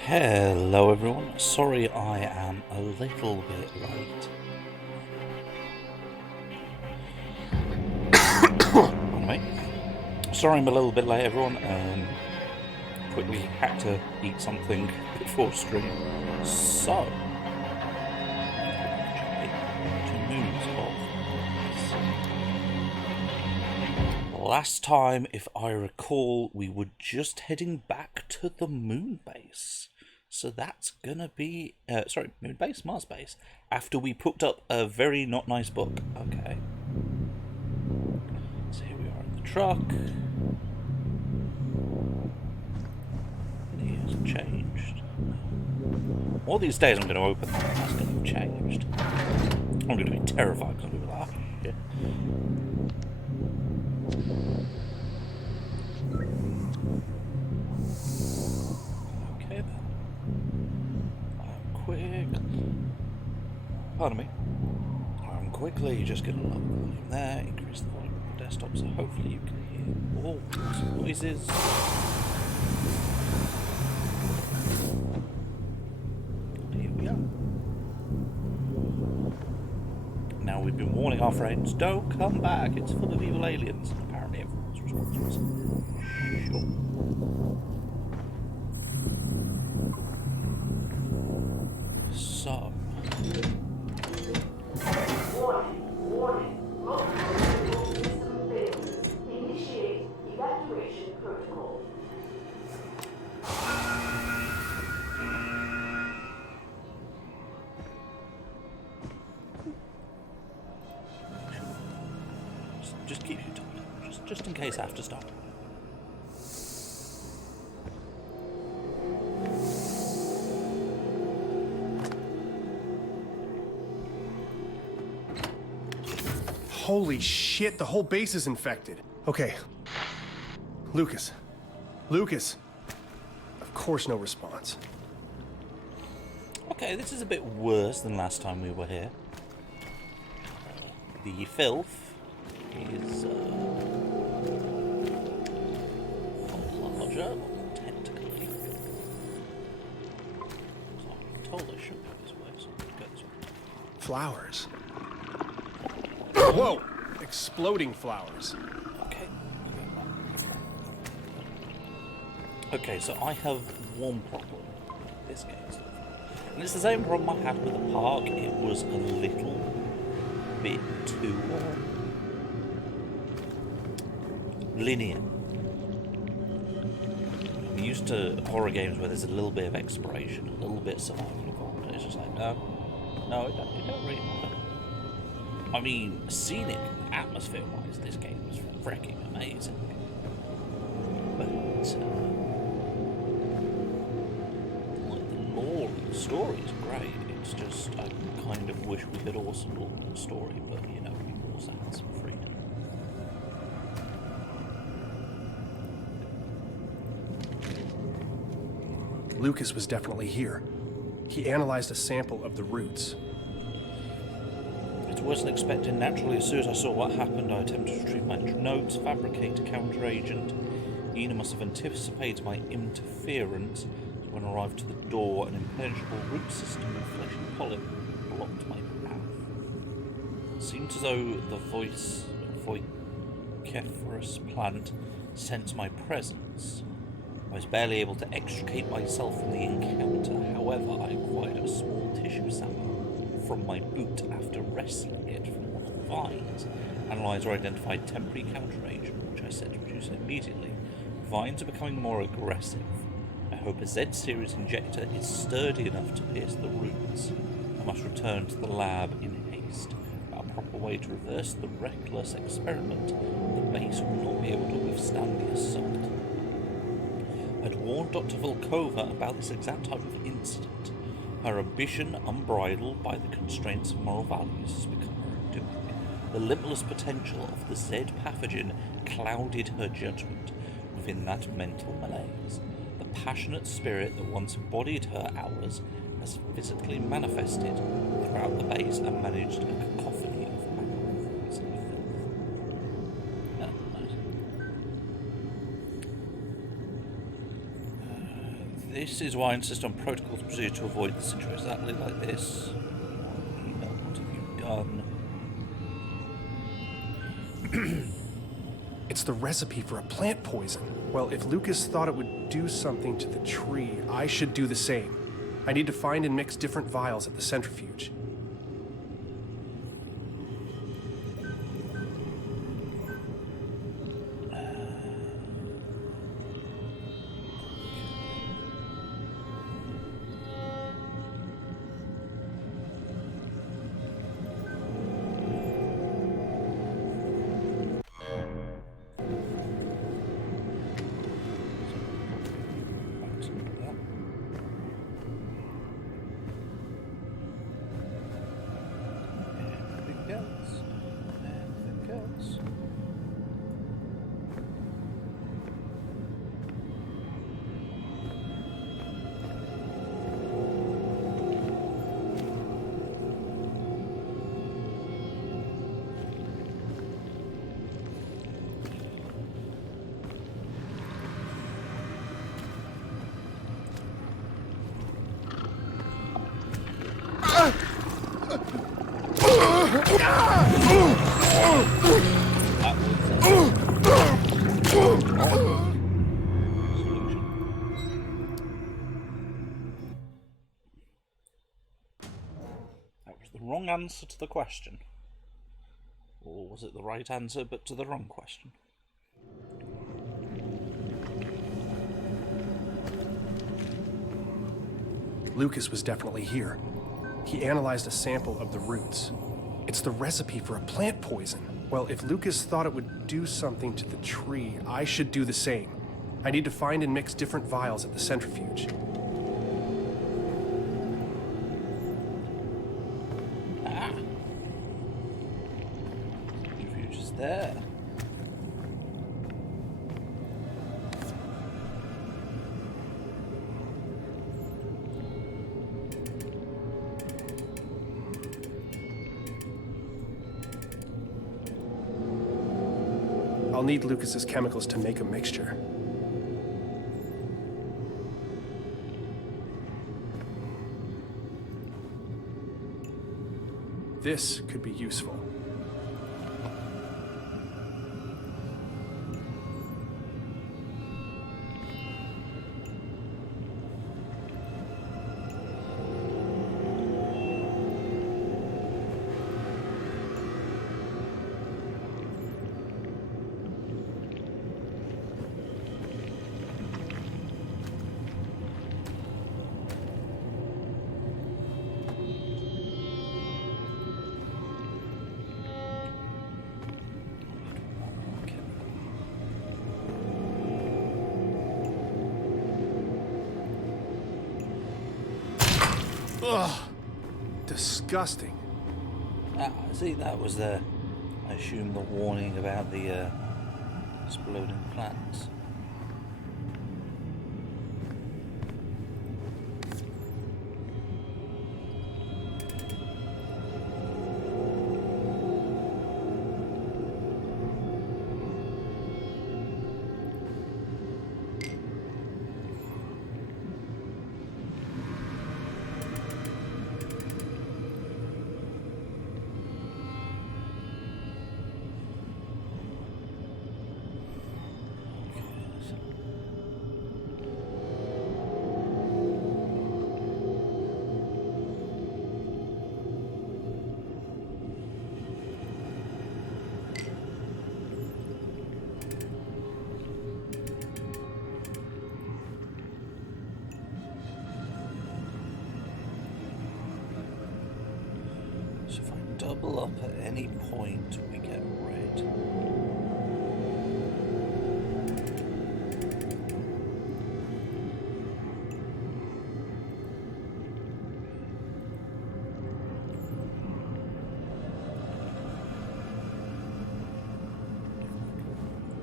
Hello everyone, sorry I am a little bit late. Anyway, sorry I'm a little bit late everyone, quickly had to eat something before stream. So, to news of last time, if I recall, we were just heading back to the moon base. So that's gonna be, moon base, Mars base, after we picked up a very not nice book. Okay. So here we are in the truck. It hasn't changed. All these days I'm going to open them, that's going to have changed. I'm going to be terrified because I'm going to be like, oh shit. Okay then. I'm quickly just going to lower the volume there, increase the volume of the desktop so hopefully you can hear all these noises. Here we are. Now we've been warning our friends, don't come back, it's full of evil aliens. And apparently everyone's response was, sure. So. Warning. Multiple system failures. Initiate evacuation protocol. Just keep you told. Just in case I have to stop. Holy shit, the whole base is infected. Okay. Lucas. Of course no response. Okay, this is a bit worse than last time we were here. The filth is larger, more tentacly. So I'm told I shouldn't go this way, so I'm going to go this way. Flowers. Whoa! Exploding flowers. Okay, so I have one problem with this game. And it's the same problem I had with the park. It was a little bit too linear. I'm used to horror games where there's a little bit of exploration, a little bit of survival involved. It's just like, no, it don't really matter. I mean, scenic, atmosphere-wise, this game was freaking amazing. But like the lore and the story is great. It's just I kind of wish we had also lore and story, but you know, we also had some freedom. Lucas was definitely here. He analyzed a sample of the roots. It wasn't expected. Naturally, as soon as I saw what happened, I attempted to retrieve my notes, fabricate a counter-agent. Ina must have anticipated my interference. When I arrived to the door, an impenetrable root system of flesh and polyp blocked my path. It seemed as though the voiceferous plant sensed my presence. I was barely able to extricate myself from the encounter. However, I acquired a small tissue sample from my boot after wresting it from one of the vines. Analyzer identified temporary counteragent, which I set to produce immediately. Vines are becoming more aggressive. I hope a Z-series injector is sturdy enough to pierce the roots. I must return to the lab in haste. Without a proper way to reverse the reckless experiment, the base will not be able to withstand the assault. I'd warned Dr. Volkova about this exact type of incident. Her ambition, unbridled by the constraints of moral values, has become her undoing. The limitless potential of the Z pathogen clouded her judgment within that mental malaise. The passionate spirit that once embodied her hours has physically manifested throughout the base and managed a cacophony of mannerisms and filth. This is why I insist on protocols procedure to avoid the situation exactly like this. What have you done? It's the recipe for a plant poison. Well, if Lucas thought it would do something to the tree, I should do the same. I need to find and mix different vials at the centrifuge. Anything else? That was the wrong answer to the question. Or was it the right answer but to the wrong question? Lucas was definitely here. He analyzed a sample of the roots. It's the recipe for a plant poison. Well, if Lucas thought it would do something to the tree, I should do the same. I need to find and mix different vials at the centrifuge. Ah. Centrifuge is there. I'll need Lucas's chemicals to make a mixture. This could be useful. Ugh, disgusting. Ah, see, that was the, I assume, the warning about the exploding plants. So if I double up at any point, we get red.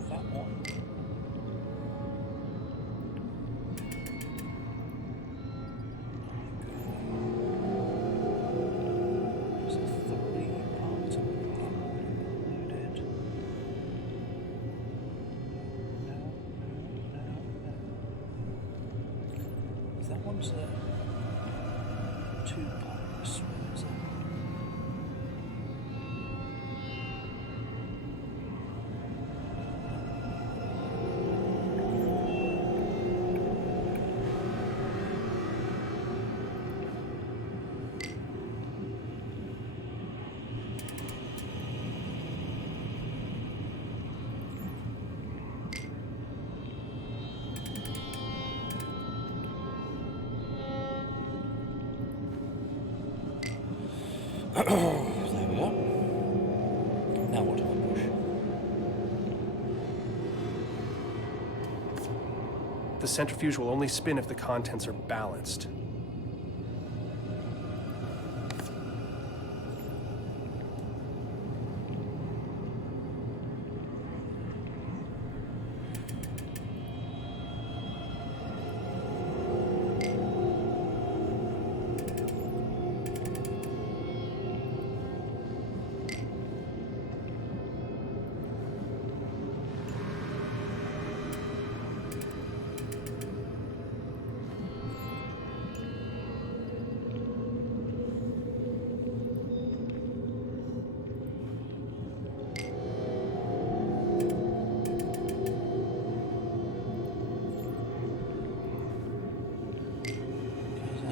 That one. There's a 3-part included. that one's too pirates. What is it? There we go. Now what do I push? The centrifuge will only spin if the contents are balanced.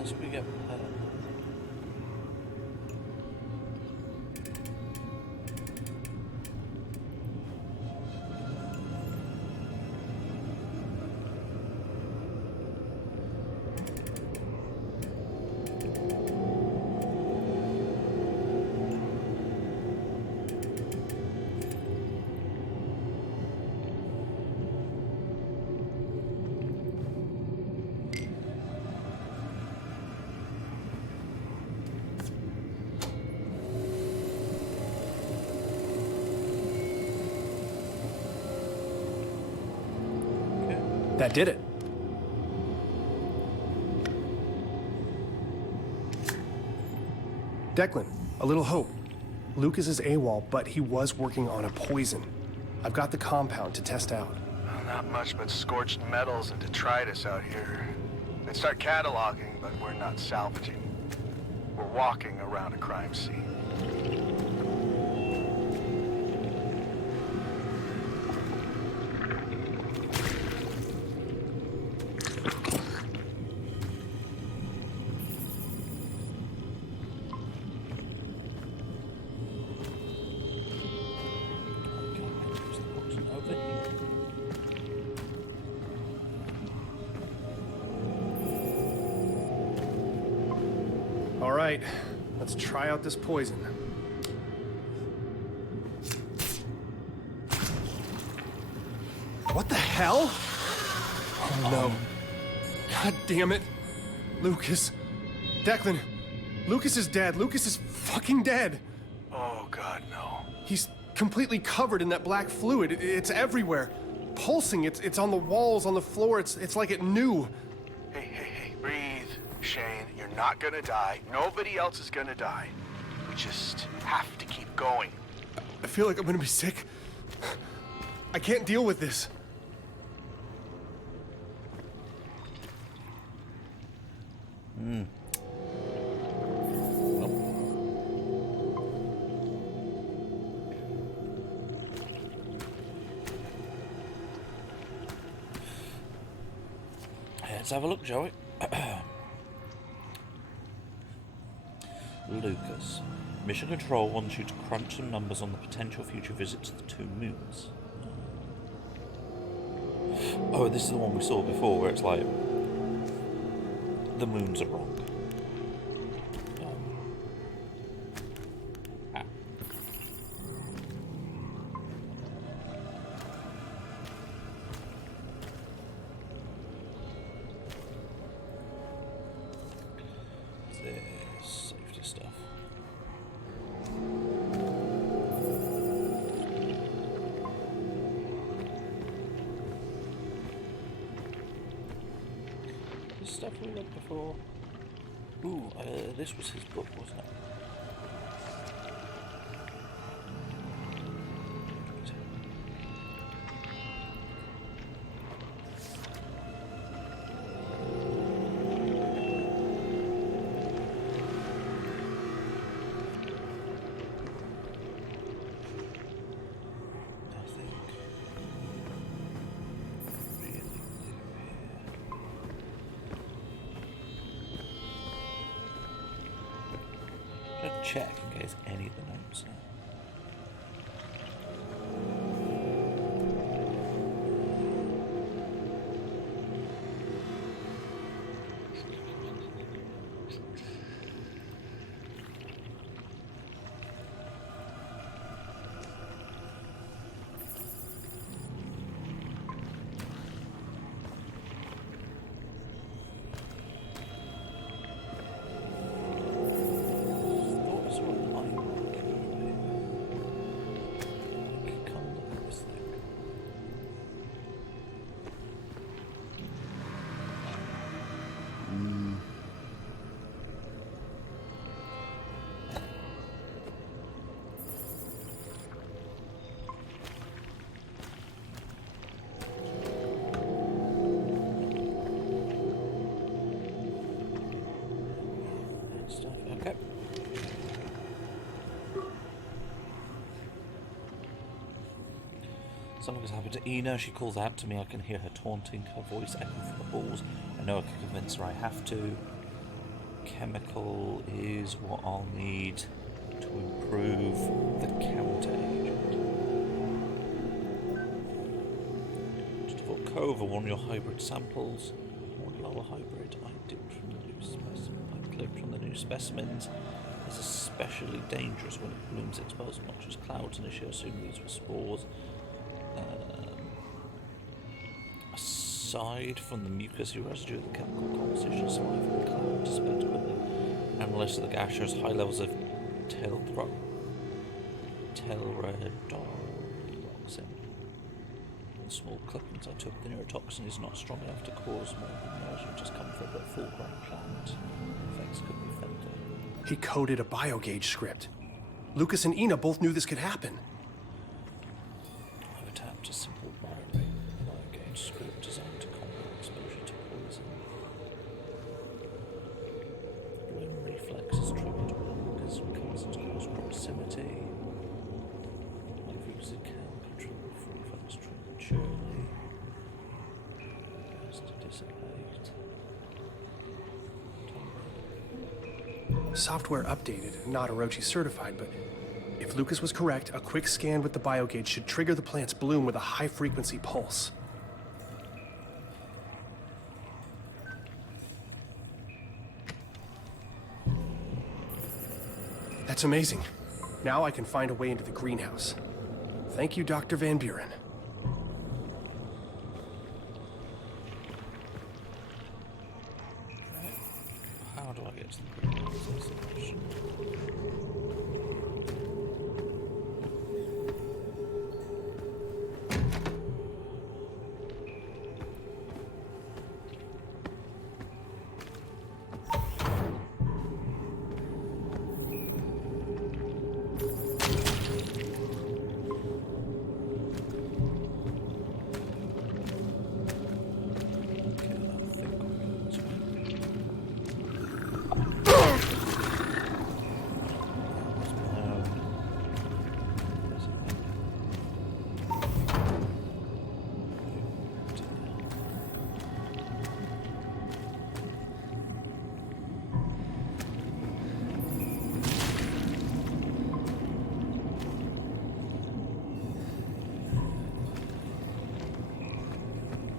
As we get That did it. Declan, a little hope. Lucas is AWOL, but he was working on a poison. I've got the compound to test out. Well, not much but scorched metals and detritus out here. They start cataloging, but we're not salvaging. We're walking around a crime scene. All right, let's try out this poison. What the hell? Oh no. God damn it. Lucas. Declan. Lucas is dead. Lucas is fucking dead. Oh God, no. He's completely covered in that black fluid. It's everywhere. Pulsing. It's on the walls, on the floor. It's like it knew. Hey, breathe. Shane, you're not gonna die. Nobody else is gonna die. We just have to keep going. I feel like I'm gonna be sick. I can't deal with this. Let's have a look, shall we? Lucas. Mission Control wants you to crunch some numbers on the potential future visit to the two moons. Oh, this is the one we saw before, where it's like the moons are wrong. This safety stuff. This stuff we looked before. Ooh, this was his book, wasn't it? check in case any of the notes are. Okay. Something has happened to Ina. She calls out to me. I can hear her taunting. Her voice echoing from the halls. I know I can convince her I have to. Chemical is what I'll need to improve the counter agent. To develop Cove or one of your hybrid samples. One lower hybrid I dipped from the new specimen. I clipped from the new specimens. It's especially dangerous when it blooms, exposed noxious clouds. Initially, I assume these were spores. Aside from the mucousy residue of the chemical composition, saliva and cloud dispersed quickly. Analysis of the gas shows high levels of telredoxin. Small clippings I took. The neurotoxin is not strong enough to cause more than nausea, just comfort, but full-grown plant effects could be fatal. He coded a biogauge script. Lucas and Ina both knew this could happen. I've tapped a simple biogauge script designed to combat exposure to poison. Bloom reflex is triggered when Lucas comes into close proximity. I've used a can control reflex prematurely. Has to dissipate. Software updated, not Orochi certified, but if Lucas was correct, a quick scan with the biogauge should trigger the plant's bloom with a high-frequency pulse. That's amazing. Now I can find a way into the greenhouse. Thank you, Dr. Van Buren. How do I get to the greenhouse? That's the question.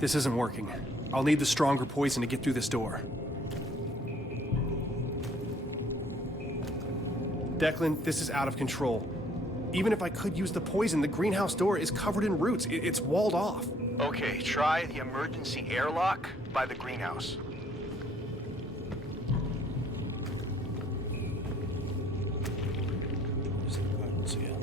This isn't working. I'll need the stronger poison to get through this door. Declan, this is out of control. Even if I could use the poison, the greenhouse door is covered in roots. It's walled off. Okay, try the emergency airlock by the greenhouse. Is it emergency airlock?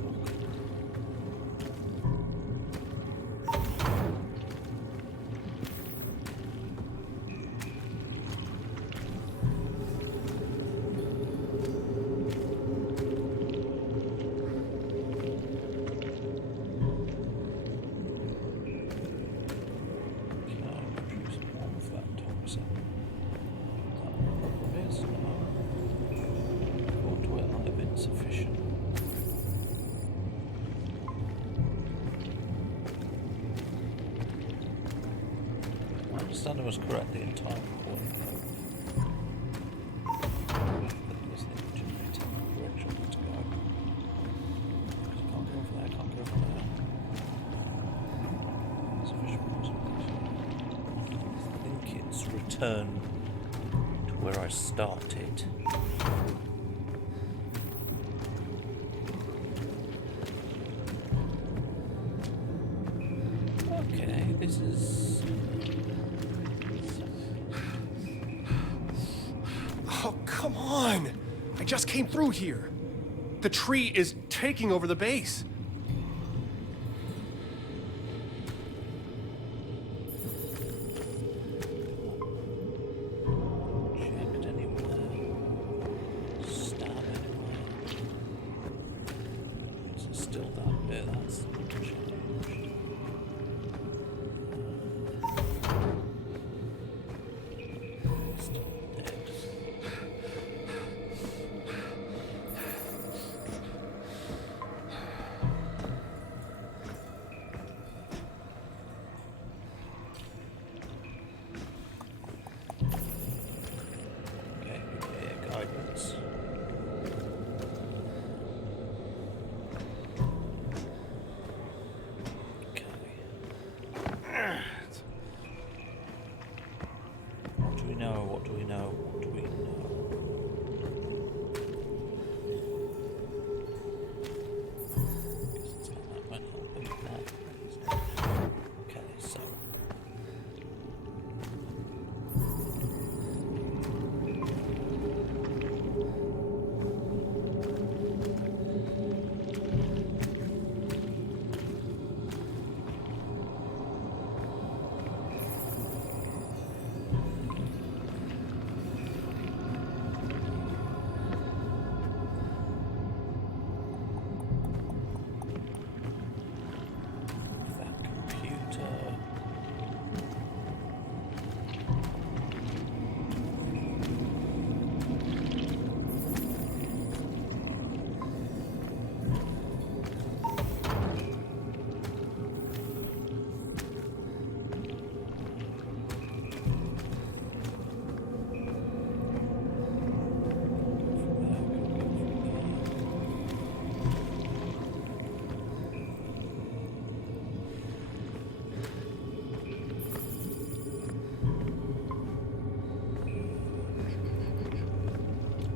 Understanding was correct the entire point. That was the generator correction. just return to where I started. Okay, this is... Oh, come on! I just came through here. The tree is taking over the base. Checked anywhere. Stab anywhere. Is it still that bit? That's changed. Still dead. Okay, yeah, guidance. Okay. What do we know? What do we know? What do we know? Guess it's not that one helping with that. Okay, so. That computer.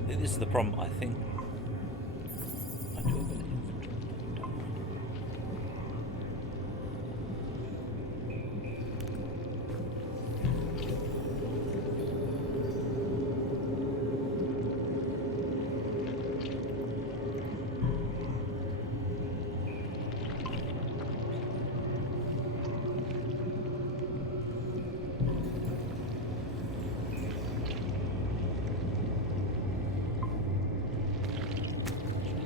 This is the problem, I think. I do have an inventory, don't I?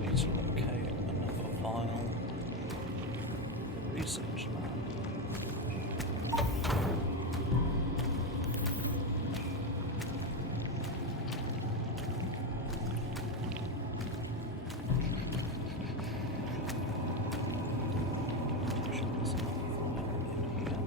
Need to locate another vial. Research lab. Sure there's another vial in here.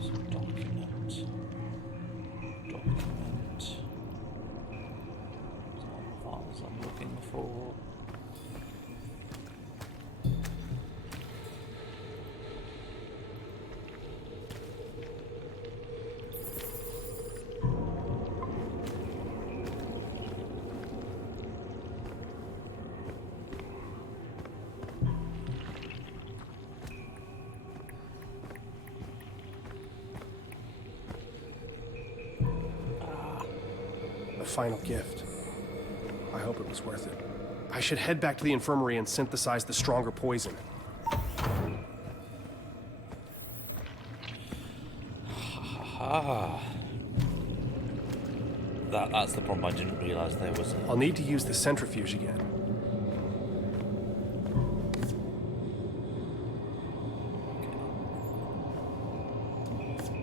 Some document. These are the files I'm looking for. The final gift. I hope it was worth it. I should head back to the infirmary and synthesize the stronger poison. Ah. That's the problem. I didn't realize there was a... I'll need to use the centrifuge again.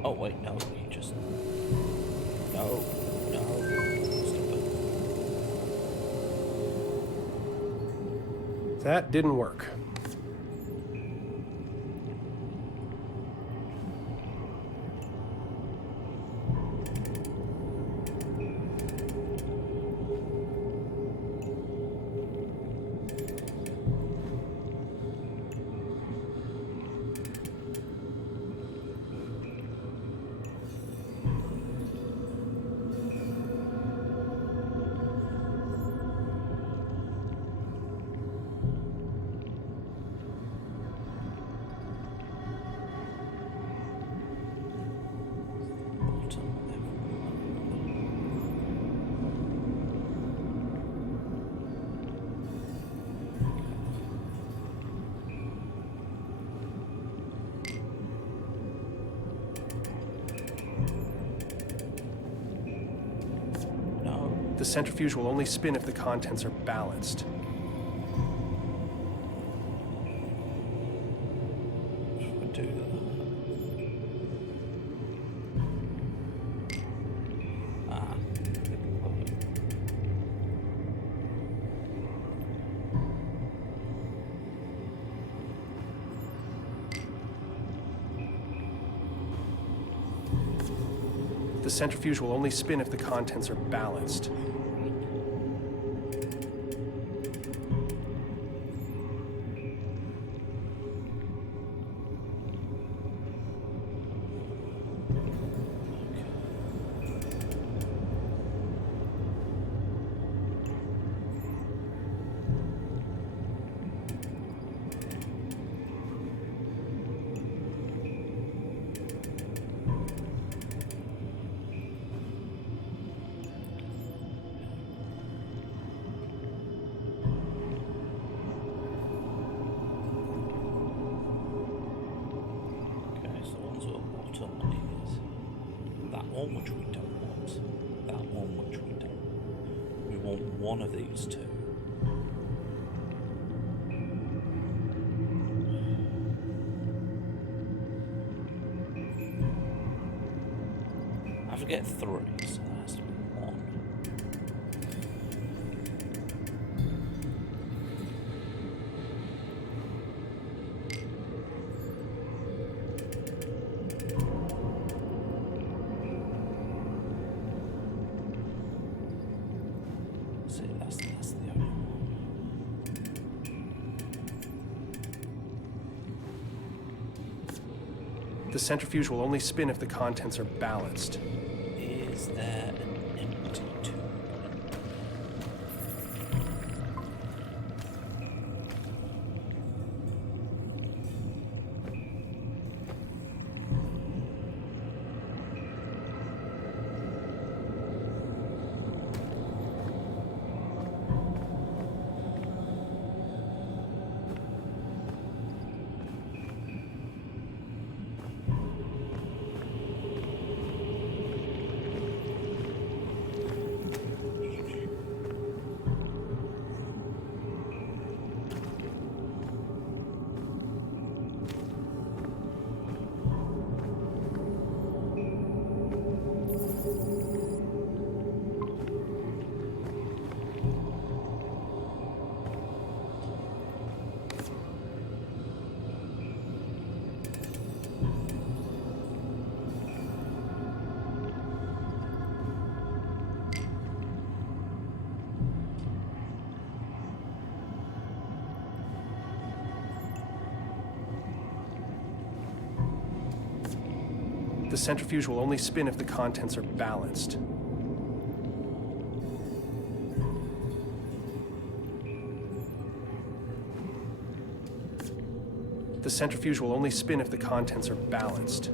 Oh wait, no, you just... No, no. Stop it. That didn't work. The centrifuge will only spin if the contents are balanced. Should I do that? Ah. The centrifuge will only spin if the contents are balanced. Okay, so the ones at the bottom is that one which we don't want, that one which we don't. We want one of these two. I forget three, so that has to be one. See, that's the only one. The centrifuge will only spin if the contents are balanced. Is there an empty tube? The centrifuge will only spin if the contents are balanced. The centrifuge will only spin if the contents are balanced.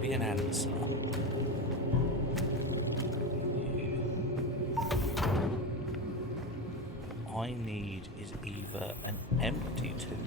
Be an answer. I need is either an empty tube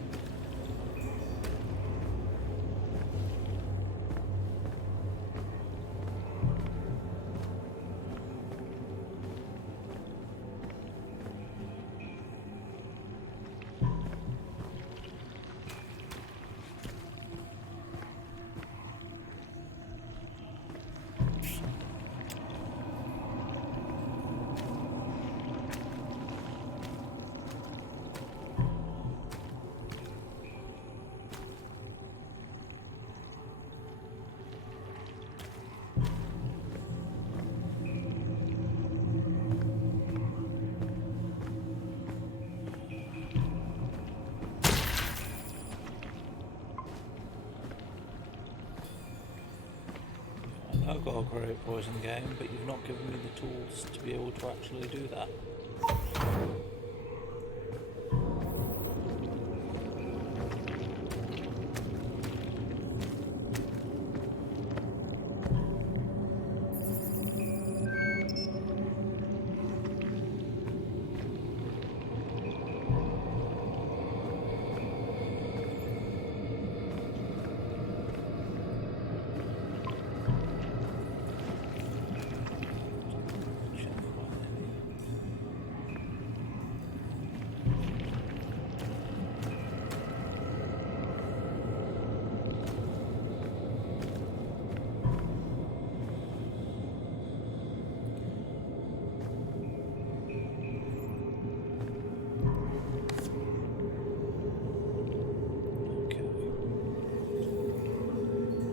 got a great poison game, but you've not given me the tools to be able to actually do that.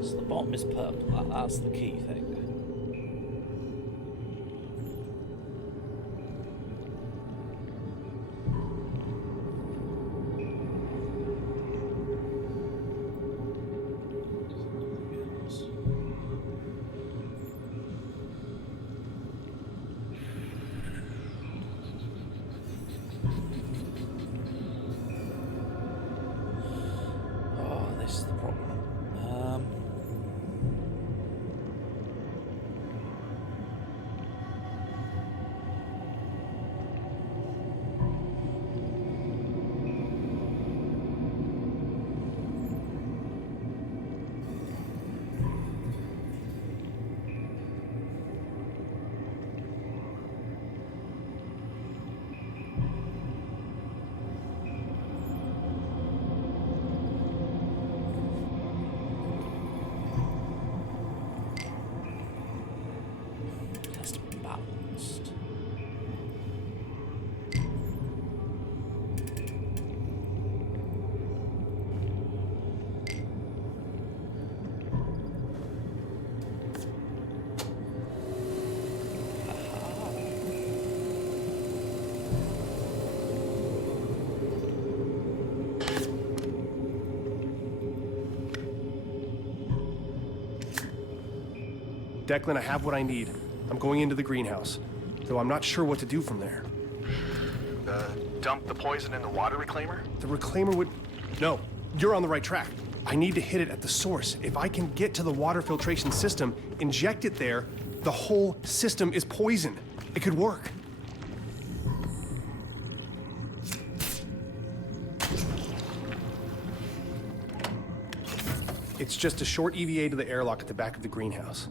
The bottom is purple, that's the key thing. Oh, this is the problem. Has to be balanced. Declan, I have what I need. I'm going into the greenhouse, though I'm not sure what to do from there. Dump the poison in the water reclaimer? The reclaimer would... No, you're on the right track. I need to hit it at the source. If I can get to the water filtration system, inject it there, the whole system is poison. It could work. It's just a short EVA to the airlock at the back of the greenhouse.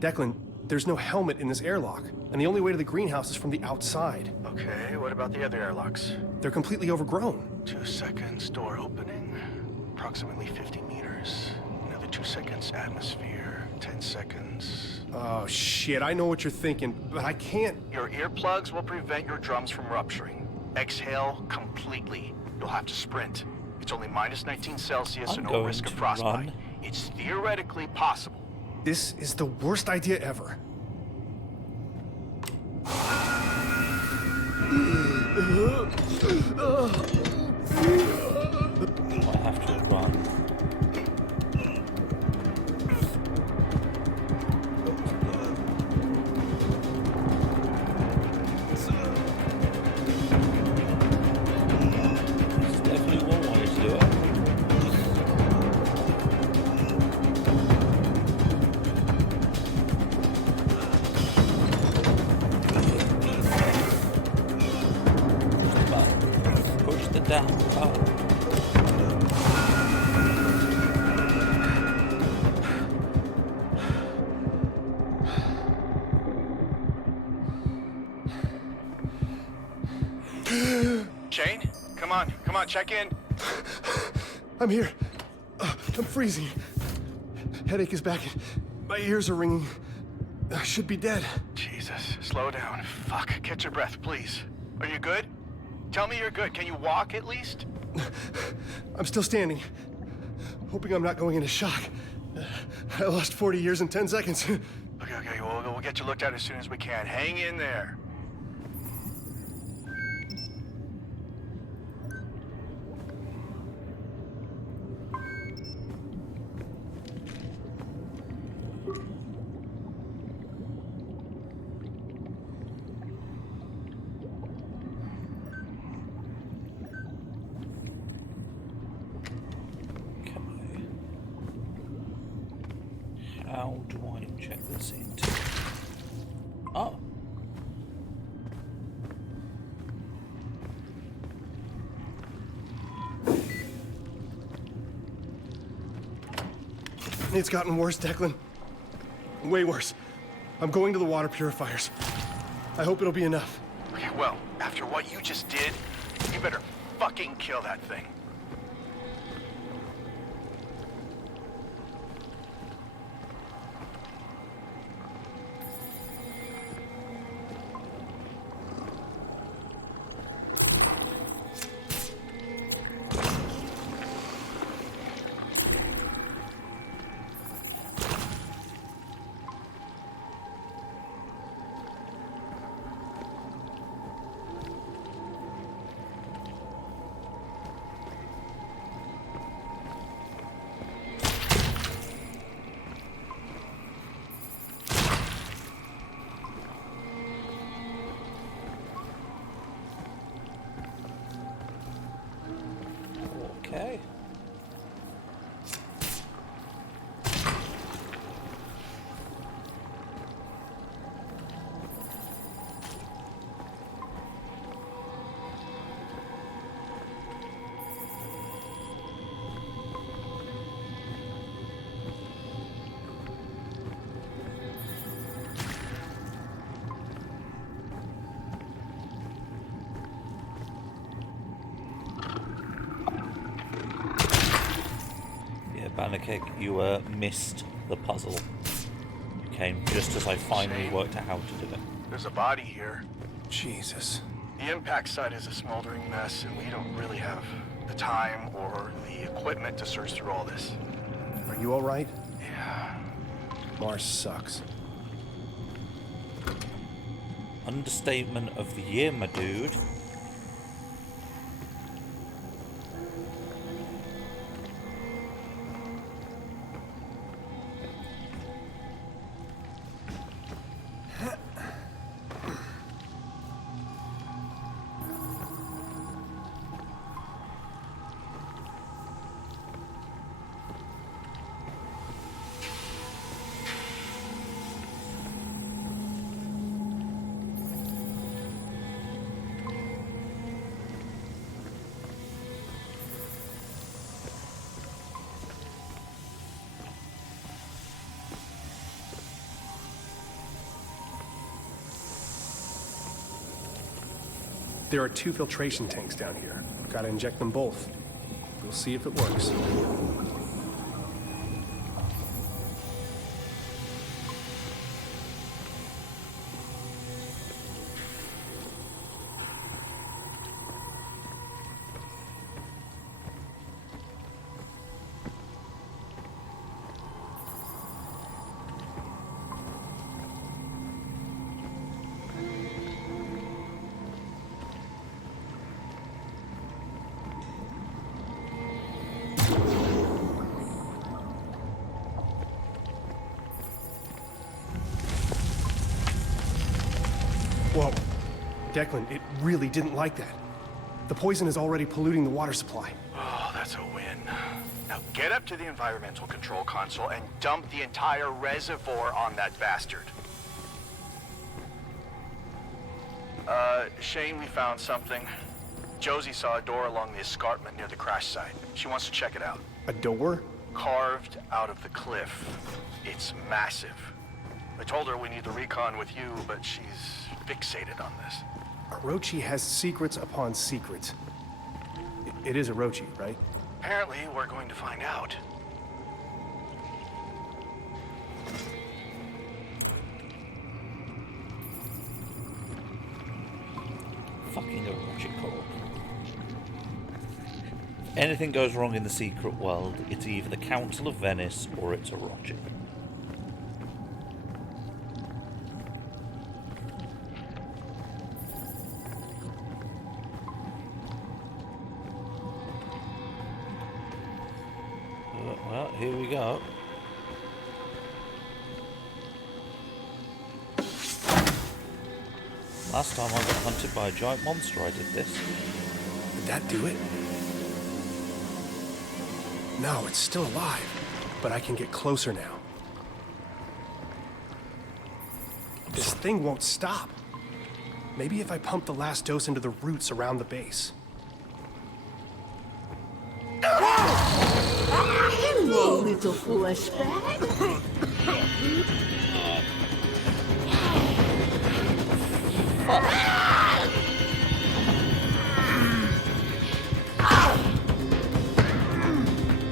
Declan, there's no helmet in this airlock, and the only way to the greenhouse is from the outside. Okay, what about the other airlocks? They're completely overgrown. 2 seconds, door opening. Approximately 50 meters. Another 2 seconds, atmosphere. 10 seconds. Oh, shit, I know what you're thinking, but I can't... Your earplugs will prevent your drums from rupturing. Exhale completely. You'll have to sprint. It's only minus 19 Celsius I'm and no going risk of to frostbite. run. It's theoretically possible. This is the worst idea ever. I have to run. There's definitely one way to do it. Push the down button. Shane, come on, check in. I'm here. I'm freezing. Headache is back. My ears are ringing. I should be dead. Jesus, slow down. Fuck, catch your breath, please. Are you good? Tell me you're good. Can you walk at least? I'm still standing. Hoping I'm not going into shock. I lost 40 years in 10 seconds. Okay, we'll get you looked at as soon as we can. Hang in there. check this scene too. Oh. It's gotten worse, Declan. Way worse. I'm going to the water purifiers. I hope it'll be enough. Okay, well, after what you just did, you better fucking kill that thing. Okay. Bannerkick, you missed the puzzle. You came just as I finally worked out how to do it. There's a body here. Jesus. The impact site is a smoldering mess, and we don't really have the time or the equipment to search through all this. Are you all right? Yeah. Mars sucks. Understatement of the year, my dude. There are 2 filtration tanks down here. Gotta inject them both. We'll see if it works. Whoa. Declan, it really didn't like that. The poison is already polluting the water supply. Oh, that's a win. Now get up to the environmental control console and dump the entire reservoir on that bastard. Shane, we found something. Josie saw a door along the escarpment near the crash site. She wants to check it out. A door? Carved out of the cliff. It's massive. I told her we need the recon with you, but she's fixated on this. Orochi has secrets upon secrets. It is Orochi, right? Apparently, we're going to find out. Fucking Orochi core. Anything goes wrong in the secret world, it's either the Council of Venice or it's Orochi. Well, here we go. Last time I got hunted by a giant monster, I did this. Did that do it? No, it's still alive. But I can get closer now. This thing won't stop. Maybe if I pump the last dose into the roots around the base. Hello, little flashback.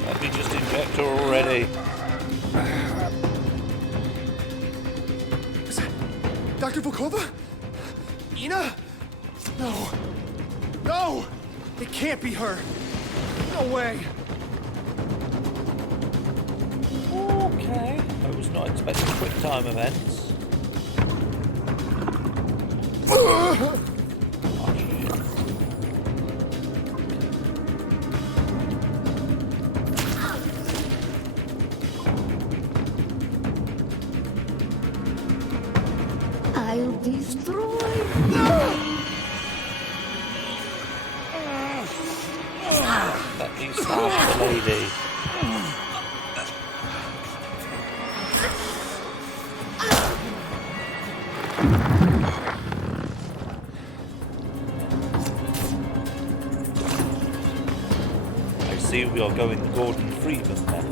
Let me just inject her already. Is that Dr. Volkova? Ina? No. No! It can't be her. No way. Okay. I was not expecting quick time events. Oh, shit. I'll destroy. Let me stop the lady. I see we are going the Gordon Freeman method.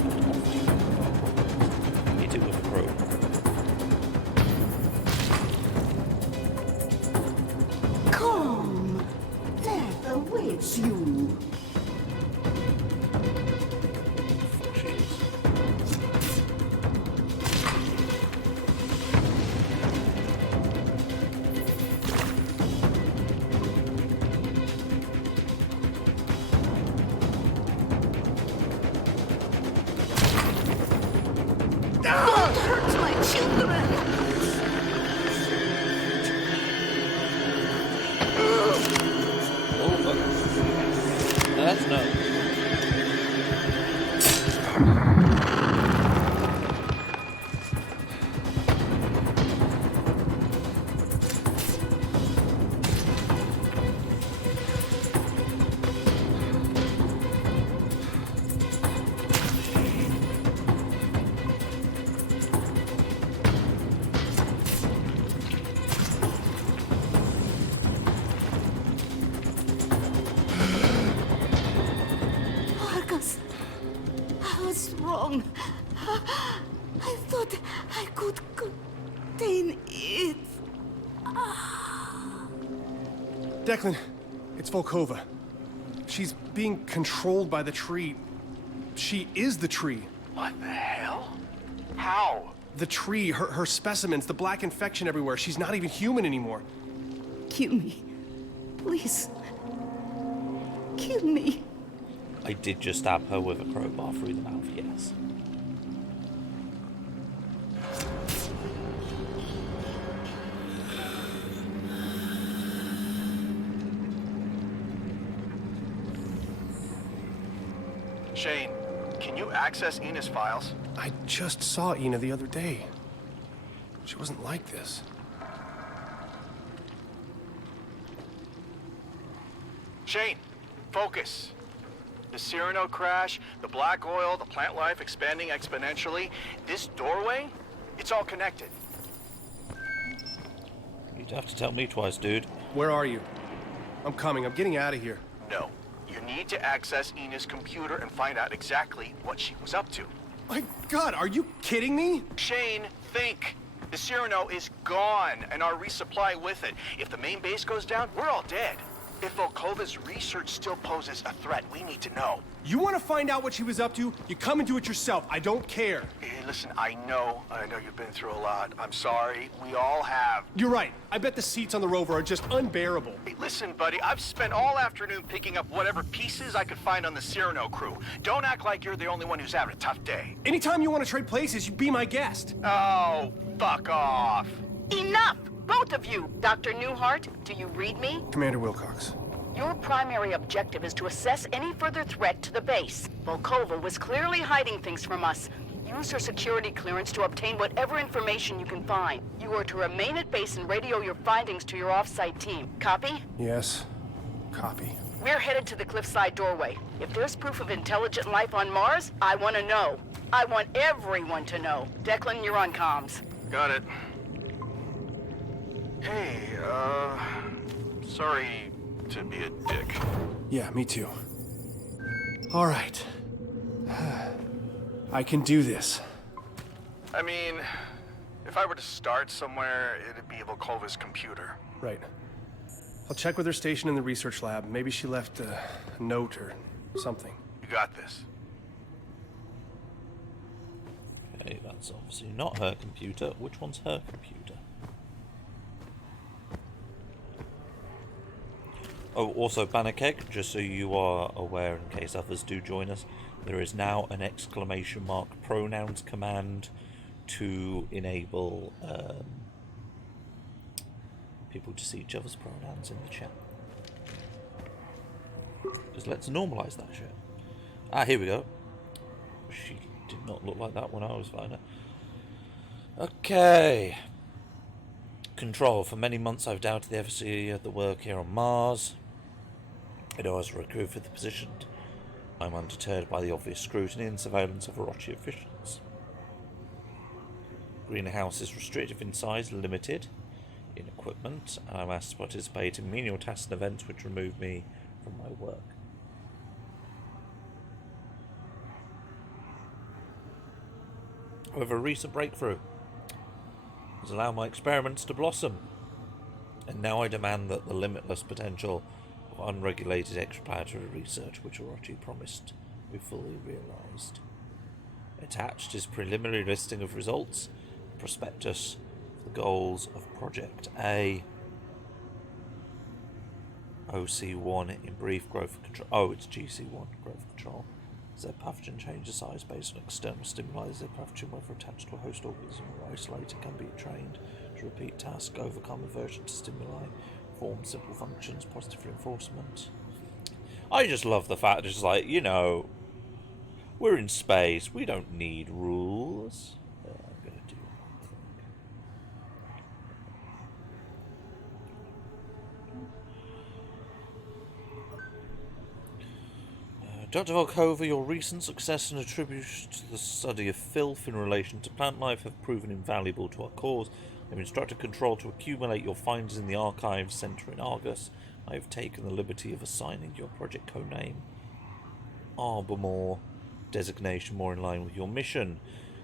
Hit it with a probe. Come. Death awaits you. She is. Don't hurt my children. Oh, look. That's no. Marcus, I was wrong. I thought I could contain it. Declan, it's Volkova. She's being controlled by the tree. She is the tree. What the hell? How? The tree, her specimens, the black infection everywhere. She's not even human anymore. Kill me. Please. Kill me. I did just stab her with a crowbar through the mouth, yes. Shane, can you access Ina's files? I just saw Ina the other day. She wasn't like this. Shane, focus. The Cyrano crash, the black oil, the plant life expanding exponentially. This doorway, it's all connected. You'd have to tell me twice, dude. Where are you? I'm coming. I'm getting out of here. No, you need to access Ina's computer and find out exactly what she was up to. My God, are you kidding me? Shane, think. The Cyrano is gone, and our resupply with it. If the main base goes down, we're all dead. If Volkova's research still poses a threat, we need to know. You want to find out what she was up to? You come and do it yourself. I don't care. Hey, listen, I know you've been through a lot. I'm sorry. We all have. You're right. I bet the seats on the rover are just unbearable. Hey, listen, buddy, I've spent all afternoon picking up whatever pieces I could find on the Cyrano crew. Don't act like you're the only one who's having a tough day. Anytime you want to trade places, you be my guest. Oh, fuck off. Enough! Both of you! Dr. Newhart, do you read me? Commander Wilcox. Your primary objective is to assess any further threat to the base. Volkova was clearly hiding things from us. Use her security clearance to obtain whatever information you can find. You are to remain at base and radio your findings to your off-site team. Copy? Yes. Copy. We're headed to the cliffside doorway. If there's proof of intelligent life on Mars, I want to know. I want everyone to know. Declan, you're on comms. Got it. Hey, sorry to be a dick. Yeah, me too. All right. I can do this. I mean, if I were to start somewhere, it'd be Volkova's computer. Right. I'll check with her station in the research lab. Maybe she left a note or something. You got this. Okay, that's obviously not her computer. Which one's her computer? Oh, also, Banakek, just so you are aware in case others do join us, there is now an exclamation mark pronouns command to enable people to see each other's pronouns in the chat. Just let's normalise that shit. Ah, here we go. She did not look like that when I was finding her. Okay. Control. For many months I've doubted the efficacy of the work here on Mars. I know I was recruited for the position. I'm undeterred by the obvious scrutiny and surveillance of Orochi officials. Greenhouse is restrictive in size, limited in equipment, and I'm asked to participate in menial tasks and events which remove me from my work. However, a recent breakthrough has allowed my experiments to blossom, and now I demand that the limitless potential of unregulated extraplanetary research which Orochi promised be fully realised. Attached is preliminary listing of results, prospectus for the goals of Project A. OC1 in brief, growth control. Oh, it's GC1, growth control. Z pathogen changes size based on external stimuli. Z pathogen, whether attached to a host organism or isolated, can be trained to repeat tasks, overcome aversion to stimuli, form simple functions, positive reinforcement. I just love the fact it's like, you know, we're in space, we don't need rules. I'm gonna do Dr. Volkova, your recent success and attribution to the study of filth in relation to plant life have proven invaluable to our cause. I have instructed Control to accumulate your findings in the Archives Centre in Argus. I have taken the liberty of assigning your project codename Arbormore, designation more in line with your mission.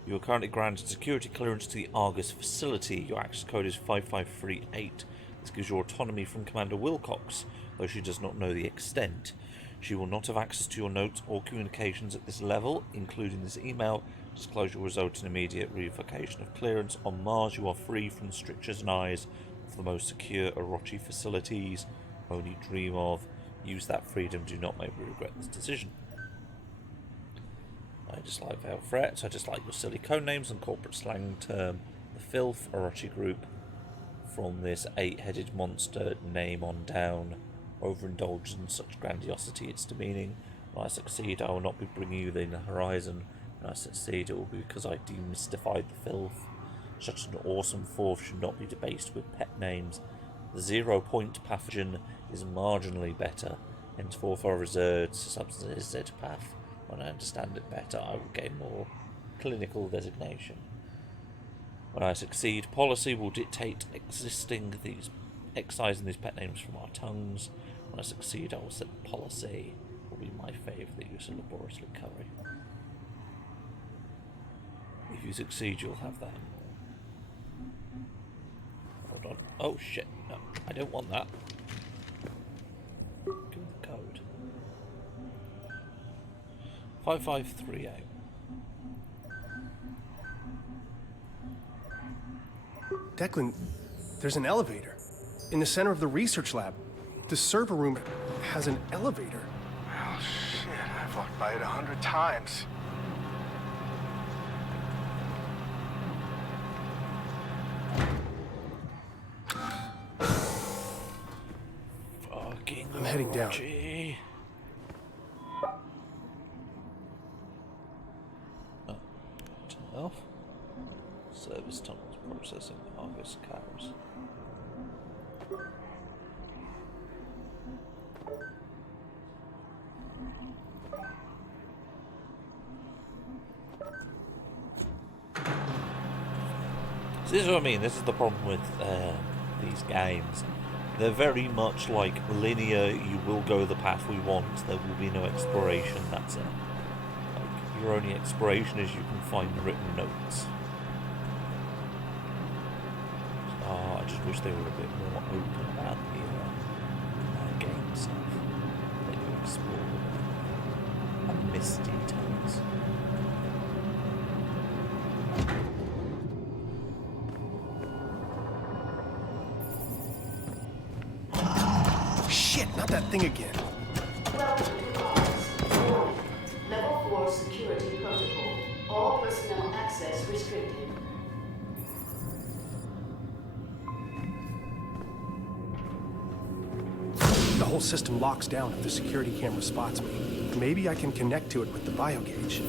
You are currently granted security clearance to the Argus facility. Your access code is 5538. This gives you autonomy from Commander Wilcox, though she does not know the extent. She will not have access to your notes or communications at this level, including this email. Disclosure will result in immediate revocation of clearance. On Mars, you are free from strictures and eyes of the most secure Orochi facilities. Only dream of. Use that freedom. Do not make me regret this decision. I dislike veiled threats. I dislike your silly code names and corporate slang term. The filth Orochi group. From this 8-headed monster name on down. Overindulged in such grandiosity, it's demeaning. When I succeed, I will not be bringing you the horizon. When I succeed, it will be because I demystified the filth. Such an awesome fourth should not be debased with pet names. The 0-point pathogen is marginally better. Henceforth, I reserve substances Z-Path. When I understand it better, I will gain more clinical designation. When I succeed, policy will dictate excising these pet names from our tongues. When I succeed, I will set policy. Will be my favour that you so laboriously curry. If you succeed, you'll have that. Hold on. Oh shit! No, I don't want that. Give me the code. 5538. Declan, there's an elevator. In the center of the research lab. The server room has an elevator. Oh, shit. I've walked by it 100 times. Fucking I'm heading down. Orochi. Oh, turn off. Service tunnels processing Argus cows. So this is what I mean. This is the problem with these games. They're very much like linear, you will go the path we want, there will be no exploration, that's it. Like, your only exploration is you can find written notes. I just wish they were a bit more open about the game stuff. Let you explore and miss details. Shit, not that thing again. Welcome to Mars. Warning. Level 4 security protocol. All personnel access restricted. The whole system locks down if the security camera spots me. Maybe I can connect to it with the biogauge.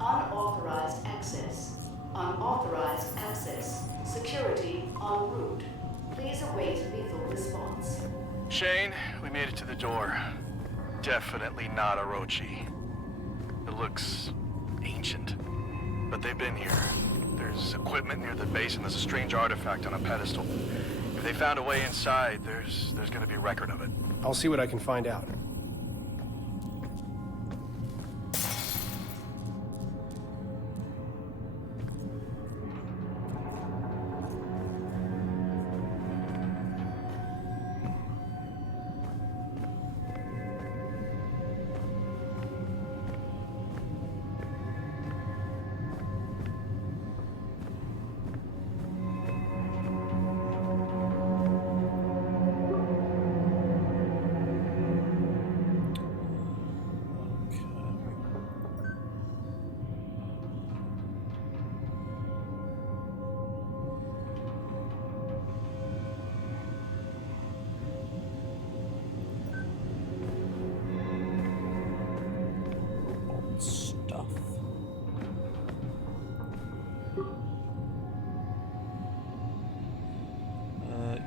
Unauthorized access. Unauthorized access. Security en route. Please await lethal response. Shane, we made it to the door. Definitely not Orochi. It looks ancient, but they've been here. There's equipment near the base and there's a strange artifact on a pedestal. If they found a way inside, there's gonna be a record of it. I'll see what I can find out.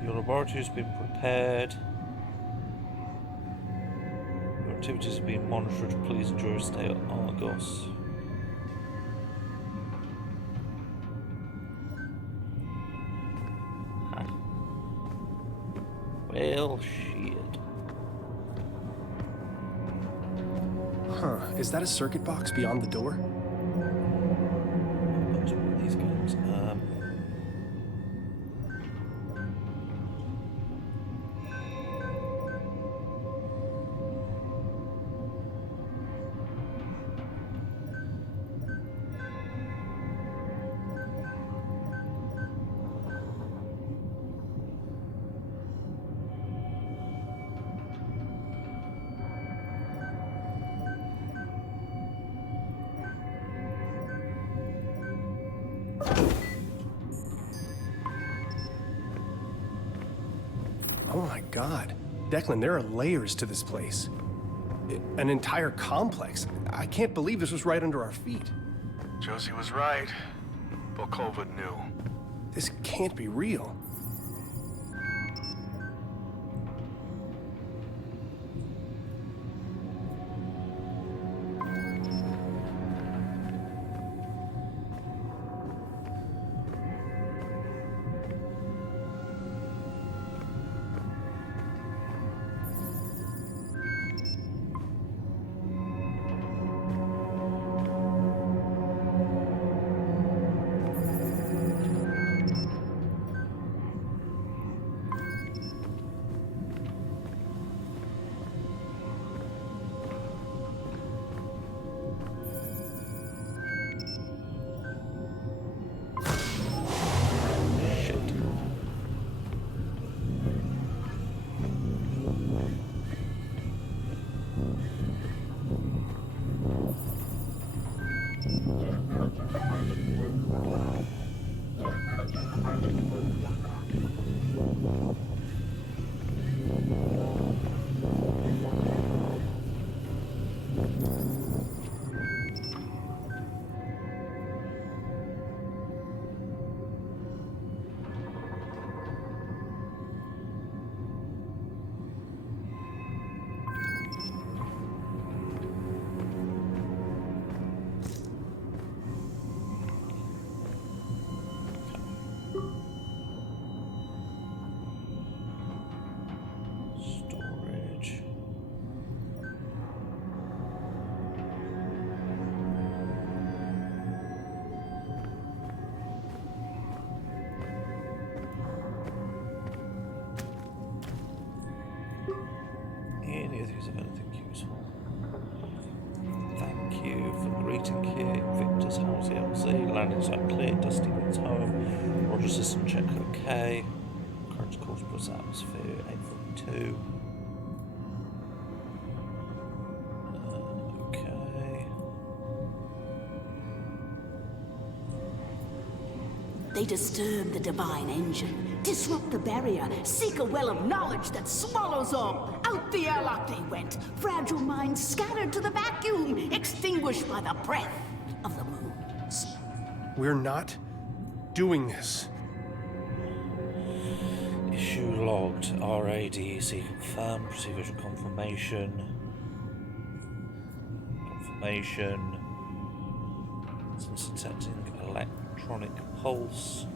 Your laboratory has been prepared. Your activities are being monitored. Please enjoy your stay at Argos. Huh. Well, shit. Huh, is that a circuit box beyond the door? That's one of these games. Oh my god. Declan, there are layers to this place. An entire complex. I can't believe this was right under our feet. Josie was right. Volkova knew. This can't be real. Storage. Any of these have anything useful? Thank you for the greeting kit. Victor's house LZ. Landing site clear. Dusty means home. Roger system check okay. Current course plus atmosphere 842. Okay. They disturb the divine engine, disrupt the barrier, seek a well of knowledge that swallows all. Out the airlock they went, fragile minds scattered to the vacuum, extinguished by the breath of the moons. We're not doing this. Issue logged. RADEC confirmed. Proceed visual confirmation. Confirmation. Detecting electronic pulse.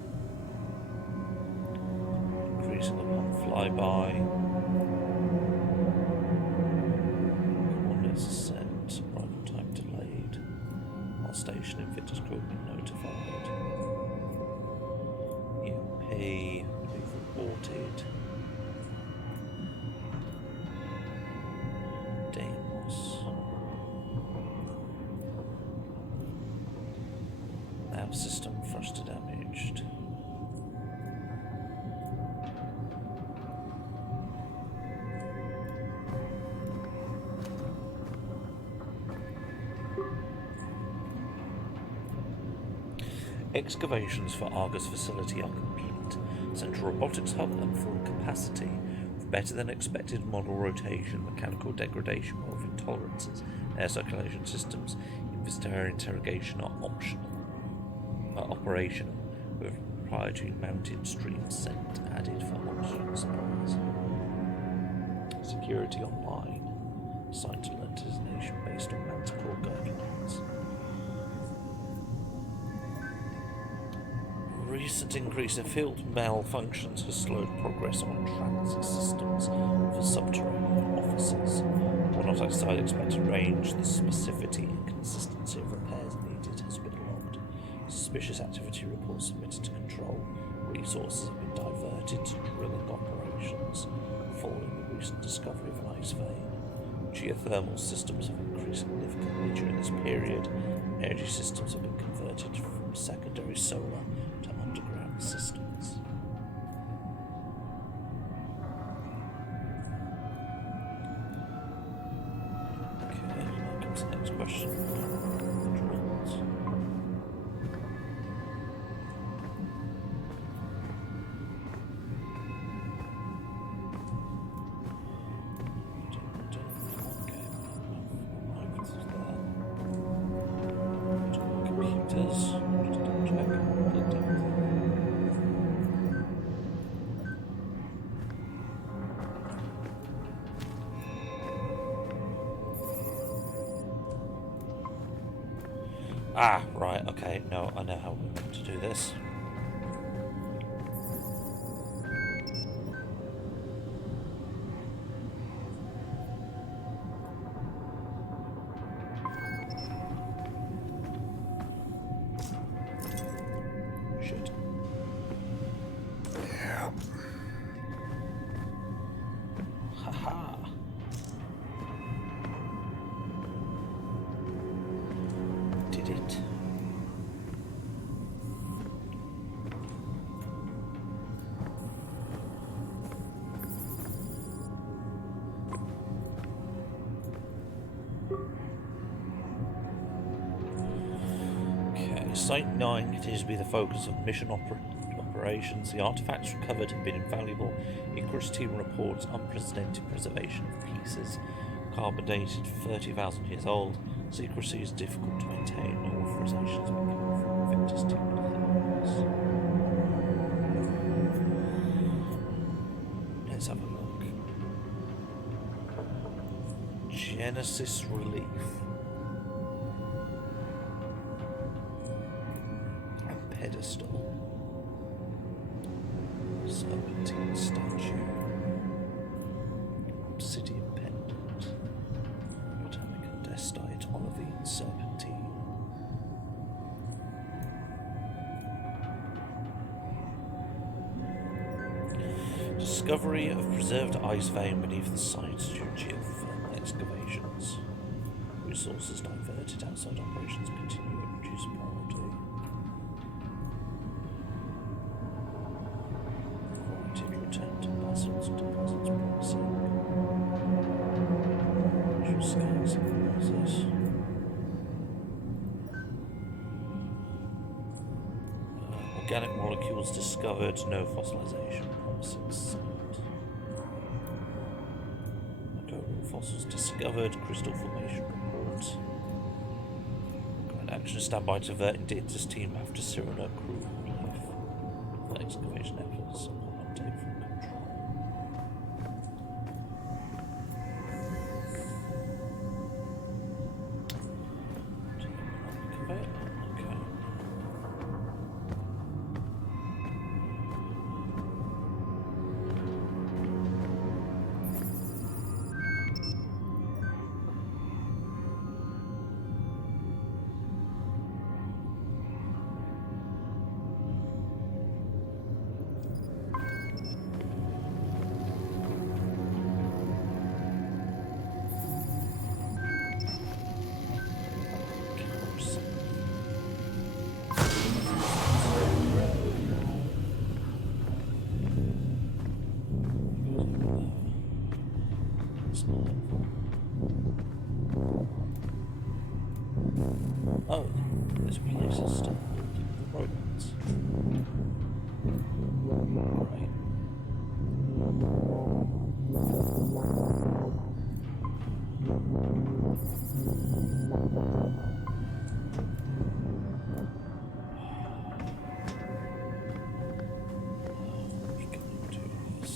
Increasing upon flyby. Coordinates sent. Arrival time delayed. While station in Victor's crew have been notified. EMP. Reported. Deimos. Nav system thruster damaged. Excavations for Argus facility are complete. Central robotics hub at full capacity, with better than expected model rotation, mechanical degradation, wealth intolerances, air circulation systems, investigator interrogation are operational, with proprietary mounted stream scent added for oxygen supplies. Security online, assigned to destination based on Manticore guidelines. Recent increase in field malfunctions has slowed progress on transit systems for subterranean offices. While not outside expected range, the specificity and consistency of repairs needed has been logged. Suspicious activity reports submitted to control. Resources have been diverted to drilling operations following the recent discovery of an ice vein. Geothermal systems have increased significantly during this period. Energy systems have been converted from secondary solar to underground systems. Okay, now comes the next question. Drills. Ah, right, okay, no, I know how we're going to do this. Shit. Yeah. Haha. Did it. Okay, Site 9 continues to be the focus of mission operations. The artifacts recovered have been invaluable. Icarus team reports unprecedented preservation of pieces. Carbon dated 30,000 years old. Secrecy is difficult to maintain. No authorizations have been given from Invictus team. Let's have a look. Genesis Relief. And pedestal. Serpentine statue. Obsidian pendant. Botanic andesite. Olivine serpentine. Discovery of preserved ice vein beneath the site due to geothermal excavations. Resources diverted outside operations continue at reduced priority. Quarantine return to basalt deposits processing. Visual scans analysis. Organic molecules discovered, no fossilization. Promising site. Microbial fossils discovered, crystal formation report. Current action standby to avert Indictus team after Cyrano crew life. The excavation efforts upon update from control. Okay. Oh, this place is still the robots. Right. We can do this.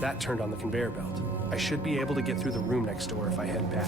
That turned on the conveyor belt. I should be able to get through the room next door if I head back.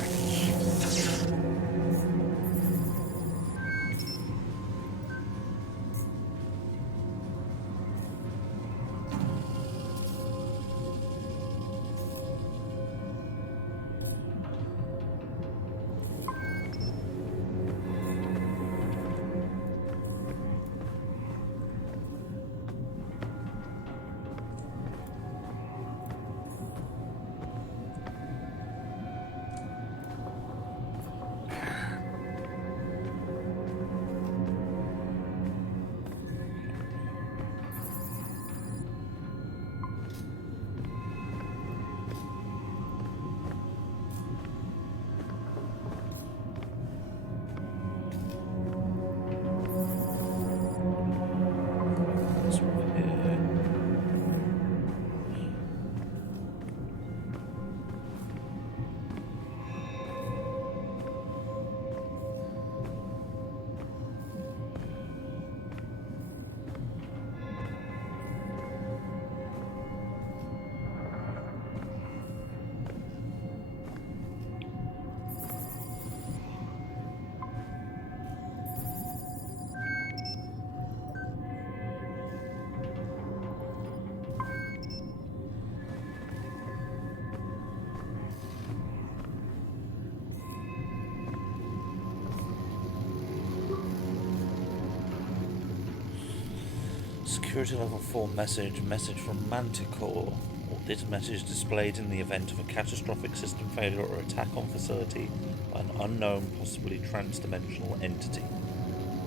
Security level 4 message from Manticore. Or this message displayed in the event of a catastrophic system failure or attack on facility by an unknown, possibly trans-dimensional entity.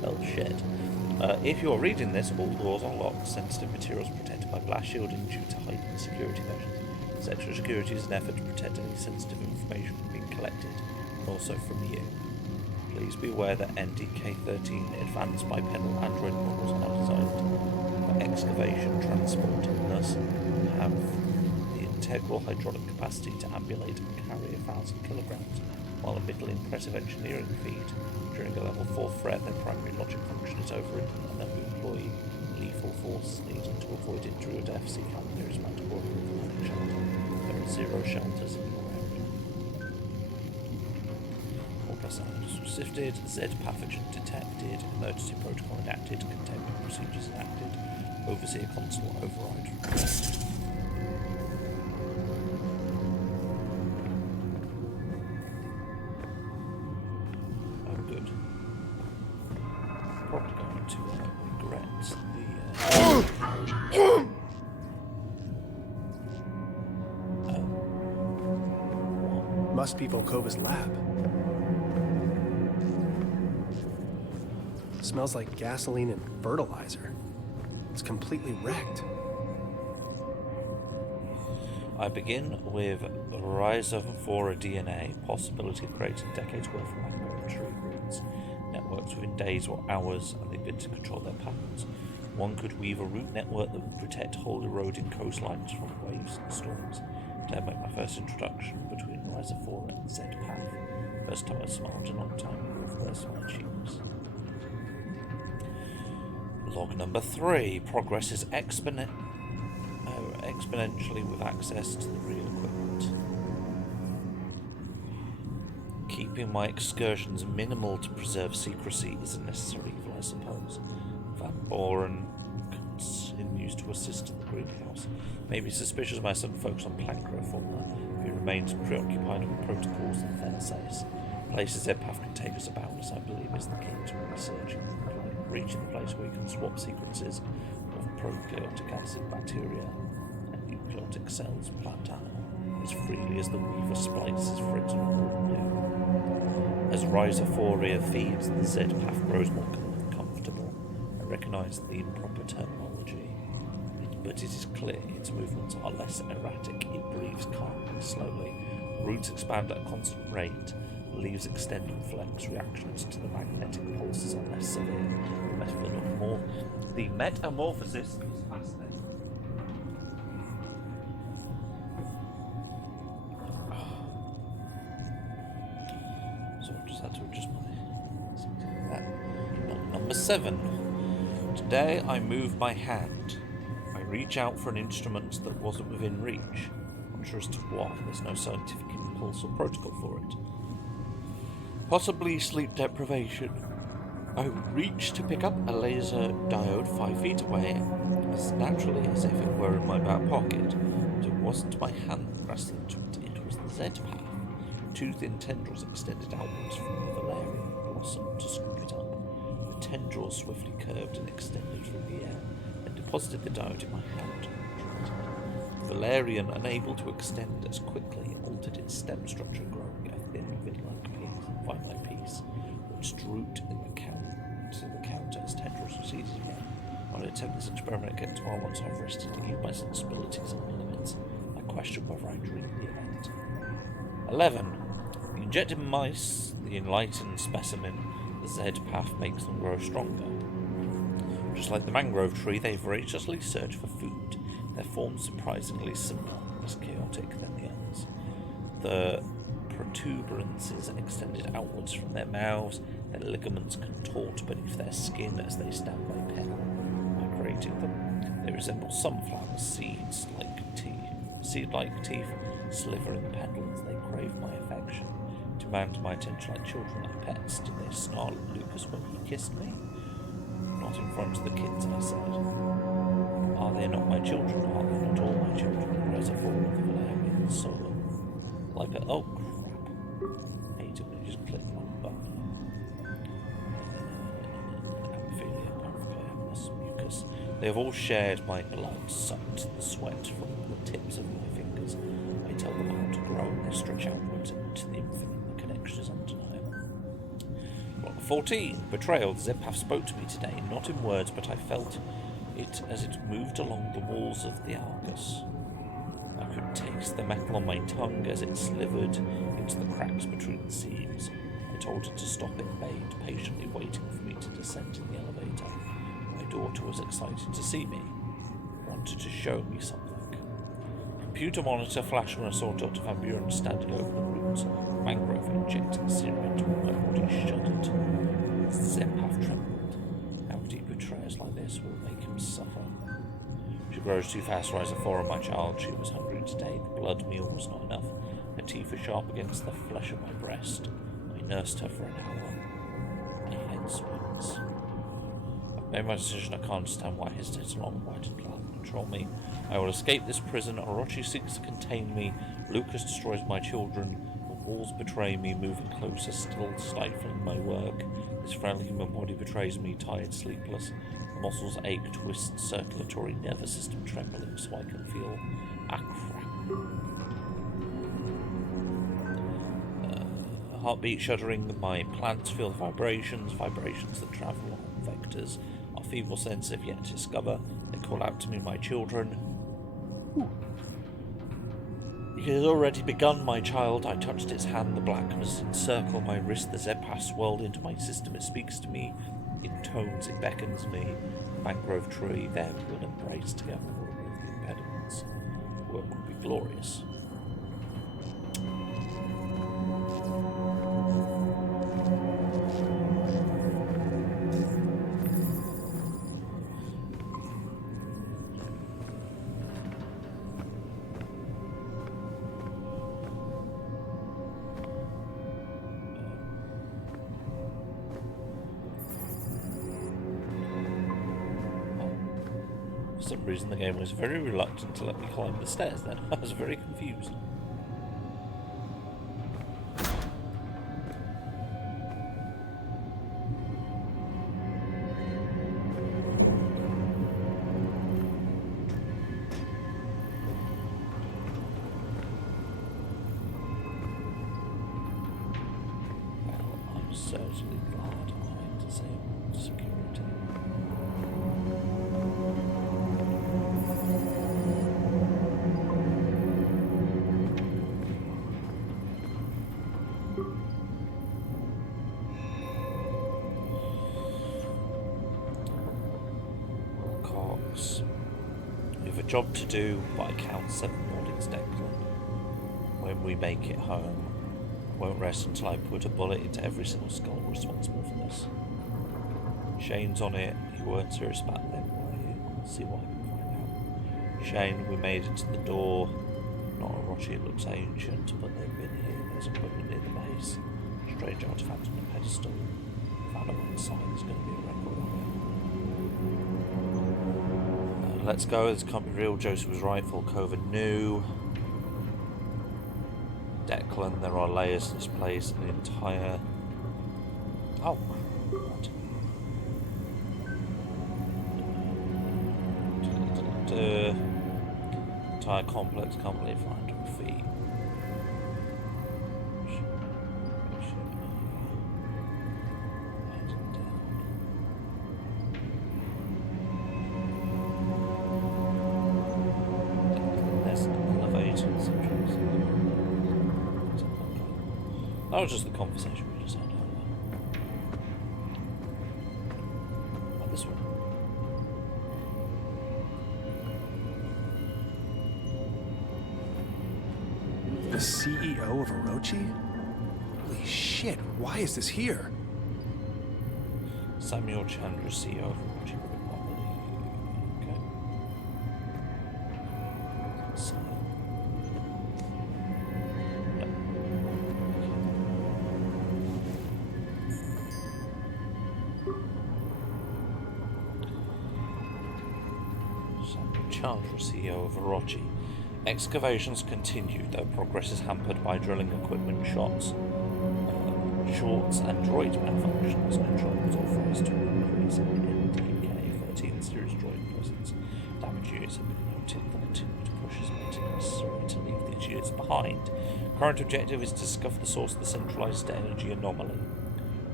Well, shit. If you're reading this, all doors are locked, sensitive materials protected by blast shielding due to heightened security measures. This extra security is an effort to protect any sensitive information from being collected, and also from you. Please be aware that NDK-13 advanced bipedal android models are designed for excavation transport and thus have the integral hydraulic capacity to ambulate and carry 1,000 kilograms. While a middle impressive engineering feat, during a level 4 threat their primary logic function is overridden and they employ lethal force needed to avoid injury or death. See how there is Manticore shelter. There are 0 shelters in your area. All personnel sifted, Z-pathogen detected, emergency protocol enacted, containment procedures enacted, overseer console override request. Probably going to regret the Must be Volkova's lab. Smells like gasoline and fertilizer. It's completely wrecked. I begin with Rhizophoria DNA, possibility of creating decades worth of laboratory roots, networks within days or hours, and the ability to control their patterns. One could weave a root network that would protect whole eroding coastlines from waves and storms. To make my first introduction between Rhizophoria and Z-Path. First time I smiled a long time, wolf burst my cheeks. Log number 3. Progress is exponentially with access to the real equipment. Keeping my excursions minimal to preserve secrecy is a necessary evil, I suppose. Van Boren continues to assist in the greenhouse. Maybe suspicious of my sudden focus on plant growth formula. If he remains preoccupied with protocols and fences. Places Z-Path can take us about, as I believe is the key to researching reaching the place where you can swap sequences of prokaryotic acid, bacteria, and eukaryotic cells, plant animal, as freely as the weaver splices for its new. As Rhizophoria feeds, the Z-Path grows more comfortable. I recognise the improper terminology, but it is clear its movements are less erratic. It breathes calmly, slowly. Roots expand at a constant rate. Leaves extend and flex. Reactions to the magnetic pulses are less severe. The metamorphosis is fascinating. So I just had to adjust my... Number 7. Today I move my hand. I reach out for an instrument that wasn't within reach. Not sure as to why. There's no scientific impulse or protocol for it. Possibly sleep deprivation. I reach to pick up a laser diode 5 feet away, as naturally as if it were in my back pocket. But it wasn't my hand that grasped into it, it was the Z-Path. 2 thin tendrils extended outwards from the valerian blossom to scoop it up. The tendrils swiftly curved and extended through the air, and deposited the diode in my hand. The valerian, unable to extend as quickly, altered its stem structure, growing a thin vine-like piece, which drooped in the counter as tendrils receded again. I'll attempt this experiment again tomorrow once I've rested to keep my sensibilities on the limits. I question whether I dreamed the event. 11. The injected mice, the enlightened specimen, the Z-Path makes them grow stronger. Just like the mangrove tree, they voraciously search for food. Their forms surprisingly simple, less chaotic than the others. The protuberances extended outwards from their mouths, their ligaments contort beneath their skin as they stand by creating them. They resemble sunflower seed-like teeth slivering petals. They crave my affection, demand my attention like children, like pets. Did they snarl at Lucas when he kissed me? Not in front of the kids, I said. Are they not my children? Are they not all my children? The reservoir of the Valerian soul. Like a... Oh, crap. Hate it when you just click on the button. Amphilia, mucus. They have all shared my blood, sucked the sweat from the tips of my fingers. I tell them how to grow, and they stretch outwards into the infinite. The connection is undeniable. Block 14. Betrayal. The Zepath spoke to me today, not in words, but I felt it as it moved along the walls of the Argus. I could taste the metal on my tongue as it slivered into the cracks between the seams. I told it to stop it, begged, patiently waiting for me to descend in the elevator. My daughter was excited to see me, wanted to show me something. Computer monitor flashed when I saw Dr. Van Buren standing over the roots. Mangrove injecting serum into my body shuddered. Zepath trembled. How deep betrayers like this will make him suffer. She grows too fast, rise a four on my child. She was hungry today. The blood meal was not enough. Her teeth were sharp against the flesh of my breast. I nursed her for an hour. My head swims. I've made my decision. I can't understand why I hesitated long. Why didn't love control me? I will escape this prison. Orochi seeks to contain me. Lucas destroys my children. The walls betray me, moving closer, still stifling my work. This frail human body betrays me, tired, sleepless. The muscles ache, twist, circulatory nervous system trembling so I can feel heartbeat shuddering. My plants feel vibrations that travel on vectors. Our feeble sense have yet to discover. They call out to me, my children. It has already begun, my child. I touched its hand. The blackness encircled my wrist. The Zepath swirled into my system. It speaks to me. In tones, it beckons me. The mangrove tree, there we will embrace together. We'll remove the impediments. Work will be glorious. For some reason the game was very reluctant to let me climb the stairs then. I was very confused. Well, I'm certainly glad I disabled security. We have a job to do, but I count 7 mornings, Declan. When we make it home, I won't rest until I put a bullet into every single skull responsible for this. Shane's on it. You weren't serious about them, were you? Let's see what I can find out. Shane, we made it to the door. Not Orochi, it looks ancient, but they've been here. There's equipment near the base. Strange artifact on a pedestal. Found on the side, there's going to be a record on it. Let's go, this can't be real. Joseph was right, Volkova knew. Declan, there are layers to this place, an entire... Oh, what? Entire complex can't believe 500 feet. That was just the conversation we just had earlier. Like this one. The CEO of Orochi? Holy shit, why is this here? Samuel Chandra, CEO of Orochi. Okay. So. Chandra, CEO of Orochi. Excavations continued, though progress is hampered by drilling equipment shorts and droid malfunctions. Control was authorized to increase in NDK 13 series droid presence. behind. Current objective is to discover the source of the centralized energy anomaly.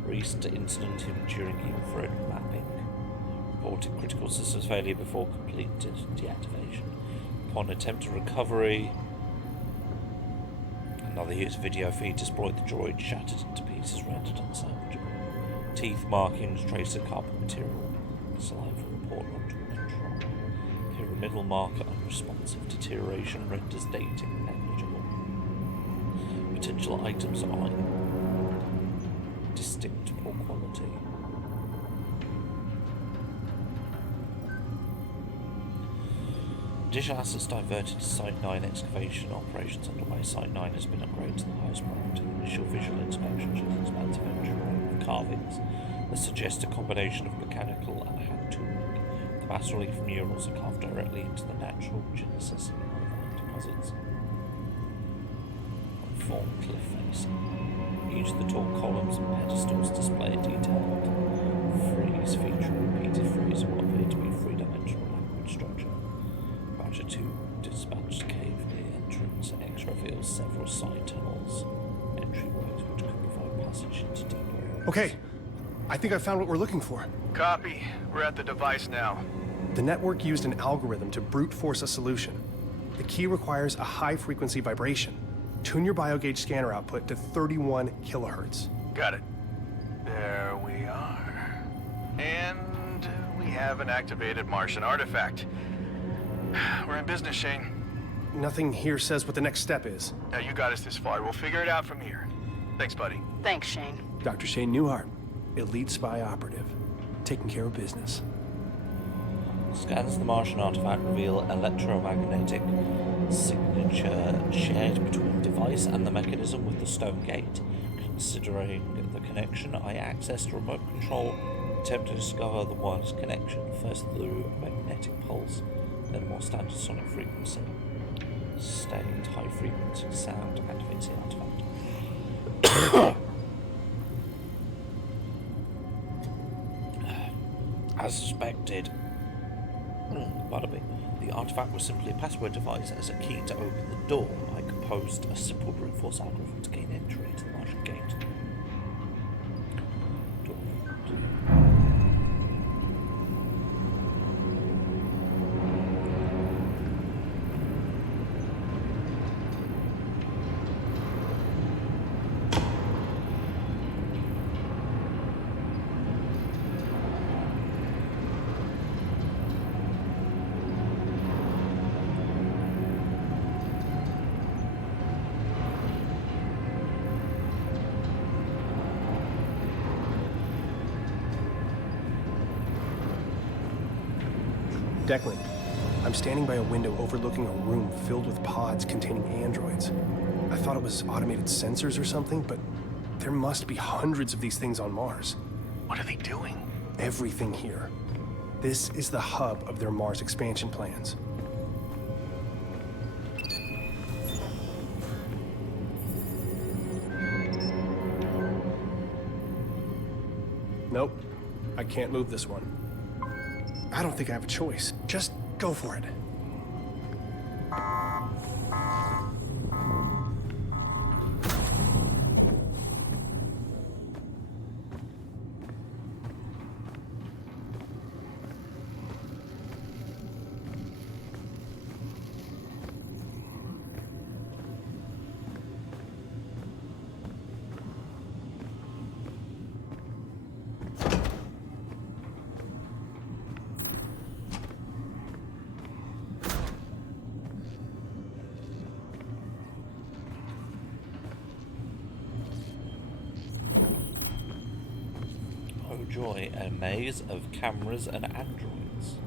Recent incident during infrared mapping. Reported critical systems failure before complete deactivation. Upon attempted recovery, another user video feed displayed the droid shattered into pieces, rendered unsalvageable. Teeth, markings, trace of carbon material, saliva report onto a control. Pyramidal marker unresponsive. Deterioration renders dating negligible. Potential items are distinct poor quality. Additional assets diverted to Site 9. Excavation operations underway. Site 9 has been upgraded to the highest priority. Initial visual inspection shows expansive entry carvings that suggest a combination of mechanical and hand tooling. The bas relief murals are carved directly into the natural genesis of the deposits. Form cliff facing. Each of the tall columns and pedestals display a detailed frieze featuring repeated phrases of what appear to be three-dimensional language structure. Badger 2 dispatched cave near entrance. X reveals several side tunnels, entryways which could provide passage into deeper areas. Okay, I think I found what we're looking for. Copy. We're at the device now. The network used an algorithm to brute force a solution. The key requires a high-frequency vibration. Tune your biogauge scanner output to 31 kilohertz. Got it. There we are. And we have an activated Martian artifact. We're in business, Shane. Nothing here says what the next step is. Now you got us this far. We'll figure it out from here. Thanks, buddy. Thanks, Shane. Dr. Shane Newhart, elite spy operative, taking care of business. Scans of the Martian artifact reveal electromagnetic signature shared between device and the mechanism with the stone gate. Considering the connection, I accessed remote control, attempt to discover the wireless connection, first through a magnetic pulse, then a more standard sonic frequency. Sustained high frequency sound activates the artifact. As suspected, pardon me, the artifact was simply a password device as a key to open the door. I composed a simple brute force algorithm to gain entry into the Martian gate. Door opened. Declan, I'm standing by a window overlooking a room filled with pods containing androids. I thought it was automated sensors or something, but there must be hundreds of these things on Mars. What are they doing? Everything here. This is the hub of their Mars expansion plans. Nope, I can't move this one. I don't think I have a choice. Just go for it. Oh joy, a maze of cameras and androids.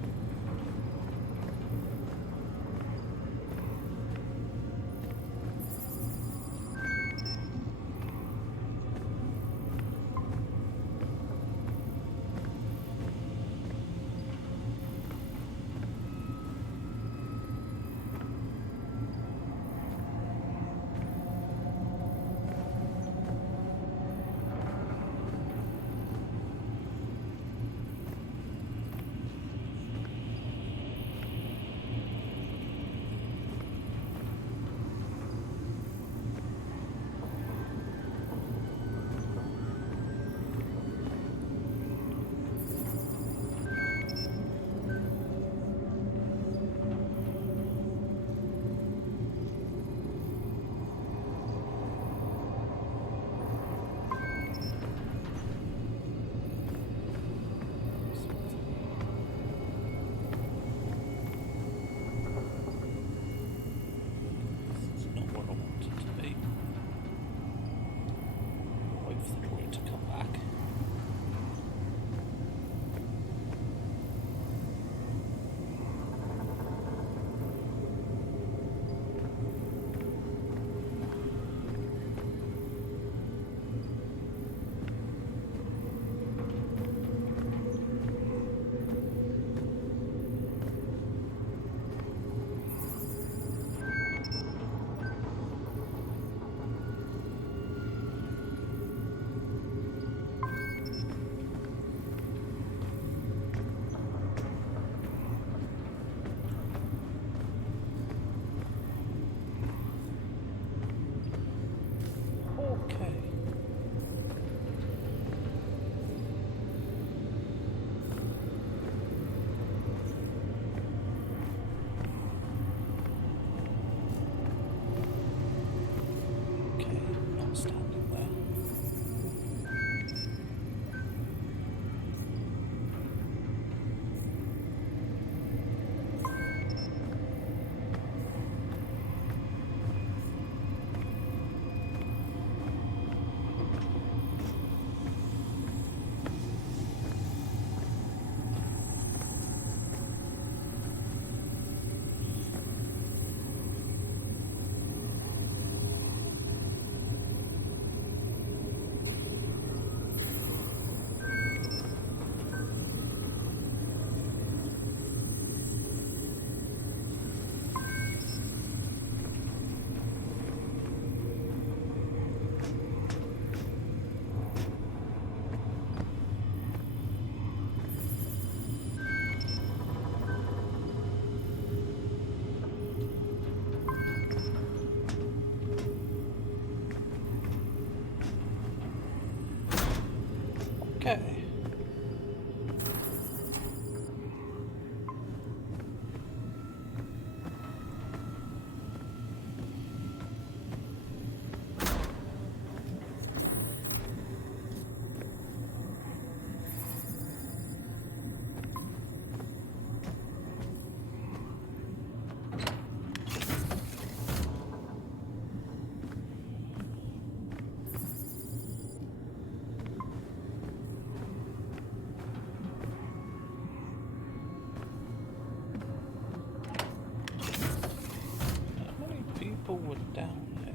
we're down here.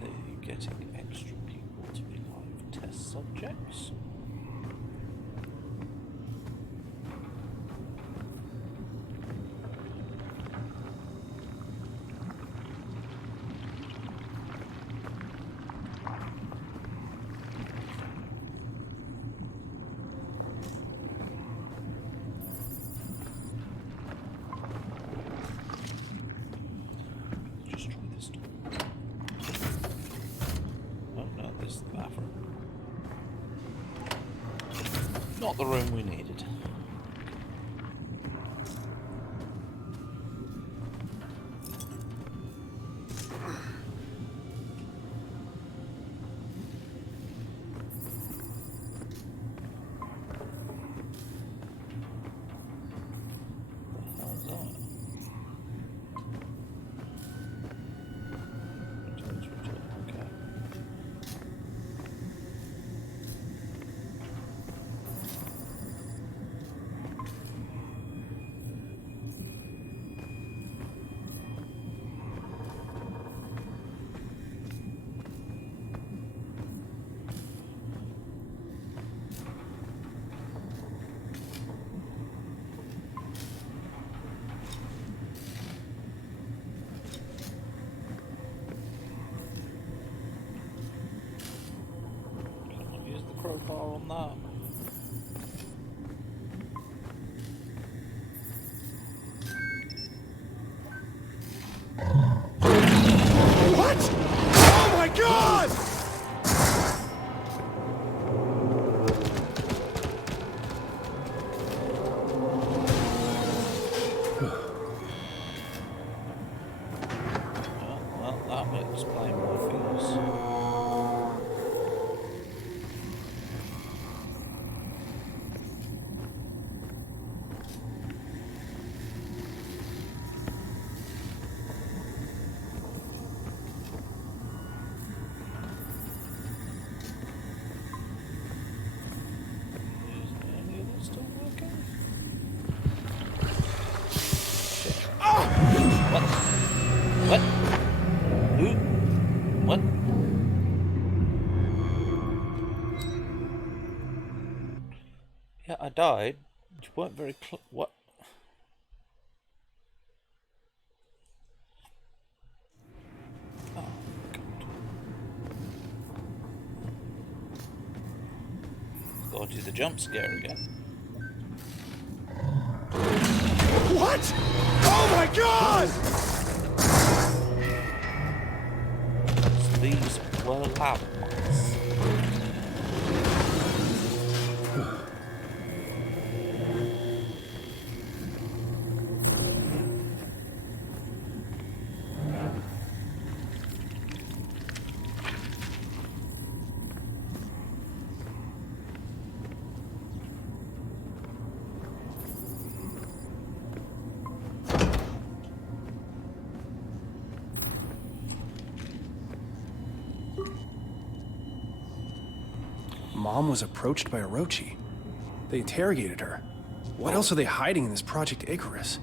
They're getting extra people to be live test subjects. Just try this door. Oh no, this is the bathroom. Not the room we needed. What the hell's that? Okay. Can't use the crowbar on that. What? Oh my god! Well, that might explain my fears. Is any of this still working? Shit. What? What? Who? What? Yeah, I died. You weren't very what? Oh, God. Gotta do the jump scare again. What? Oh my god! These were landmines. Mom was approached by Orochi. They interrogated her. What else are they hiding in this Project Icarus?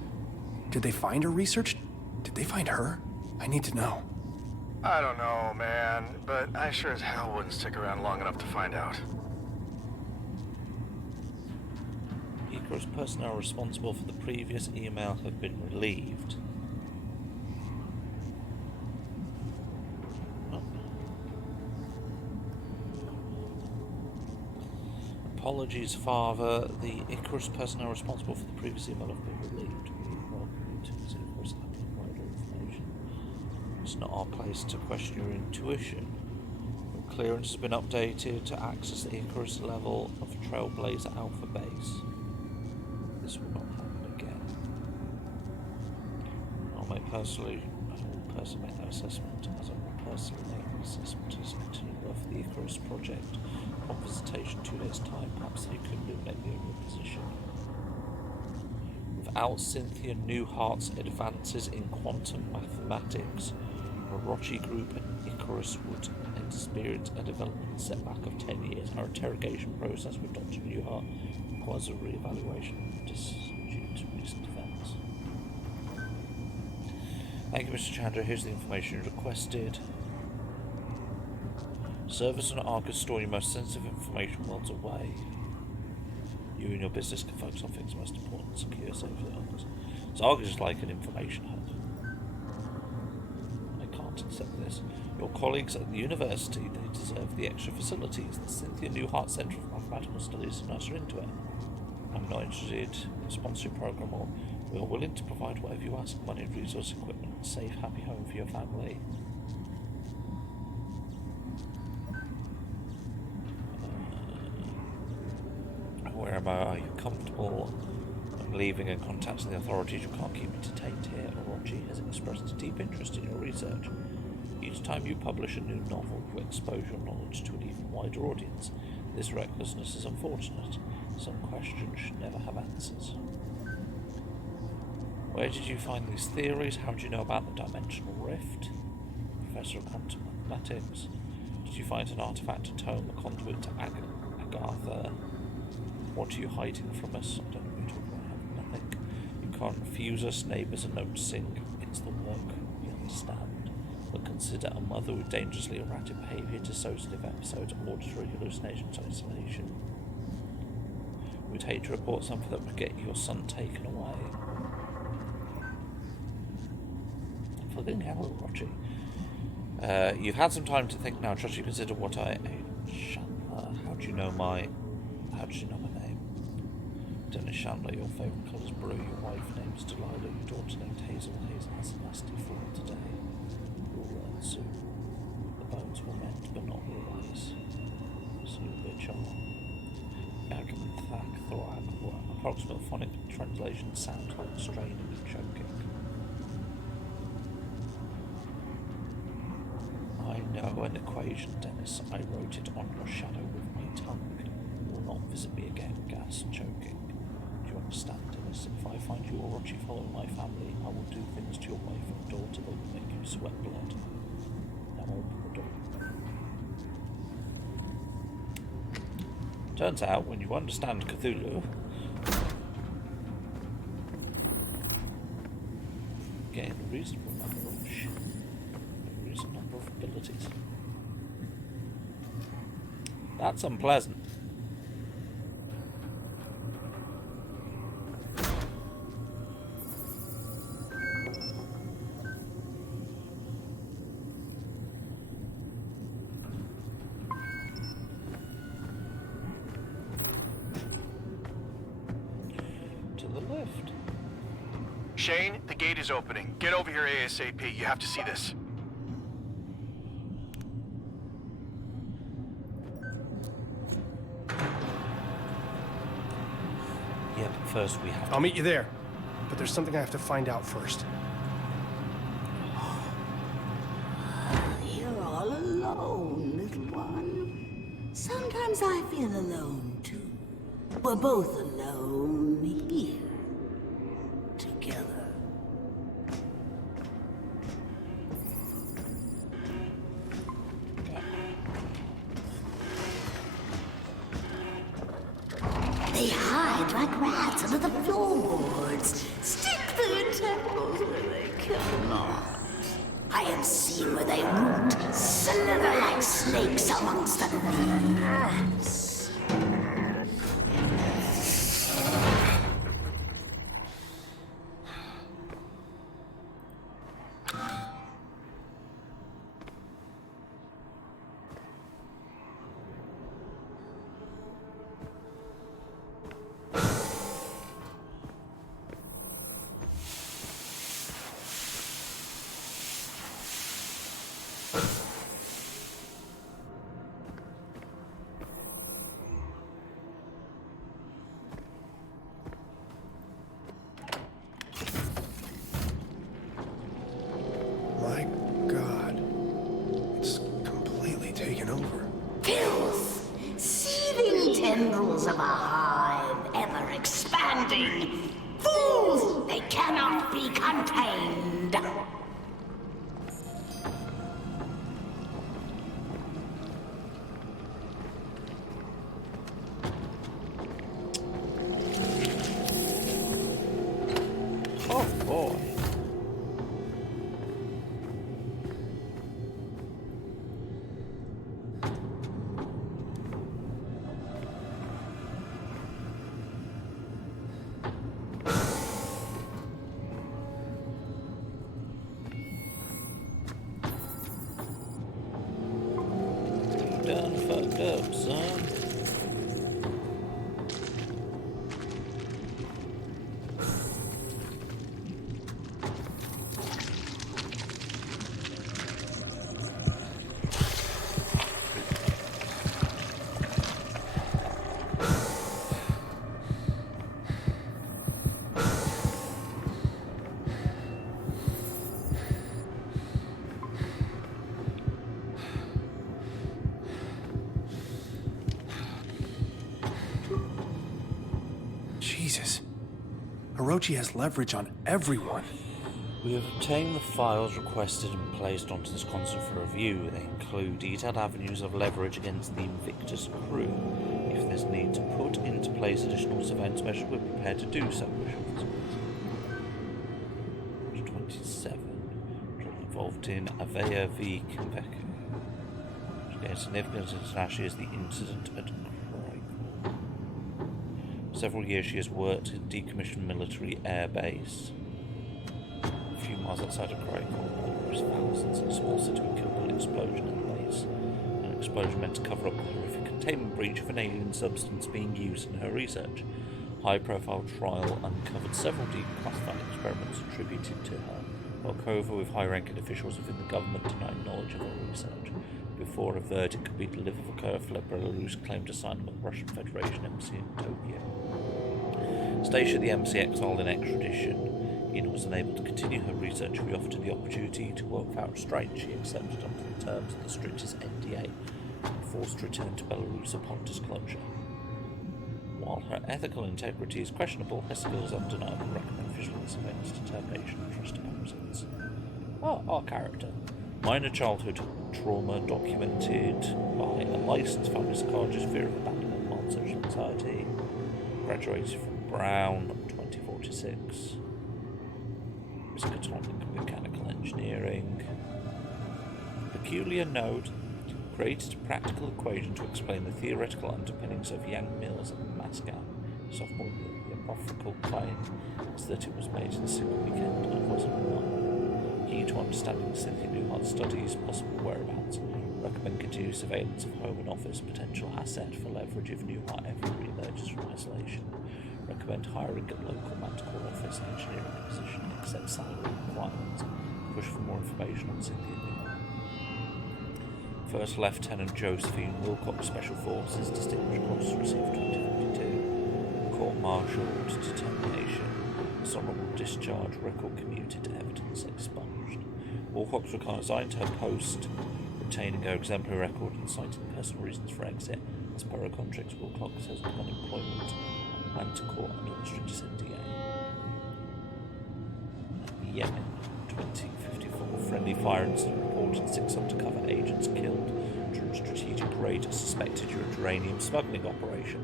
Did they find her research? Did they find her? I need to know. I don't know, man, but I sure as hell wouldn't stick around long enough to find out. Icarus personnel responsible for the previous email have been relieved. Oh. Apologies, Father. The Icarus personnel responsible for the previous email have been relieved. We welcome you to this Icarus lab to provide information. It's not our place to question your intuition. Your clearance has been updated to access the Icarus level of Trailblazer Alpha Base. This will not happen again. I will personally make that assessment, as I will personally make an assessment as continue work for the Icarus project. On visitation 2 days' time, perhaps they could illuminate the overall position. Without Cynthia Newhart's advances in quantum mathematics, Orochi Group and Icarus would experience a development setback of 10 years. Our interrogation process with Dr. Newhart requires a re-evaluation due to recent events. Thank you, Mr. Chandra. Here's the information you requested. Servers and Argus store your most sensitive information worlds away. You and your business can focus on things most important, secure, safe for the Argus. So Argus is like an information hub. I can't accept this. Your colleagues at the university, they deserve the extra facilities. The Cynthia Newhart Centre for Mathematical Studies and us are into it. I'm not interested in a sponsorship program, or we are willing to provide whatever you ask: money, resource, equipment, a safe, happy home for your family. Where am I? Are you comfortable? I'm leaving and contacting the authorities. You can't keep me detained here. Orochi has expressed a deep interest in your research. Each time you publish a new novel, you expose your knowledge to an even wider audience. This recklessness is unfortunate. Some questions should never have answers. Where did you find these theories? How did you know about the dimensional rift? Professor of Quantum Mathematics. Did you find an artifact, a tome, a conduit to Agatha? What are you hiding from us? I don't know what you're talking about. Nothing. You can't refuse us. Neighbours are noticing. It's the work. We understand. But consider a mother with dangerously erratic behaviour, dissociative episodes, auditory hallucinations, isolation. We'd hate to report something that would get your son taken away. Fucking hell, Orochi. You've had some time to think now. Trust you consider what I... Chandler. How do you know my name? Dennis Chandler, your favourite colour's blue, your wife name's Delilah, your daughter named Hazel. Hazel has a nasty fall today. You'll learn soon. The bones were meant, but not always. So you bitch on. Argument Thak Thorak. Approximate phonic translation sounds like straining and choking. I know an equation, Dennis. I wrote it on your shadow with my tongue. You will not visit me again, gas and choking. Do you understand, Dennis? If I find you Orochi following my family, I will do things to your wife and daughter that will make you sweat blood. Now open the door. Turns out, when you understand Cthulhu, gain a reasonable number of abilities. That's unpleasant. To the left. Shane, the gate is opening. Get over here ASAP. You have to see this. Yeah, but first we have to... I'll meet you there. But there's something I have to find out first. You're all alone, little one. Sometimes I feel alone, too. We're both alone here. Together. They hide like rats under the floorboards. Stick their tentacles where they cannot. I have seen where they root, slither like snakes amongst the leaves. My God. It's completely taken over. Filth! Seething tendrils of a hive, ever expanding. Fools! They cannot be contained. done fucked up, son. Jesus. Orochi has leverage on everyone. We have obtained the files requested and placed onto this console for review. They include detailed avenues of leverage against the Invictus crew. If there's need to put into place additional surveillance measures, we're prepared to do so. 27. Involved in Avea v. Quebec. Which gained significance internationally as the incident at Craig. Several years she has worked at decommissioned military air base. A few miles outside of Craigmore, there is thousands in a small city who killed an explosion in the base. An explosion meant to cover up the horrific containment breach of an alien substance being used in her research. High-profile trial uncovered several declassified experiments attributed to her. Volkova, with high-ranking officials within the government, denied knowledge of her research. Before a verdict could be delivered, Volkova, Belarus claimed asylum at the Russian Federation Embassy in Tokyo. Stationed at the embassy, exiled in extradition, Ina was unable to continue her research. We offered her the opportunity to work without restraint. She accepted under the terms of the strictest NDA and forced to return to Belarus upon disclosure. While her ethical integrity is questionable, her skills are undeniable. Recommend visual surveillance, determination, and trust about results. Our character. Minor childhood trauma documented by a licensed family psychologist, fear of abandonment, mild social anxiety. Graduated from Brown, 2046. Miskatonic mechanical engineering. Peculiar node. Created a practical equation to explain the theoretical underpinnings of Yang Mills and Moscow. Sophomore year, the apocryphal claim is that it was made in a single weekend and wasn't one. Key to understanding Cynthia Newhart's studies, possible whereabouts. Recommend continued surveillance of home and office, potential asset for leverage if Newhart ever re-emerges from isolation. Recommend hiring at local Manticore office engineering position, accept salary requirements. Push for more information on Cynthia Newhart. First Lieutenant Josephine Wilcox, Special Forces, Distinguished Cross, received 2022. Court-martialed, determination, dishonorable discharge, record commuted, evidence expunged. Wilcox resigned her post, retaining her exemplary record and citing personal reasons for exit. As per her contracts, Wilcox has begun employment on Manticore under the strictest NDA. Yemen, 2054. Friendly fire incident reported, 6 undercover agents killed during strategic raid suspected uranium smuggling operation.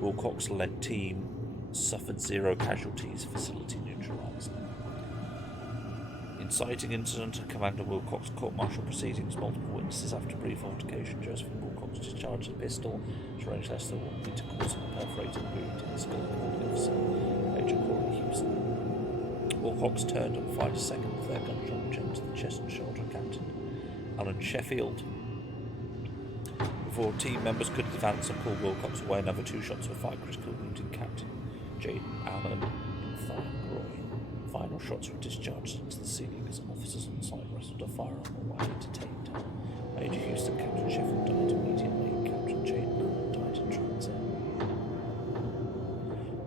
Wilcox-led team suffered 0 casualties, facility neutralized. Inciting incident at Commander Wilcox court-martial proceedings, multiple witnesses after brief altercation. Josephine Wilcox discharged a pistol to range less than 1 meter, causing a perforated wound in the skull of the officer, Major Corey Houston. Wilcox turned and fired a second with their gunshot jammed to the chest and shoulder of Captain Alan Sheffield. Before team members could advance and pull Wilcox away, another 2 shots were fired, critically wounding Captain Jaden Allen in thigh and groin. Final shots were discharged into the ceiling as officers on site wrestled a firearm away and detained her. Major Houston, Captain Sheffield died immediately. Captain Jaden Allen died in transit.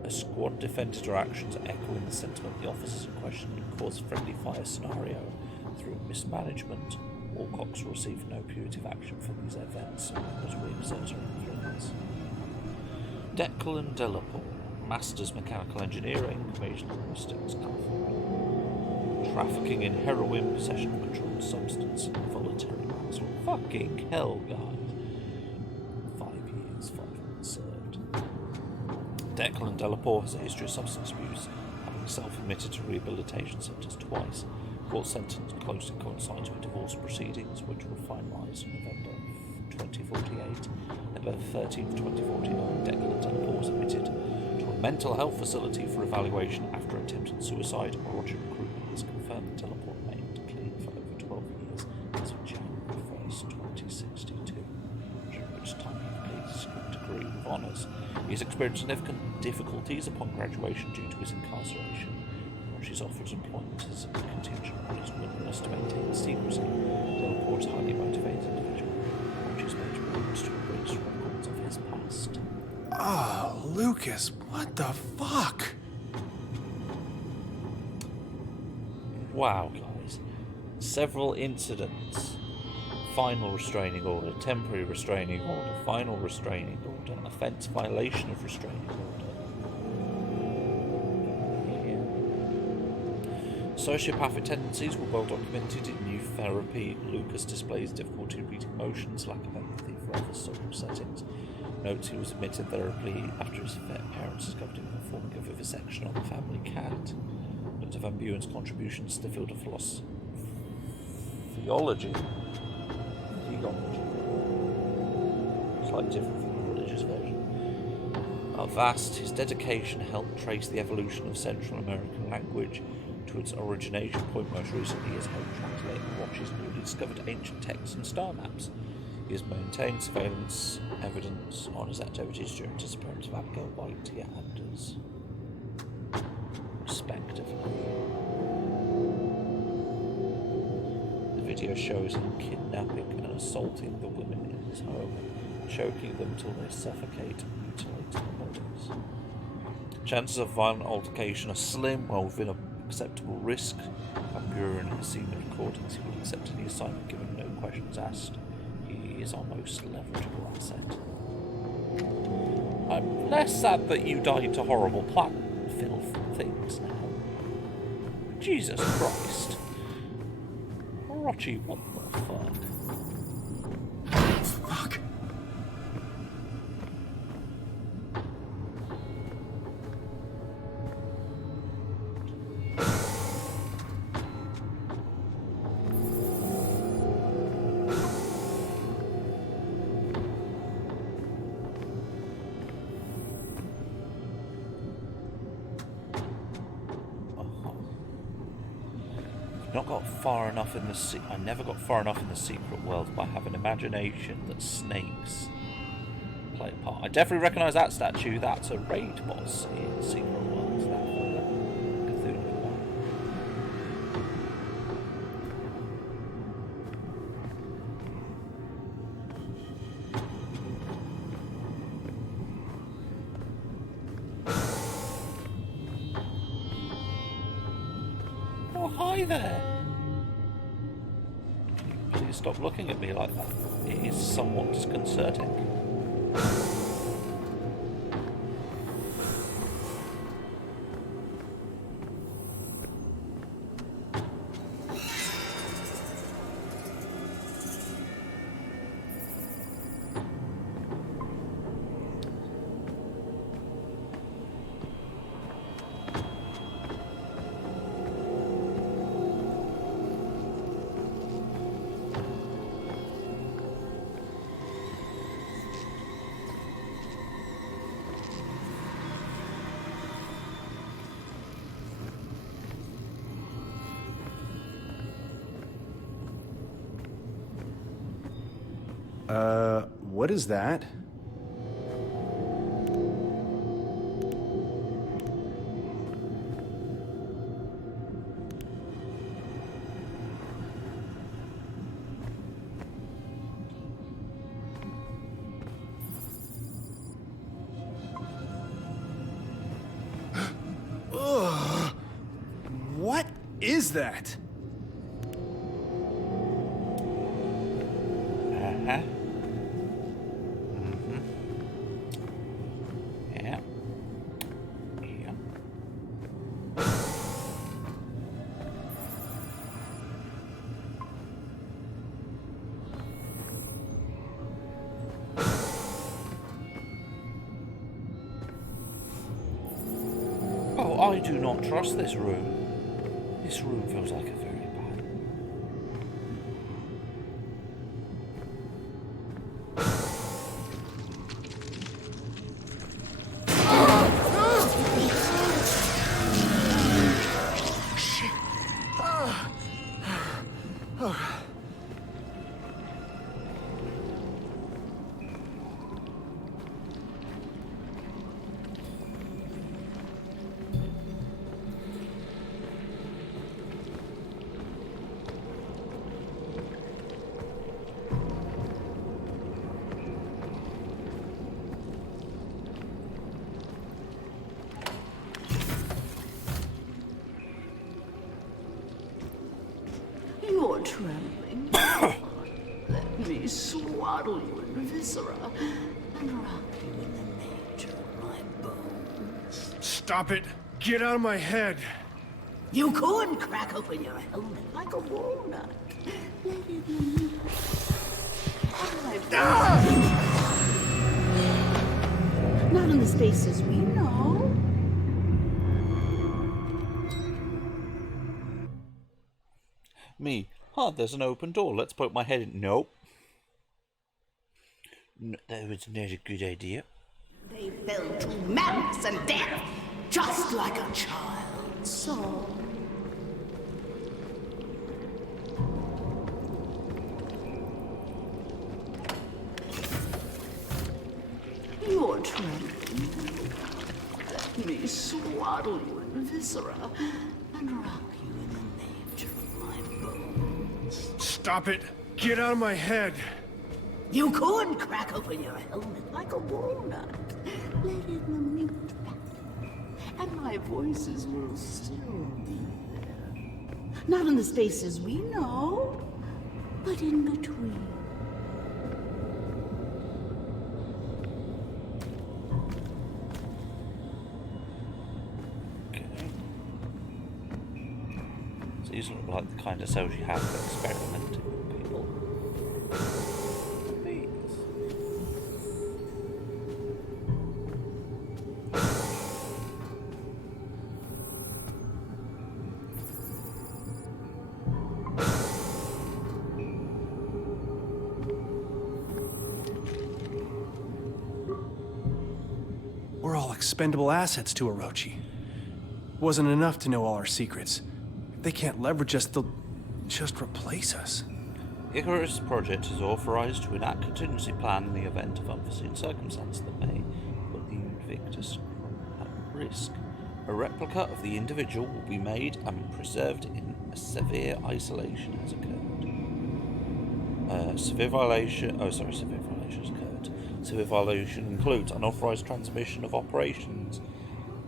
A squad defended her actions, echoing the sentiment of the officers in question, and caused a friendly fire scenario. Through mismanagement, Wilcox received no punitive action for these events and was re-exerted her influence. Declan Delapore, Masters Mechanical Engineering, Major Linguistics, California. Trafficking in heroin, possession of controlled substance, involuntary manslaughter. Fucking hell, guys. 5 years, 5 months served. Declan Delapore has a history of substance abuse, having self-admitted to rehabilitation centres twice. Court sentence closely coincides with divorce proceedings, which were finalised in November 2048. November 13th, 2049, Declan Delapore was admitted to a mental health facility for evaluation after attempted suicide. Roger Recruitment has confirmed that Delapore remained clean for over 12 years as of January 1st, 2062. honours. He has experienced significant difficulties upon graduation due to his incarceration. Rochi's offers employment as a contingent on his willingness to maintain secrecy. Delport is a highly motivated individual. Rochi's major willingness to erase records of his past. Oh, Lucas, what the fuck? Wow, guys. Several incidents. Final restraining order, temporary restraining order, final restraining order, offence violation of restraining order. Yeah. Sociopathic tendencies were well documented in youth therapy. Lucas displays difficulty reading emotions, lack of empathy for other social settings. Notes he was admitted therapy after his parents discovered him performing a vivisection on the family cat. Dr. Van Buren's contributions to the field of theology. Slightly different from the religious version. Are vast. His dedication helped trace the evolution of Central American language to its origination point. Most recently, he has helped translate Rochi's newly discovered ancient texts and star maps. He has maintained surveillance evidence on his activities during disappearance of Abigail White, Tia Anders, respectively. The video shows him kidnapping and assaulting the women in his home, choking them till they suffocate and mutilate their bodies. Chances of violent altercation are slim, while within an acceptable risk. Van Buren has seen the recordings. He will accept any assignment given, no questions asked. He is our most leverageable asset. I'm less sad that you died to horrible plant filth things now. Jesus Christ. Rochi, what the fuck? Fuck. Not got far enough in the I never got far enough in the secret world, but I have an imagination that snakes play a part. I definitely recognise that statue. That's a raid boss in Secret Worlds. That Cthulhu one. Oh, hi there. Please stop looking at me like that. It is somewhat disconcerting. What is that? Ugh. What is that? Uh-huh. Yeah. Yeah. Oh, I do not trust this room. This room feels like a very bad. swaddle you in viscera and rock you in the nature of my bones. Stop it! Get out of my head! You could crack open your helmet like a walnut. Let it loose. Not in the spaces we know. Me. There's an open door. Let's poke my head in. Nope. That was not a good idea. They fell to madness and death, just like a child's soul. You're trembling. Let me swaddle you in viscera and rock you in the nature of my bones. Stop it! Get out of my head! You could crack open your helmet like a walnut. Let it loose. And my voices will still be there. Not in the spaces we know, but in between. So these look like the kind of cells you have for experimenting with people. We're all expendable assets to Orochi. Wasn't enough to know all our secrets. If they can't leverage us, they'll just replace us. Icarus Project is authorized to enact contingency plan in the event of unforeseen circumstances that may put the Invictus at risk. A replica of the individual will be made and preserved in a severe isolation has occurred. Severe violation has occurred. Severe violation includes unauthorized transmission of operations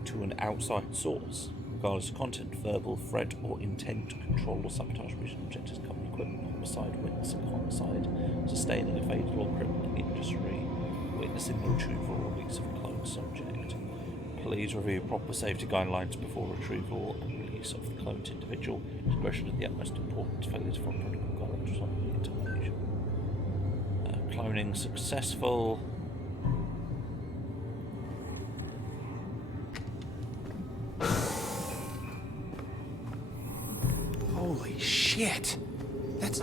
to an outside source, regardless of content, verbal, threat, or intent to control or sabotage mission objectives, company equipment, homicide, witnessing homicide, sustaining a fatal or criminal injury, witnessing the retrieval or release of a cloned subject. Please review proper safety guidelines before retrieval and release of the cloned individual. Discretion is the utmost importance. Failure to follow protocol guidelines results in termination. Cloning successful. Holy shit! That's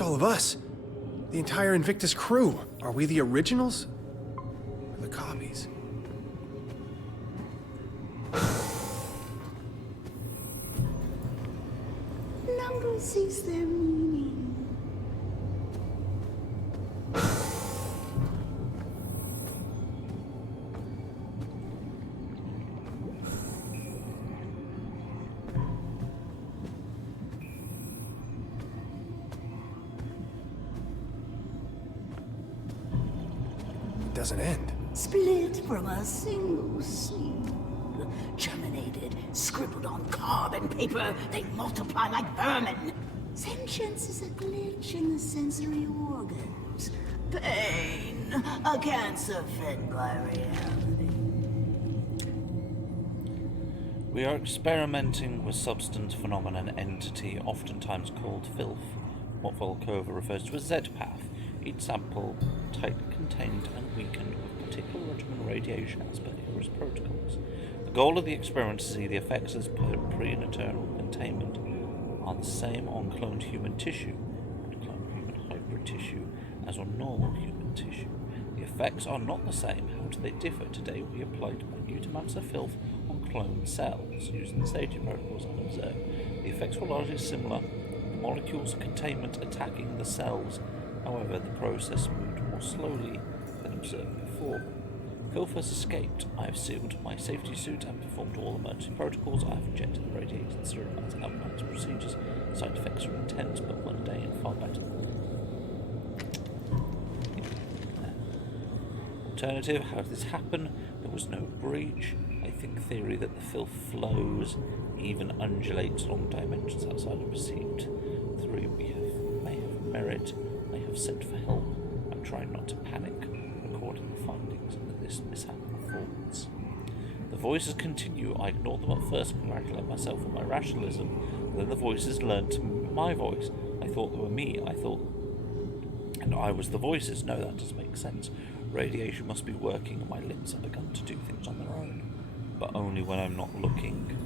all of us. The entire Invictus crew. Are we the originals? Or the copies? Numbers cease their meaning. Doesn't end. Split from a single seed. Germinated, scribbled on carbon paper, they multiply like vermin. Sentience is a glitch in the sensory organs. Pain, a cancer fed by reality. We are experimenting with substance, phenomenon, entity, oftentimes called filth, what Volkova refers to as Z-path. Each sample tightly contained and weakened with particular regimen radiation as per Icarus protocols. The goal of the experiment is to see the effects as per prenatal containment are the same on cloned human tissue and cloned human hybrid tissue as on normal human tissue. The effects are not the same. How do they differ? Today we applied minute amounts of filth on cloned cells using the staging protocols and observed. The effects were largely similar, the molecules of containment attacking the cells. However, the process moved more slowly than observed before. Filth has escaped. I have sealed my safety suit and performed all emergency protocols. I have injected the radiated serum as outlined procedures. Side effects are intense but mundane, far better than alternative. How did this happen? There was no breach. I think theory that the filth flows, even undulates along dimensions outside of perceived. 3. May have merit. I have sent for help. I'm trying not to panic, recording the findings of this mishap performance. The voices continue. I ignored them at first, congratulate myself on my rationalism. Then the voices learnt my voice. I thought they were me. And I was the voices. No, that doesn't make sense. Radiation must be working and my limbs have begun to do things on their own. But only when I'm not looking.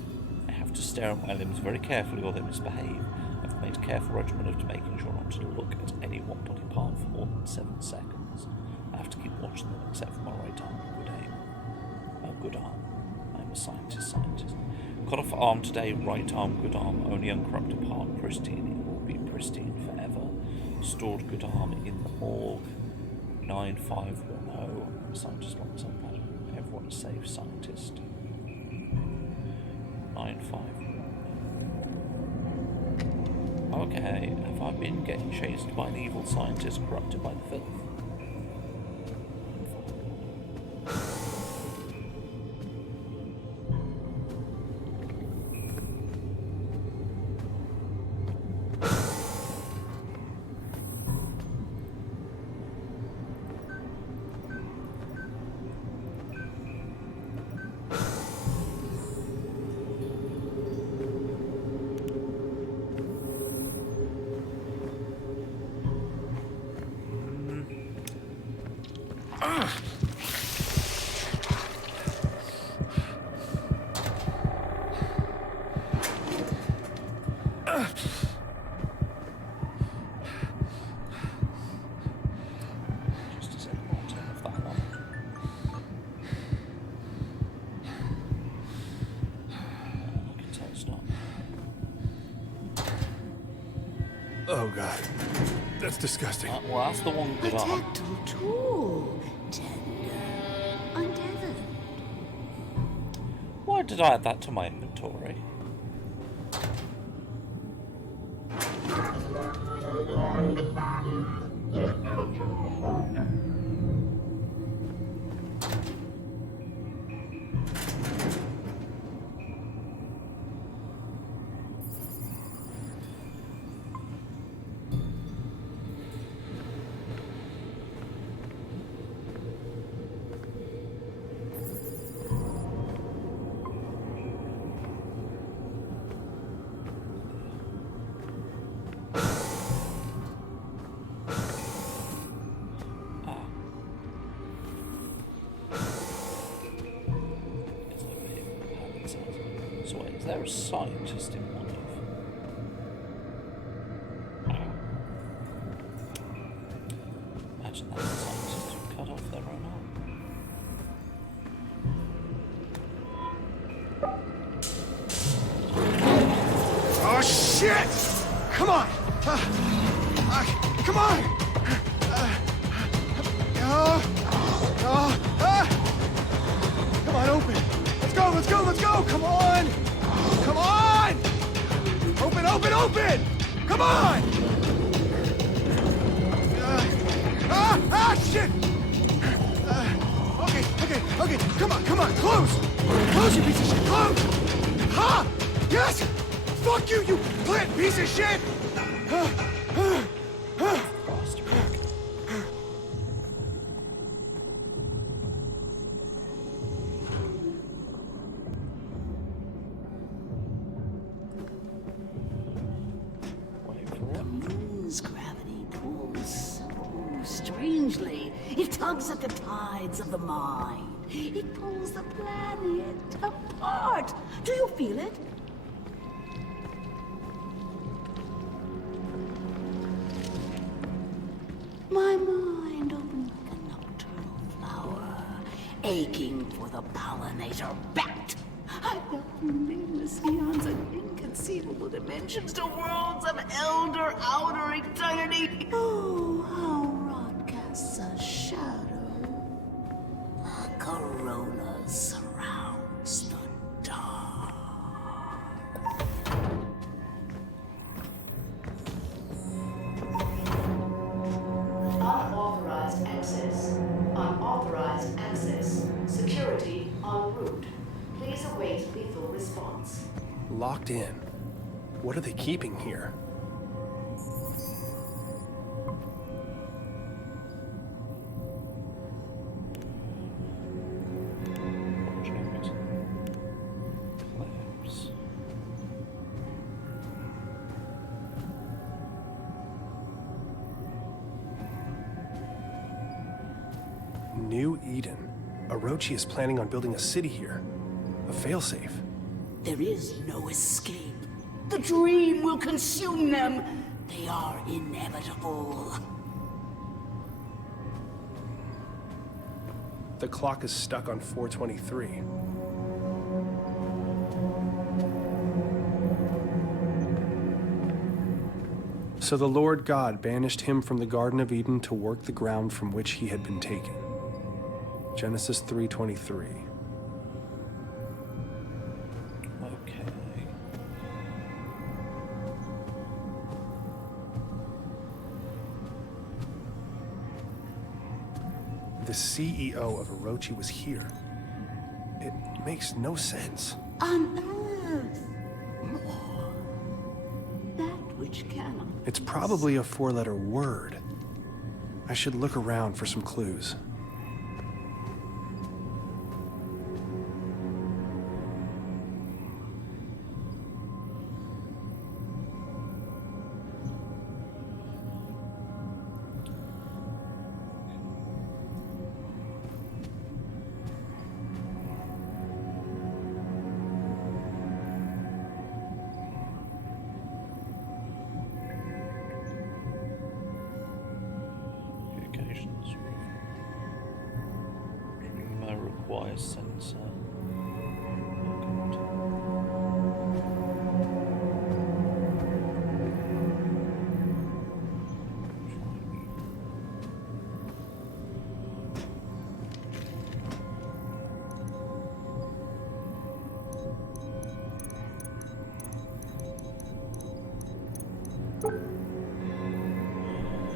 I have to stare at my limbs very carefully or they misbehave. I've made careful regimen of making sure not to look at any one body part for more than 7 seconds. I have to keep watching them except for my right arm and good aim. Oh, good arm. I'm a scientist. Cut off arm today, right arm, good arm, only uncorrupted part, pristine. It will be pristine forever. Stored good arm in the morgue. 9510. Scientist locked some matter. Everyone is safe, scientist. 9510. Okay, have I been getting chased by an evil scientist corrupted by the filth? Oh god, that's disgusting. Well, that's the one A good arm. tactile tool. Tender. Untethered. Why did I add that to my inventory? So wait, is there a scientist in one of? Imagine that's a scientist who cut off their own arm. Oh shit! Come on! Come on! Come on, open! Let's go! Come on! Come on! Open! Come on! Shit! Okay, come on, close! Close, you piece of shit, close! Ha! Yes! Fuck you, you plant piece of shit! Gravity pulls so strangely. It tugs at the tides of the mind. It pulls the planet apart. Do you feel it? My mind opened like a nocturnal flower, aching for the pollinator bat. I felt from nameless eons and inconceivable dimensions to worlds of elder outer eternity. Oh, how rot casts a shadow. A corona surrounds the dark. Unauthorized access. Security en route. Please await lethal response. Locked in. What are they keeping here? New Eden. Orochi is planning on building a city here. A failsafe. There is no escape. The dream will consume them. They are inevitable. The clock is stuck on 4:23. So the Lord God banished him from the Garden of Eden to work the ground from which he had been taken. Genesis 3:23. Okay. The CEO of Orochi was here. It makes no sense. Unearth more. That which cannot. It's probably a 4-letter word. I should look around for some clues. Communications. Dreamer requires sensor.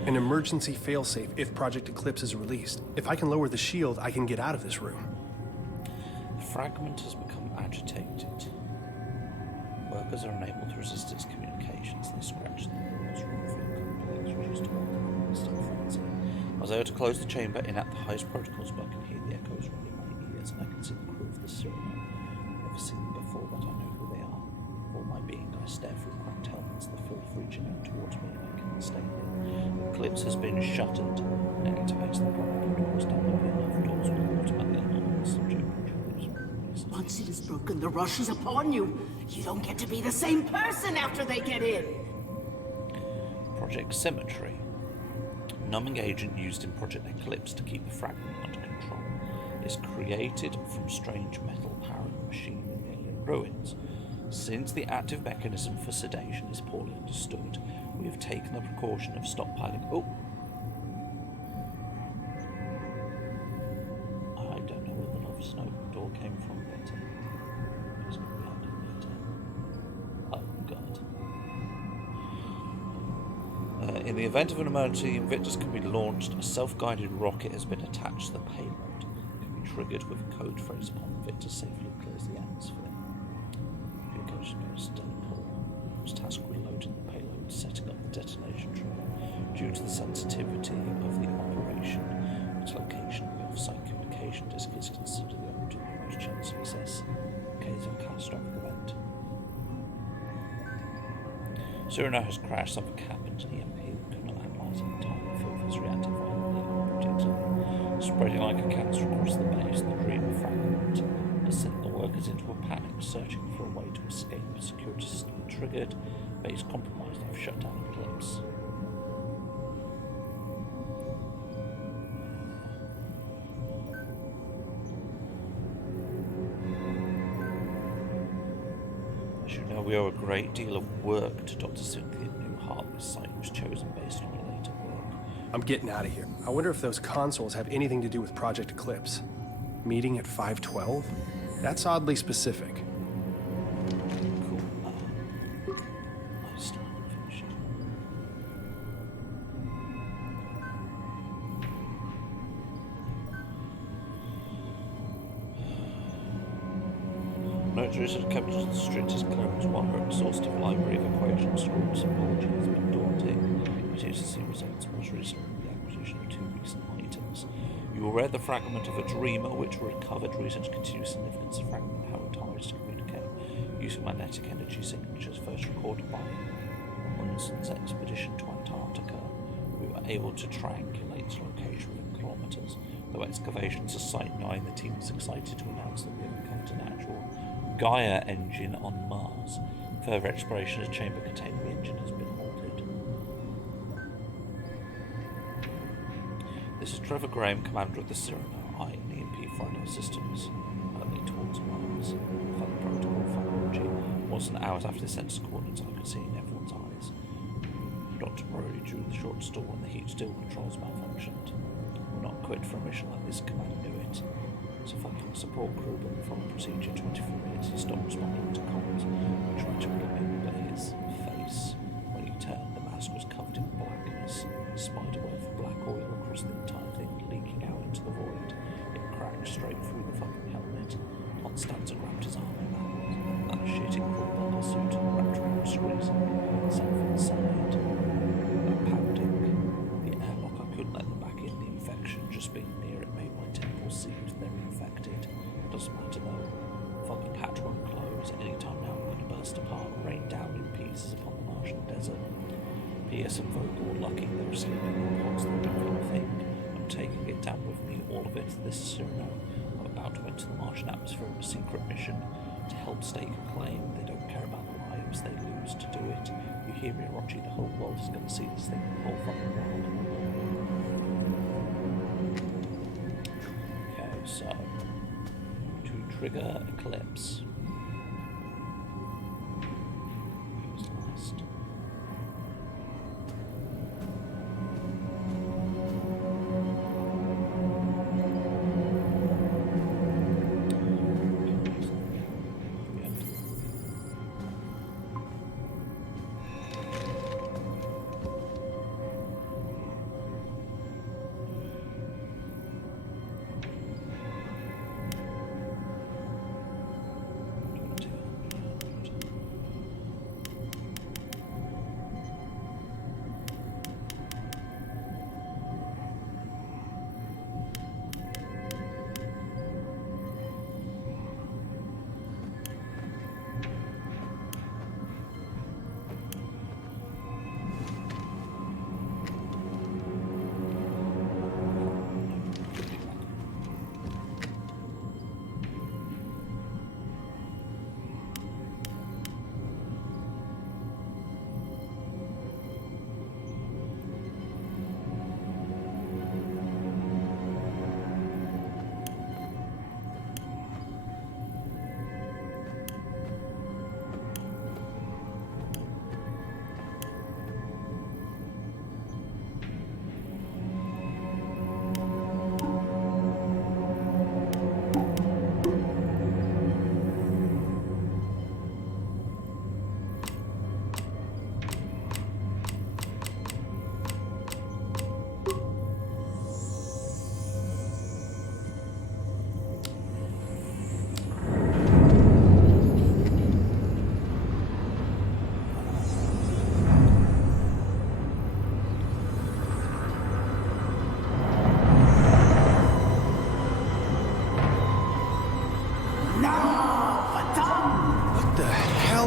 An emergency failsafe if Project Eclipse is released. If I can lower the shield, I can get out of this room. The fragment has become agitated. Workers are unable to resist its communications. They scratch the walls, room complex, reduced to welcome frenzy. I was able to close the chamber in at the highest protocols, but I can hear the echoes ringing in my ears, and I can see the crew of the Cyrano. I've never seen them before, but I know who they are. With all my being, I stare through cracked helmets, the filth reaching out towards me, and I cannot stay here. Eclipse has been shuttered and activates the proper doors. Down enough doors will automatically unlock the subject controls. Once it is broken, the rush is upon you. You don't get to be the same person after they get in. Project Symmetry. Numbing agent used in Project Eclipse to keep the fragment under control. Is created from strange metal-powered machine in the alien ruins. Since the active mechanism for sedation is poorly understood, we have taken the precaution of stockpiling. Oh! I don't know where the love snow door came from, but it's going to be underneath it. Oh, God. In the event of an emergency, Invictus can be launched. A self-guided rocket has been attached to the payload. It can be triggered with a code phrase upon Invictus safely clears the atmosphere. Communication goes to Paul, whose task with loading the payload, setting up the detonation trigger. Due to the sensitivity of the operation, its location of the off-site communication disk is considered the object with the most chance of success in case of a catastrophic event. Cyrano has crashed. Something happened to EMP that could not analyze in time. Filth has reacted violently on objects, spreading like a cancer across the base. The dream fragment has sent the workers into a panic, searching for a way to escape. Security system triggered. Base compromised. I've shut down Eclipse. As you know, we owe a great deal of work to Dr. Cynthia Newhart. This site was chosen based on her later work. I'm getting out of here. I wonder if those consoles have anything to do with Project Eclipse. Meeting at 5:12? That's oddly specific. Cool. I still haven't finished. Notaries have kept the strictest clearance while her exhaustive library of equations, scripts, and biology has been daunting. It is to see results most recently the acquisition of 2 recent items. You will read the fragment of a dreamer which recovered. Research continues significance of fragment how it ties to communicate. Using magnetic energy signatures first recorded by Munson's expedition to Antarctica, we were able to triangulate its location within kilometers. Though excavations are Site 9, the team is excited to announce that we have encountered an actual Gaia engine on Mars. Further exploration of the chamber containing the engine has been halted. This is Trevor Graham, commander of the Cyrano, eyeing the EMP Friday systems, hurtling towards Mars. Flight protocol pharmacology. More than hours after the sensor coordinates, I could see in everyone's eyes. Dr. Brody drew the short stall and the heat still controls malfunctioned. We're not equipped for a mission like this, command knew it. It's a fucking support crew, but from procedure 24 minutes he stopped responding to comms. We tried to remember his face. When he turned, the mask was covered in blackness. A spider web of black oil across the entire thing, leaking out into the void. It cracked straight through the fucking helmet. Constanza grabbed his arm and that shitty cool bubble suit wrapped around squeezing himself inside. That pounding. The airlock, I couldn't let them back in. The infection, just being near it, made my temples seem very infected. Doesn't matter though. Fucking hatch won't close. Anytime now I'm gonna burst apart and rain down in pieces upon the Martian desert. P.S. and Vogel, lucky they're sleeping in pods that don't think. I'm taking it down with me, all of it. This is Cyrano. I'm about to enter the Martian atmosphere on a secret mission to help stake a claim. They don't care about the lives they lose to do it. You hear me, Rochi? The whole world is gonna see this thing. The whole fucking world. Okay, so to trigger Eclipse. Who's last?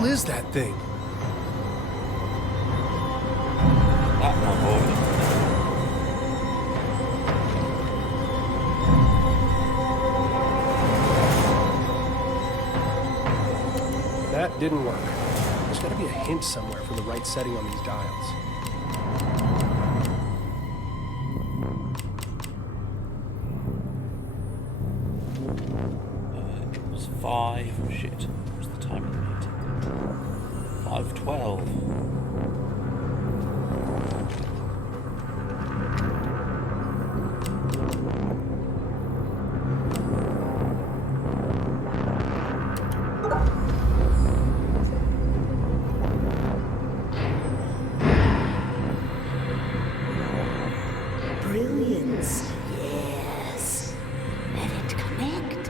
Is that thing? That my boy. That didn't work. There's gotta be a hint somewhere for the right setting on these dials. It was 5. Shit. What was the time of the meeting? 5:12. Brilliance. Yes. Let it connect.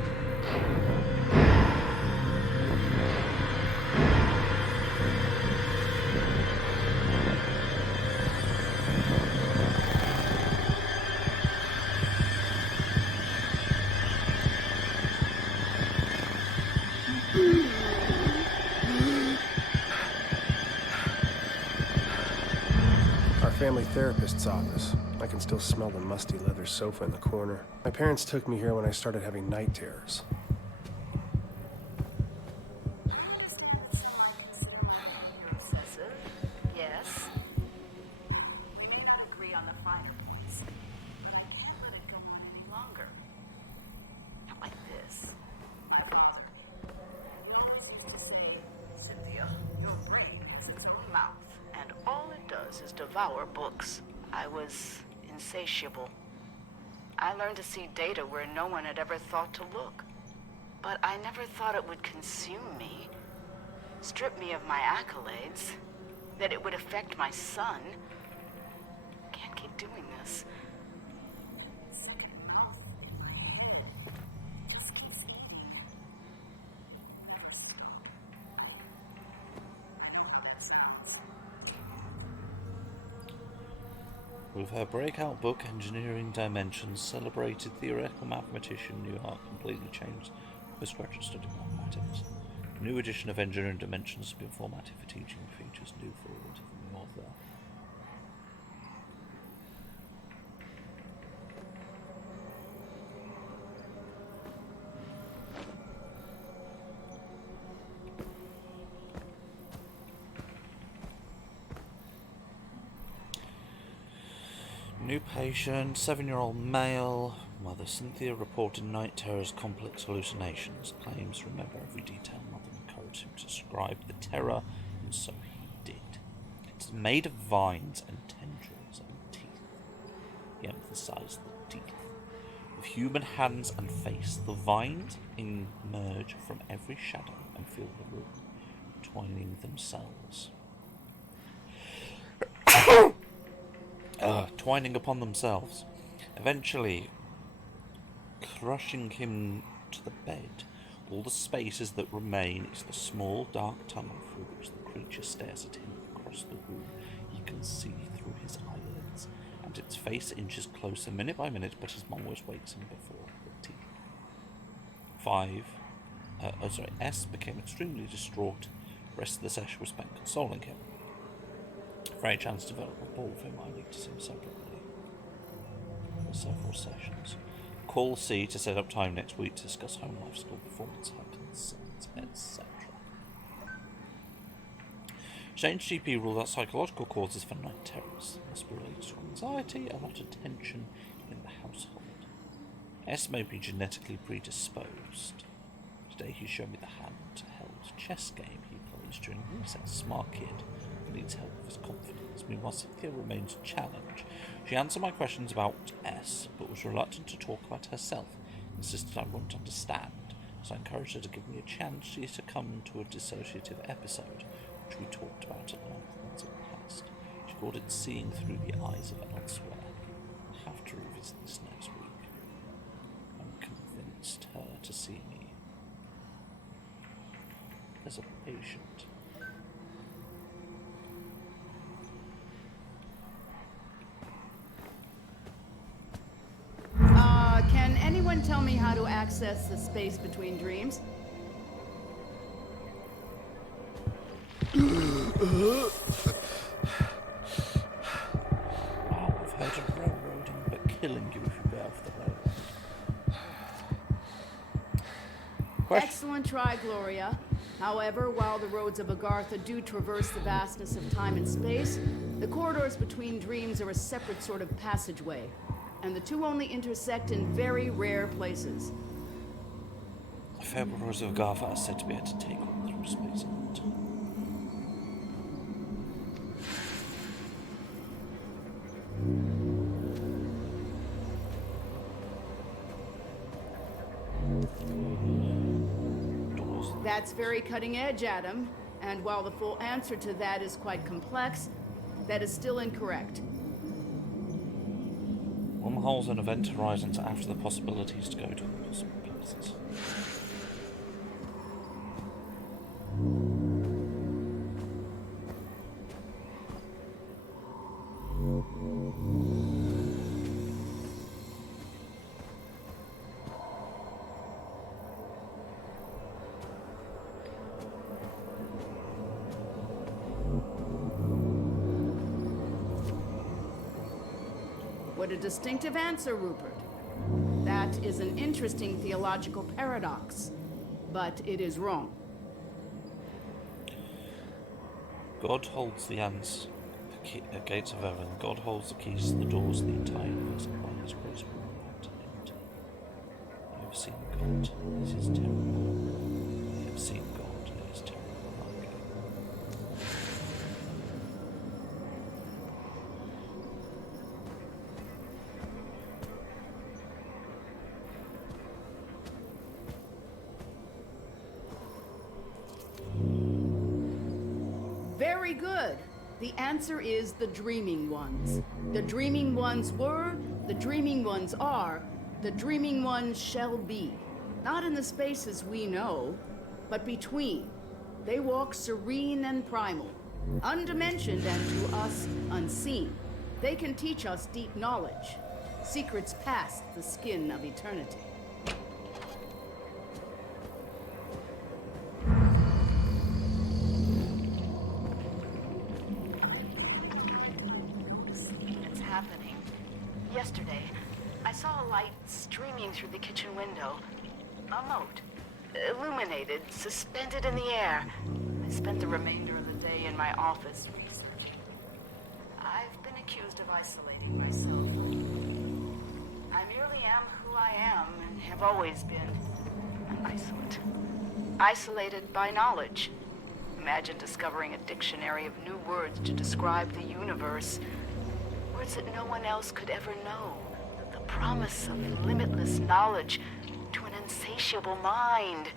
family therapist's office. I can still smell the musty leather sofa in the corner. My parents took me here when I started having night terrors. Obsessive? Yes. Agree on the finer points. I can't let it go on any longer. Not like this. Cynthia, your brain uses a mouth, and all it does is devour books. I was insatiable. I learned to see data where no one had ever thought to look. But I never thought it would consume me, strip me of my accolades, that it would affect my son. Can't keep doing this. With her breakout book, Engineering Dimensions, celebrated theoretical mathematician Newhart completely changed postgraduate study of mathematics. A new edition of Engineering Dimensions has been formatted for teaching and features new forward from the author. New patient, 7-year-old male. Mother Cynthia reported night terrors, complex hallucinations. Claims to remember every detail. Mother encouraged him to describe the terror, and so he did. It's made of vines and tendrils and teeth. He emphasized the teeth. With human hands and face, the vines emerge from every shadow and fill the room, twining themselves. Twining upon themselves, eventually crushing him to the bed. All the spaces that remain is the small dark tunnel through which the creature stares at him across the room. He can see through his eyelids, and its face inches closer minute by minute, but his mom always wakes him before the teeth. S became extremely distraught. The rest of the session was spent consoling him. For any chance to develop a rapport with him, I need to see him separately for several sessions. Call C to set up time next week to discuss home life, school performance, her concerns, etc. Shane's GP ruled out psychological causes for night terrors. Must be related to anxiety, a lot of tension in the household. S may be genetically predisposed. Today he showed me the handheld chess game he plays during recess. Smart kid. Needs help with his confidence. Meanwhile, Cynthia remains a challenge. She answered my questions about S, but was reluctant to talk about herself, insisted I wouldn't understand, so I encouraged her to give me a chance to come to a dissociative episode, which we talked about at length once in the past. She called it seeing through the eyes of elsewhere. I'll have to revisit this next week. I'm convinced her to see me as a patient. Can anyone tell me how to access the space between dreams? Wow, I've heard of railroading, but killing you if you go off the railroad. Excellent try, Gloria. However, while the roads of Agartha do traverse the vastness of time and space, the corridors between dreams are a separate sort of passageway, and the two only intersect in very rare places. The Februaries of Agartha are said to be able to take one through space and time. That's very cutting edge, Adam. And while the full answer to that is quite complex, that is still incorrect. Wormholes and event horizons after the possibilities to go to impossible places. What a distinctive answer, Rupert. That is an interesting theological paradox, but it is wrong. God holds the gates of heaven. God holds the keys to the doors of the entire universe, and by His grace we will not enter. I have seen God. This is terrible. I have seen God. It is terrible. Very good. The answer is the Dreaming Ones. The Dreaming Ones were, the Dreaming Ones are, the Dreaming Ones shall be. Not in the spaces we know, but between. They walk serene and primal, undimensioned and to us unseen. They can teach us deep knowledge, secrets past the skin of eternity. Yesterday, I saw a light streaming through the kitchen window. A mote. Illuminated, suspended in the air. I spent the remainder of the day in my office researching. I've been accused of isolating myself. I merely am who I am and have always been an isolate. Isolated by knowledge. Imagine discovering a dictionary of new words to describe the universe. Words that no one else could ever know. The promise of limitless knowledge to an insatiable mind.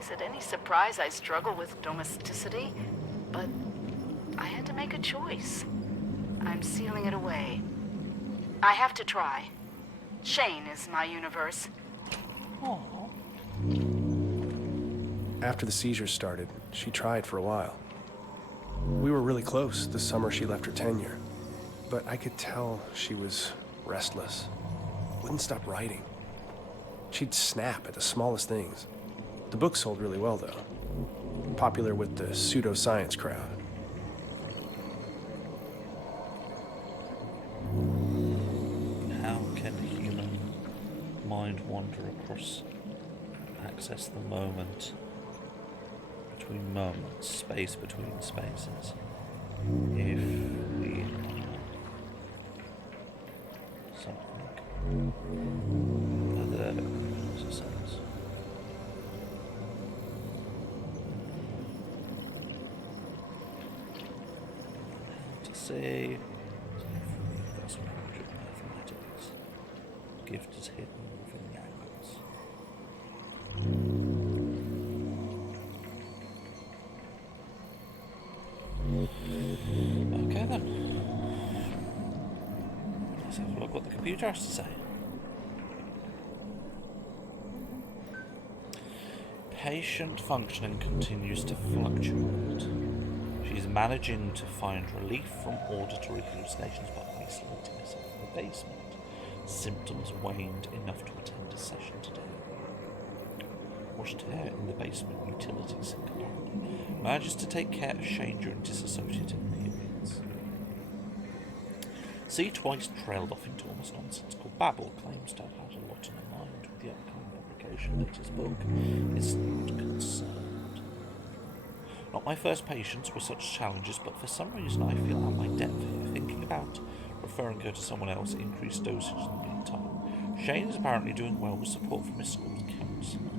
Is it any surprise I struggle with domesticity? But I had to make a choice. I'm sealing it away. I have to try. Shane is my universe. Aww. After the seizures started, she tried for a while. We were really close the summer she left her tenure. But I could tell she was restless. Wouldn't stop writing. She'd snap at the smallest things. The book sold really well, though. Popular with the pseudoscience crowd. How can the human mind wander across, access the moment between moments, space between spaces, if we something other sense. To say that's what mathematics. Gift is hidden within the angles. Okay then. Let's have a look what the computer has to say. Patient functioning continues to fluctuate. She's managing to find relief from auditory hallucinations by isolating herself in the basement. Symptoms waned enough to attend a session today. Washed hair in the basement utility sink apparently. Manages to take care of Shane during dissociative periods. C twice trailed off into almost nonsensical babble, claims to have had a lot on her mind with the upcoming publication of his book, is not concerned. Not my first patients were such challenges, but for some reason I feel out my depth here, thinking about referring her to someone else, increased dosage in the meantime. Shane is apparently doing well with support from his school's counselor.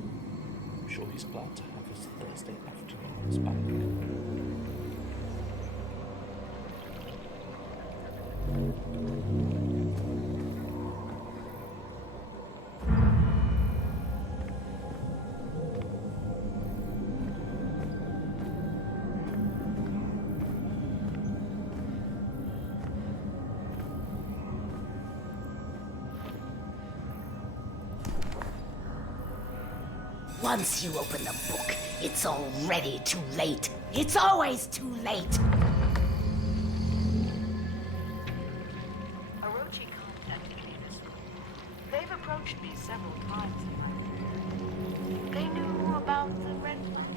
I'm sure he's glad to have his Thursday afternoons back. Once you open the book, it's already too late. It's always too late. Orochi contacted me this week. They've approached me several times. They knew about the red planet.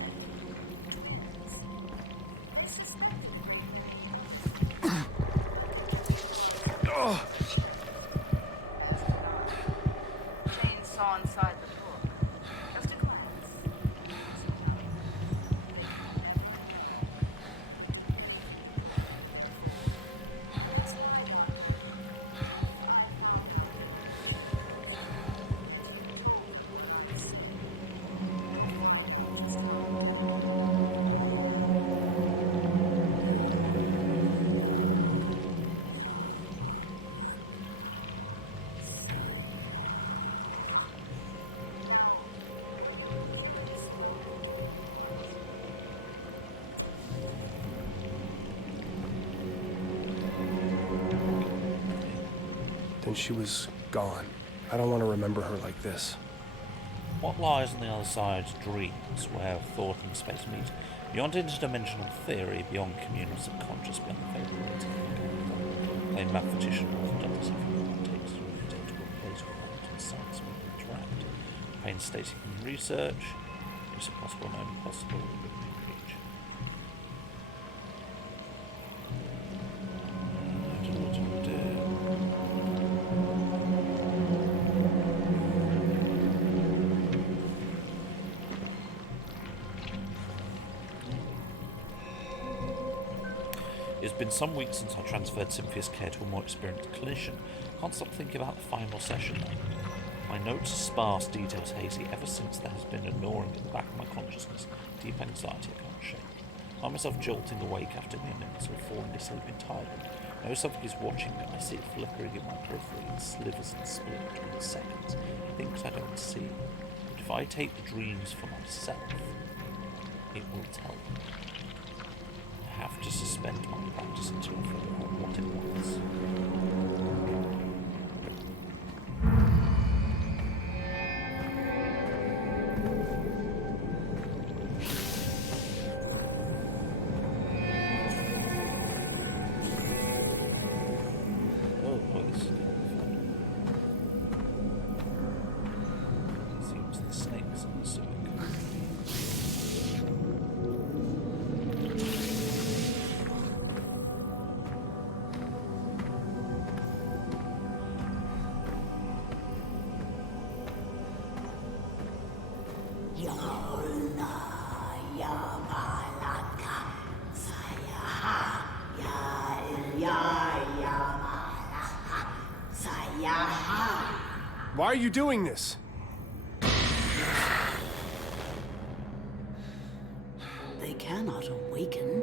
then she was gone. I don't want to remember her like this. What lies on the other side? Dreams, where thought and space meet. Beyond interdimensional theory, beyond communal subconscious, beyond the favourite of plain mathematician often does everyone takes to reflect to a place where art and science will interact. Painstaking research is impossible and only possible within reach. It's been some weeks since I transferred Cynthia's care to a more experienced clinician. Can't stop thinking about the final session though. My notes are sparse, details hazy. Ever since there has been a gnawing at the back of my consciousness, deep anxiety I can't shake. I find myself jolting awake after minutes or falling asleep entirely. I know something is watching me. I see it flickering in my periphery in slivers and split between seconds. Things I don't see. But if I take the dreams for myself, it will tell me. I have to suspend my practice until I figure out what it was. Oh, this is going to be fun. Seems the snakes in the sewing. Why are you doing this? They cannot awaken.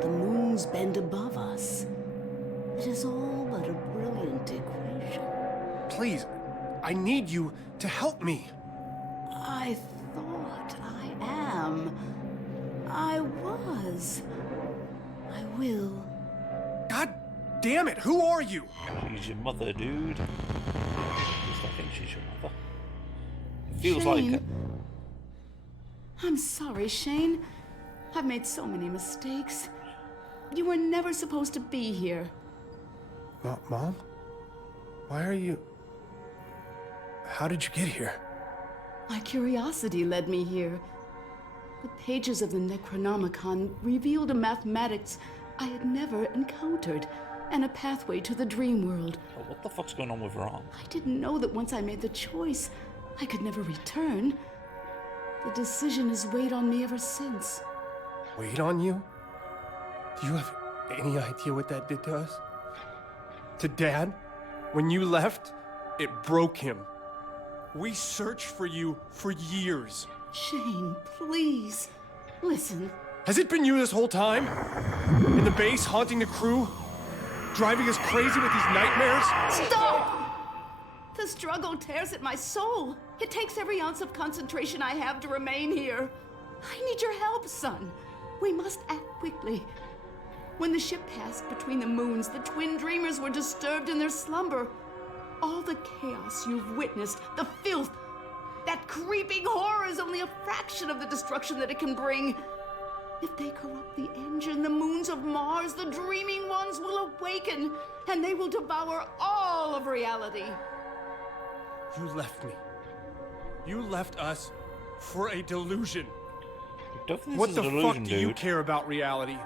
The moons bend above us. It is all but a brilliant equation. Please, I need you to help me. I thought I am. I was. I will. God damn it, who are you? She's your mother, dude. At least I think she's your mother. It feels Shane. like... I'm sorry, Shane. I've made so many mistakes. You were never supposed to be here. Mom? Why are you... How did you get here? My curiosity led me here. The pages of the Necronomicon revealed a mathematics I had never encountered, and a pathway to the dream world. Oh, what the fuck's going on with her arm? I didn't know that once I made the choice, I could never return. The decision has weighed on me ever since. Wait on you? Do you have any idea what that did to us? To Dad? When you left, it broke him. We searched for you for years. Shane, please. Listen. Has it been you this whole time? In the base, haunting the crew? Driving us crazy with these nightmares? Stop! The struggle tears at my soul. It takes every ounce of concentration I have to remain here. I need your help, son. We must act quickly. When the ship passed between the moons, the twin dreamers were disturbed in their slumber. All the chaos you've witnessed, the filth, that creeping horror is only a fraction of the destruction that it can bring. If they corrupt the engine, the moons of Mars, the dreaming ones will awaken, and they will devour all of reality. You left me. You left us for a delusion. Don't think this What is the a delusion, fuck do you dude. care about reality?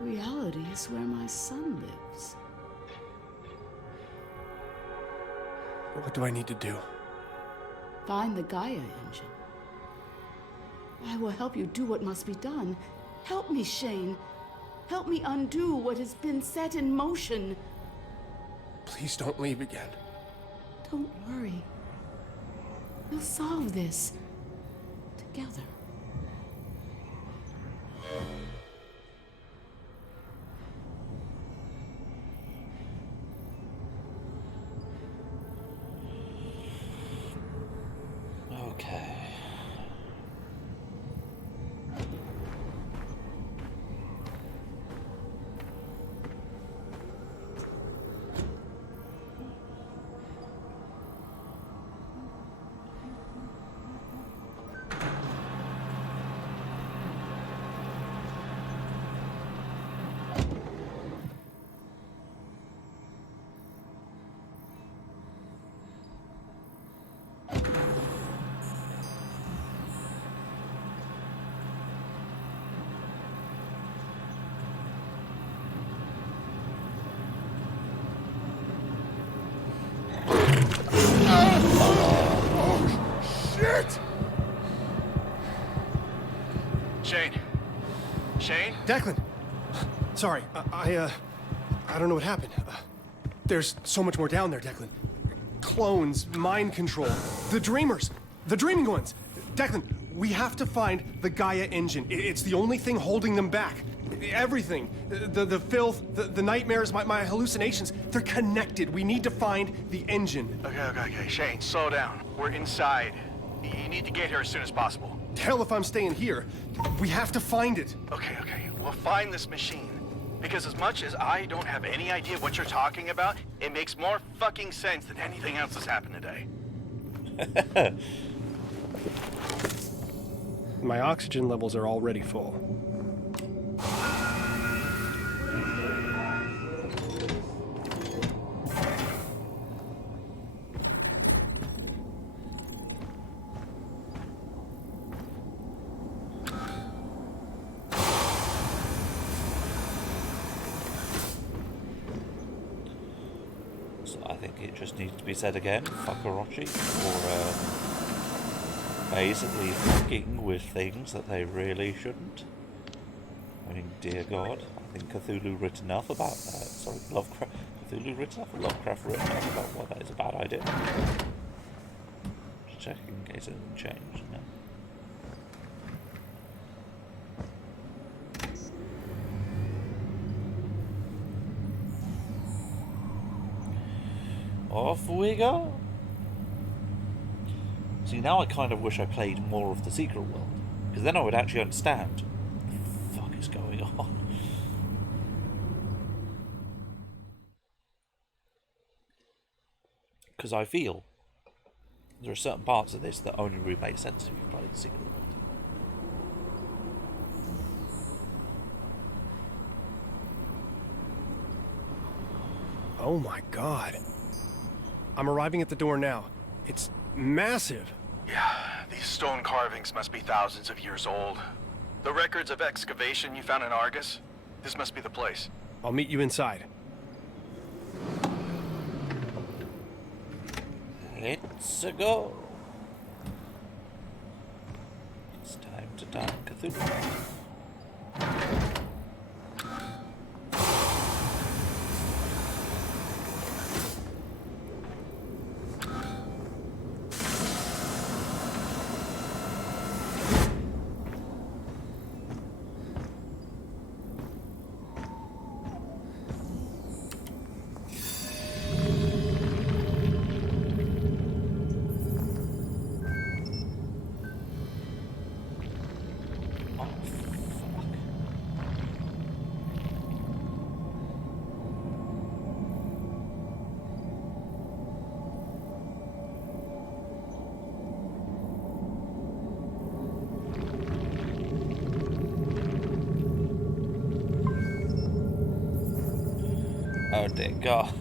Reality is where my son lives. What do I need to do? Find the Gaia engine. I will help you do what must be done. Help me, Shane. Help me undo what has been set in motion. Please don't leave again. Don't worry. We'll solve this together. Okay. Declan! Sorry, I don't know what happened. There's so much more down there, Declan. Clones, mind control, the Dreamers, the Dreaming Ones. Declan, we have to find the Gaia engine. It's the only thing holding them back. Everything, the filth, the nightmares, my hallucinations, they're connected. We need to find the engine. Okay. Shane, slow down. We're inside. You need to get here as soon as possible. Hell if I'm staying here. We have to find it. Okay. We'll find this machine. Because as much as I don't have any idea what you're talking about, it makes more fucking sense than anything else that's happened today. My oxygen levels are already full. I think it just needs to be said again, fuck Orochi, for basically fucking with things that they really shouldn't. I mean, dear God, I think Cthulhu written enough about Lovecraft. Cthulhu written enough, or Lovecraft written enough about why that is a bad idea. Just checking in case anything changed. No. Off we go. See, now I kind of wish I played more of the Secret World, because then I would actually understand what the fuck is going on. Because I feel there are certain parts of this that only really make sense if you play the Secret World. Oh my God. I'm arriving at the door now. It's massive. Yeah, these stone carvings must be thousands of years old. The records of excavation you found in Argus? This must be the place. I'll meet you inside. Let's go. It's time to die Cthulhu. Oh dear God.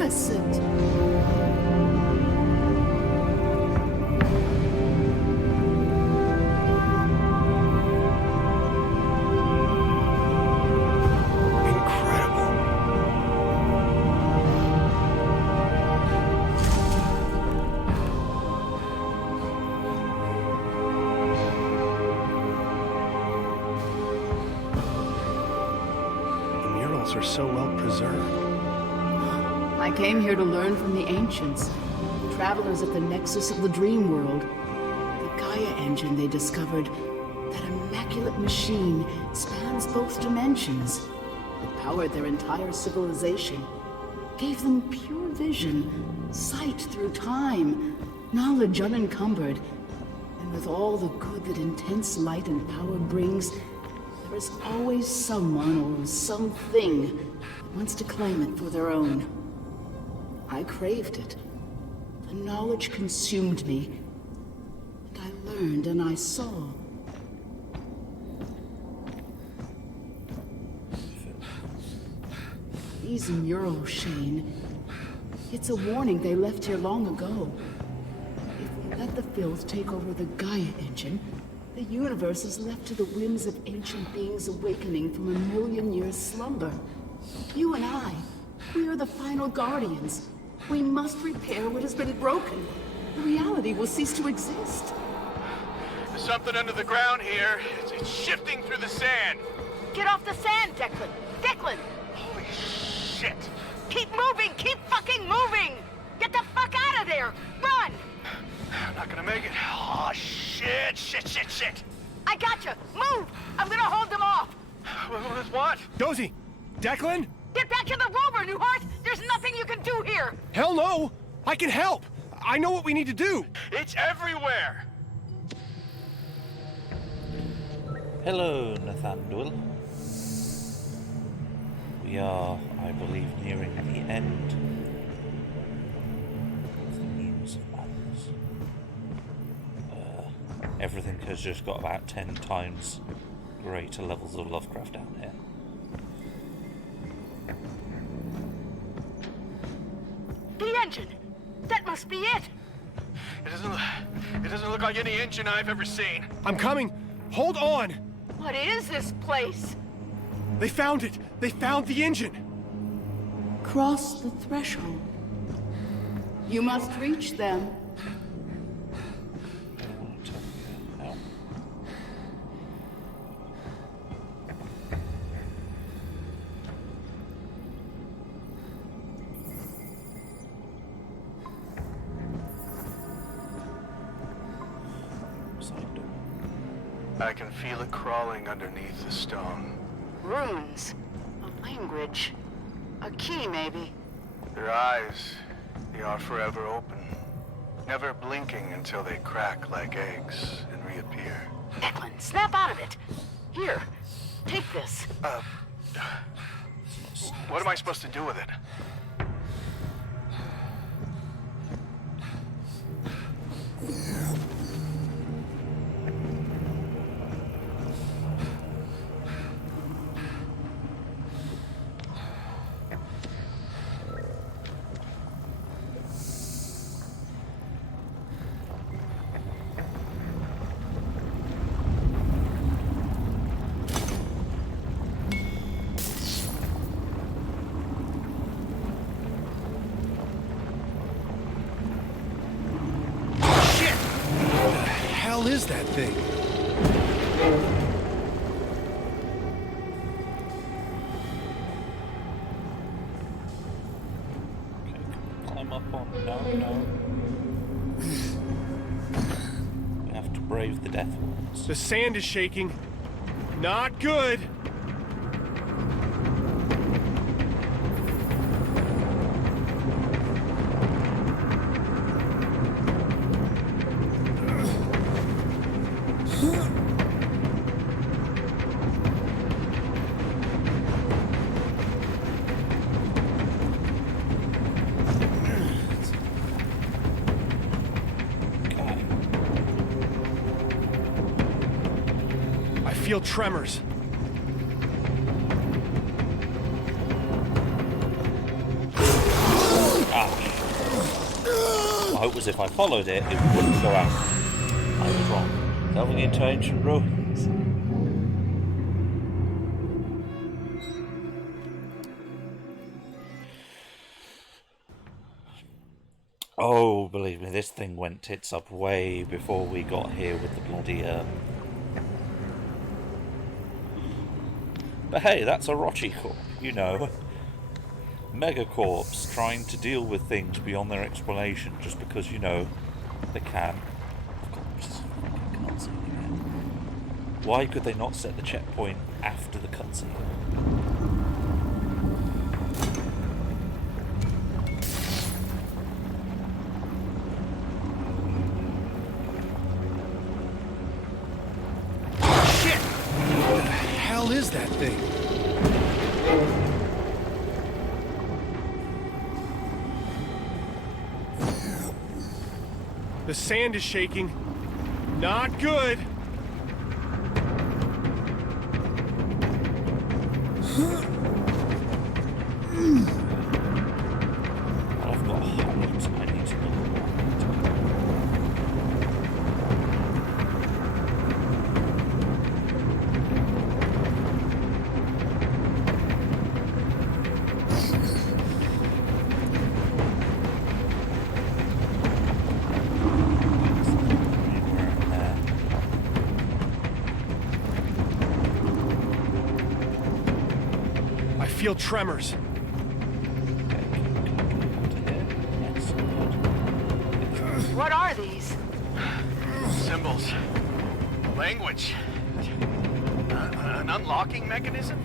magnificent! Incredible. The murals are so well preserved. I came here to learn from the ancients, travelers at the nexus of the dream world. The Gaia engine they discovered, that immaculate machine, spans both dimensions. It powered their entire civilization, gave them pure vision, sight through time, knowledge unencumbered. And with all the good that intense light and power brings, there is always someone or something that wants to claim it for their own. I craved it. The knowledge consumed me. And I learned and I saw. These murals, Shane. It's a warning they left here long ago. If we let the filth take over the Gaia engine, the universe is left to the whims of ancient beings awakening from a million-year slumber. You and I, we are the final guardians. We must repair what has been broken. Reality will cease to exist. There's something under the ground here. It's shifting through the sand. Get off the sand, Declan! Declan! Holy shit! Keep moving! Keep fucking moving! Get the fuck out of there! Run! I'm not gonna make it. Oh, shit, shit, shit, shit! I gotcha! Move! I'm gonna hold them off! What? Dozy! Declan? Get back to the rover, Newhart! There's nothing you can do here! Hell no! I can help! I know what we need to do! It's everywhere! Hello, Nathaniel. We are, I believe, nearing the end of the News of Madness. Everything has just got about 10 times greater levels of Lovecraft down here. The engine! That must be it! It doesn't look like any engine I've ever seen. I'm coming! Hold on! What is this place? They found it! They found the engine! Cross the threshold. You must reach them. No. Side door. I can feel it crawling underneath the stone. Runes. A language. A key, maybe. Their eyes, they are forever open, never blinking until they crack like eggs and reappear. Declan, snap out of it! Here, take this. What am I supposed to do with it? What is that thing? Climb up on. No. We have to brave the death walls. The sand is shaking. Not good. I feel tremors. hope was if I followed it, it wouldn't go out. I was wrong. Delving into ancient ruins. Oh, believe me, this thing went tits up way before we got here with the bloody, But hey, that's a Rochicorp, you know. Megacorps trying to deal with things beyond their explanation just because, you know, they can. Of course, cutscene again. Why could they not set the checkpoint after the cutscene? Is that thing? The sand is shaking. Not good. I've got height. I need to look. I feel tremors. What are these? Symbols. Language. An unlocking mechanism?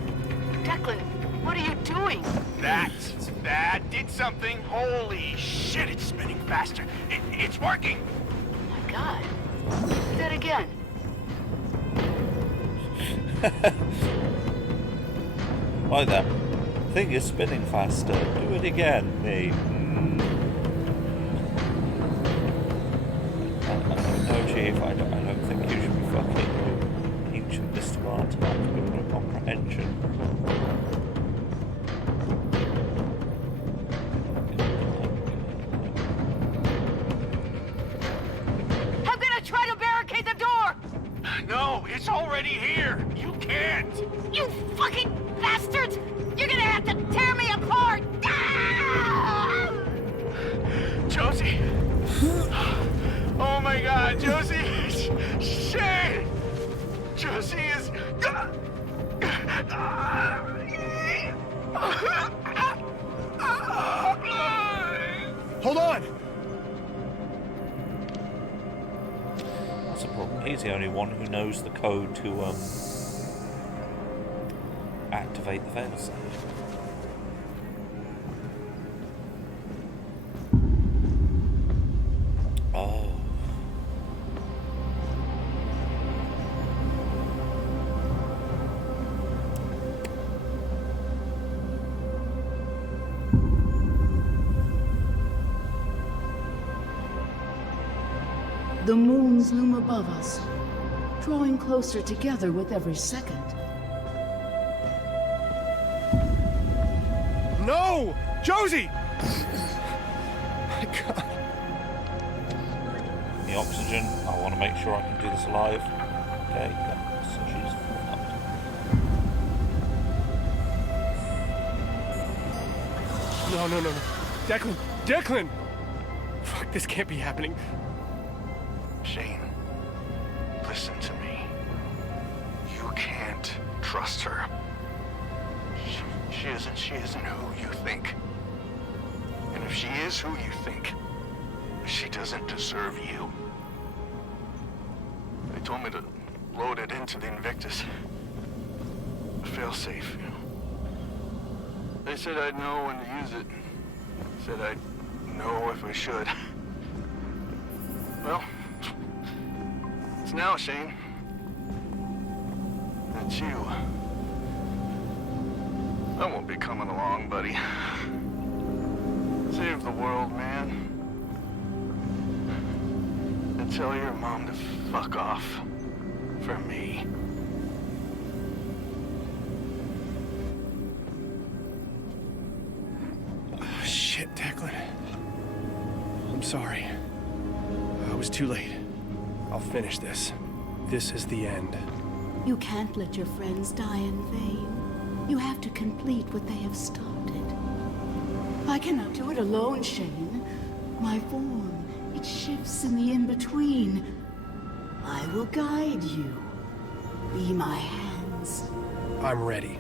Declan, what are you doing? That did something. Holy shit, it's spinning faster. It's working. Oh my god. Do that again. Why that thing is spinning faster. Do it again, me. No, Chief, I don't think you should be fucking ancient Mr. Martin. I've got no comprehension. I'm gonna try to barricade the door! No, it's already here. You can't. You fucking bastards! You're gonna have to tear me apart! Ah! Josie. Oh my god, Josie. Shit. Josie is... Hold on! That's a problem. He's the only one who knows the code to activate the failsafe. Oh. The moons loom above us, drawing closer together with every second. No! Josie! My God. The oxygen. I want to make sure I can do this alive. Okay, yeah. So she's fucked. No. Declan! Fuck, this can't be happening. Shane, listen to me. You can't trust her. She isn't who you think. And if she is who you think, she doesn't deserve you. They told me to load it into the Invictus. Failsafe, you know. They said I'd know when to use it. Said I'd know if I should. Well, it's now, Shane. It's you. I won't be coming along, buddy. Save the world, man. And tell your mom to fuck off. For me. Oh, shit, Declan. I'm sorry. was too late. I'll finish this. This is the end. You can't let your friends die in vain. You have to complete what they have started. I cannot do it alone, Shane. My form, it shifts in the in-between. I will guide you. Be my hands. I'm ready.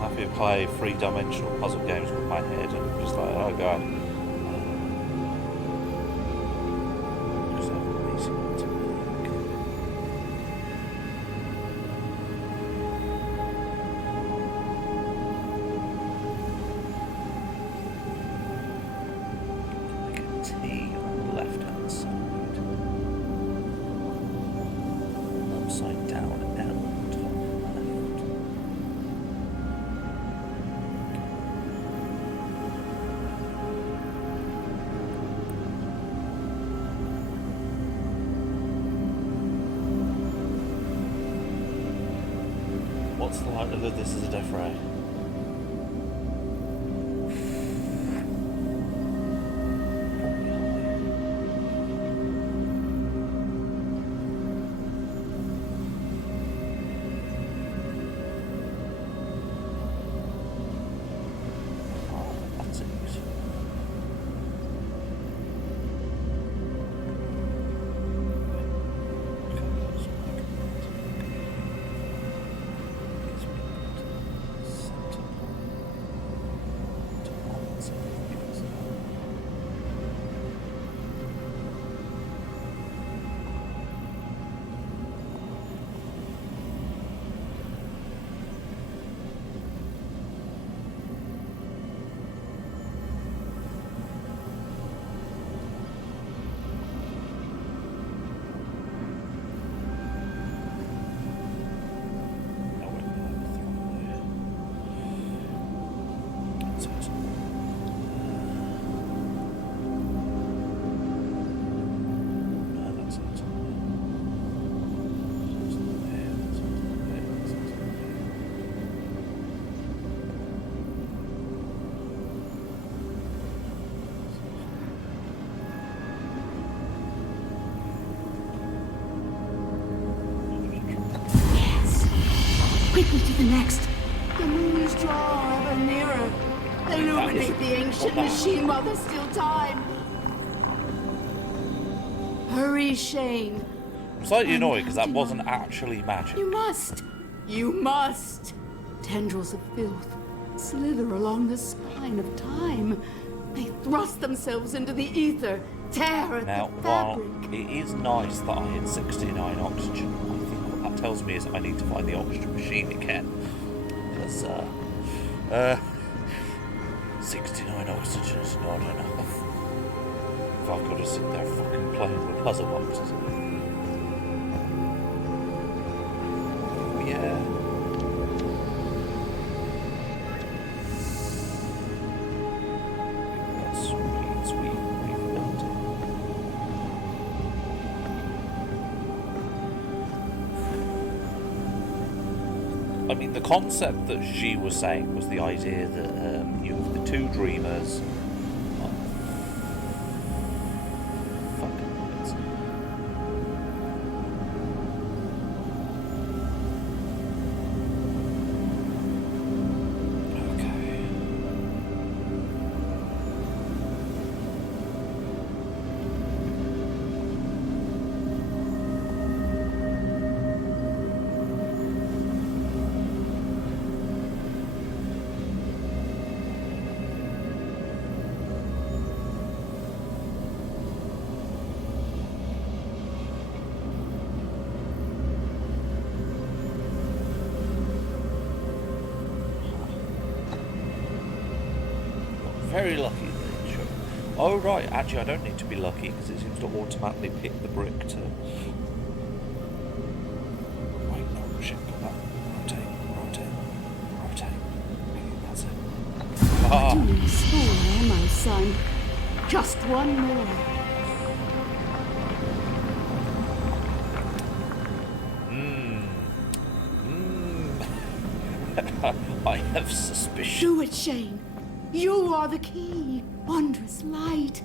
I play three-dimensional puzzle games with my head and I'm just like, oh god. Just like amazing to like a T on the left-hand side. Upside down L on top left. What's the likelihood this is a death ray? Probably high. Oh, that's it. Quickly to the next. The moons draw ever nearer. Illuminate the ancient machine while there's still time. Hurry, Shane. I'm slightly annoyed because that wasn't actually magic. You must. You must. Tendrils of filth slither along the spine of time. They thrust themselves into the ether, tear at Now, the while fabric. it is nice that I hit 69 oxygen, I think what that tells me is I need to find the oxygen machine again. Because, 69 oxygen is not enough. If I've got to sit there fucking playing with puzzle boxes. Yeah. That's sweet, we've built it. I mean, the concept that she was saying was the idea that you have the two dreamers. Fucking nuts. Okay. Very lucky then, sure. Oh right, actually I don't need to be lucky because it seems to automatically pick the brick to... Wait, no, shit, go back. Rotate, rotate, rotate. That's it. Ah! Doing school, my son. Just one more. I have suspicion. Do it, Shane. You are the key. Wondrous light.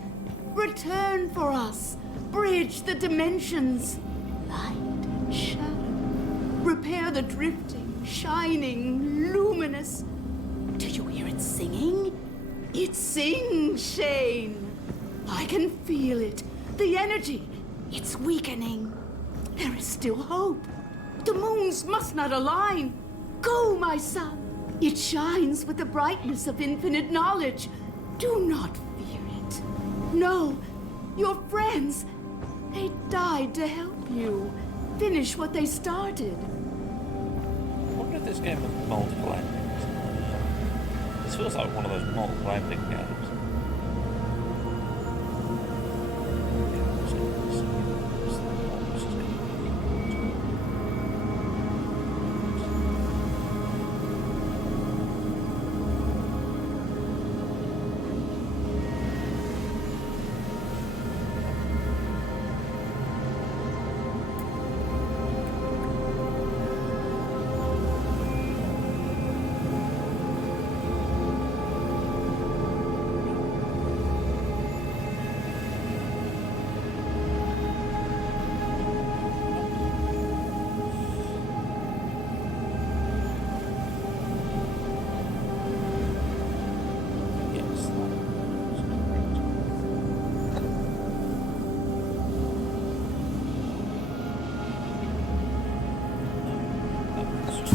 Return for us. Bridge the dimensions. Light and shadow. Repair the drifting, shining, luminous. Do you hear it singing? It sings, Shane. I can feel it. The energy. It's weakening. There is still hope. The moons must not align. Go, my son. It shines with the brightness of infinite knowledge. Do not fear it. No, your friends, they died to help you. Finish what they started. I wonder if this game has multiple endings. This feels like one of those multiple ending games.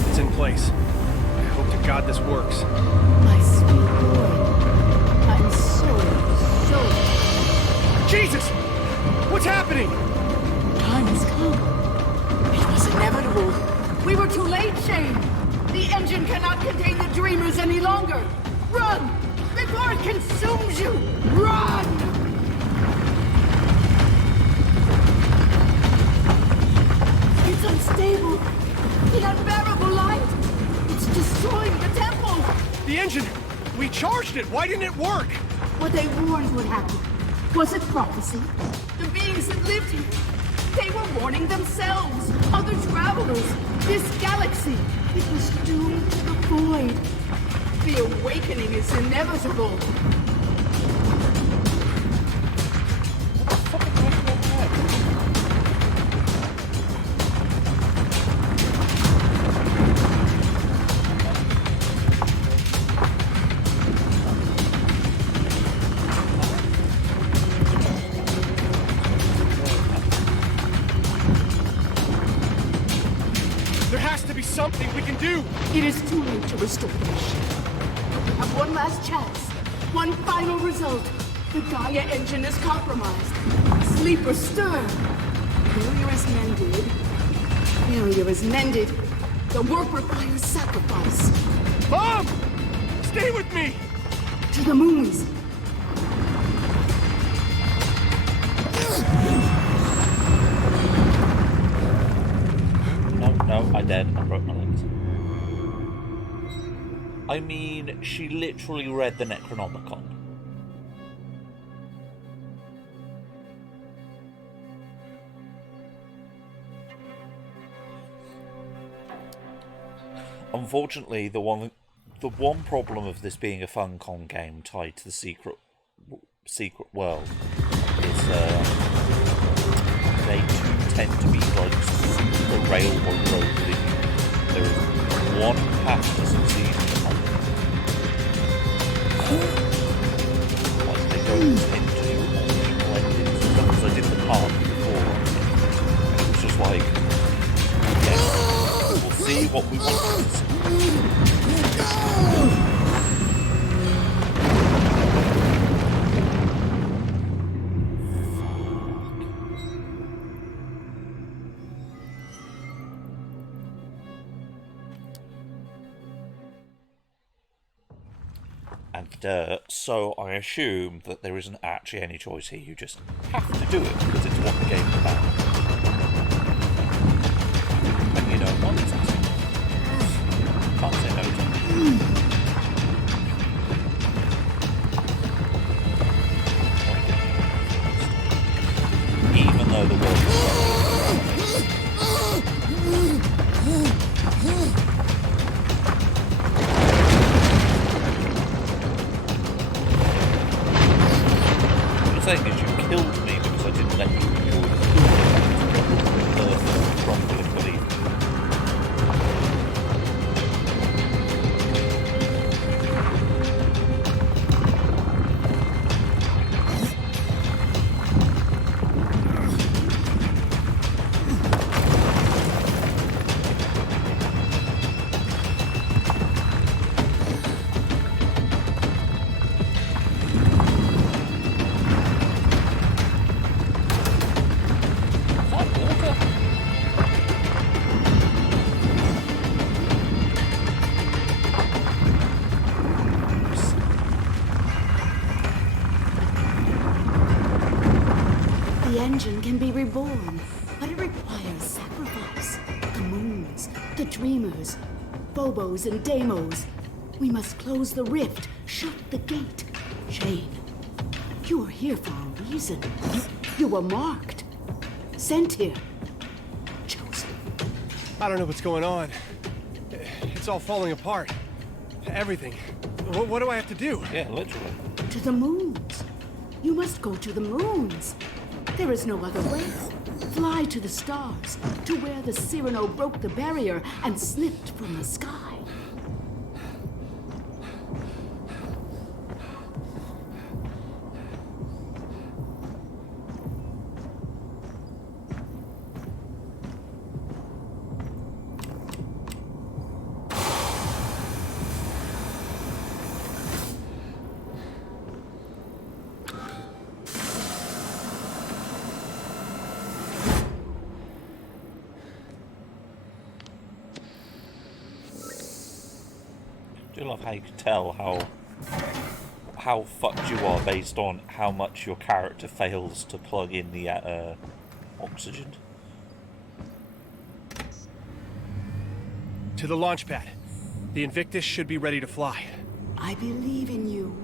It's in place. I hope to God this works. My sweet boy. I'm so Jesus! What's happening? time has come. It was inevitable. We were too late, Shane. The engine cannot contain the dreamers any longer. Run! Before it consumes you! Run! It's unstable. The unbearable light. It's destroying the temple. The engine! We charged it! Why didn't it work? What they warned would happen. Was it prophecy? The beings that lived here. They were warning themselves, other travelers, this galaxy. It was doomed to the void. The awakening is inevitable. There has to be something we can do! It is too late to restore the machine. We have one last chance. One final result. The Gaia engine is compromised. Sleeper stir. Barrier is mended. Barrier is mended. The work requires sacrifice. Mom! Stay with me! To the moons. No, I dead. I broke my legs. I mean, she literally read the Necronomicon. Unfortunately, the one problem of this being a Funcom game tied to the secret world is they do tend to be like super railroad road linear. There is one path to succeed in life. Like they don't tend to do multiple endings. Because I did the part before, and it was just like, yeah, we'll see what we want to see. And so I assume that there isn't actually any choice here. You just have to do it because it's what the game's about. And you know what? Can't say no to it. saying is you killed me because I didn't let you enjoy the earth crumbling beneath me. The engine can be reborn, but it requires sacrifice. The moons, the dreamers, Phobos and Deimos. We must close the rift, shut the gate. Shane, you are here for a reason. You were marked, sent here, chosen. I don't know what's going on. It's all falling apart. Everything. What do I have to do? Yeah, literally. To the moons. You must go to the moons. There is no other way. Fly to the stars, to where the Cyrano broke the barrier and slipped from the sky. I do love how you can tell how fucked you are based on how much your character fails to plug in the oxygen. To the launch pad. The Invictus should be ready to fly. I believe in you.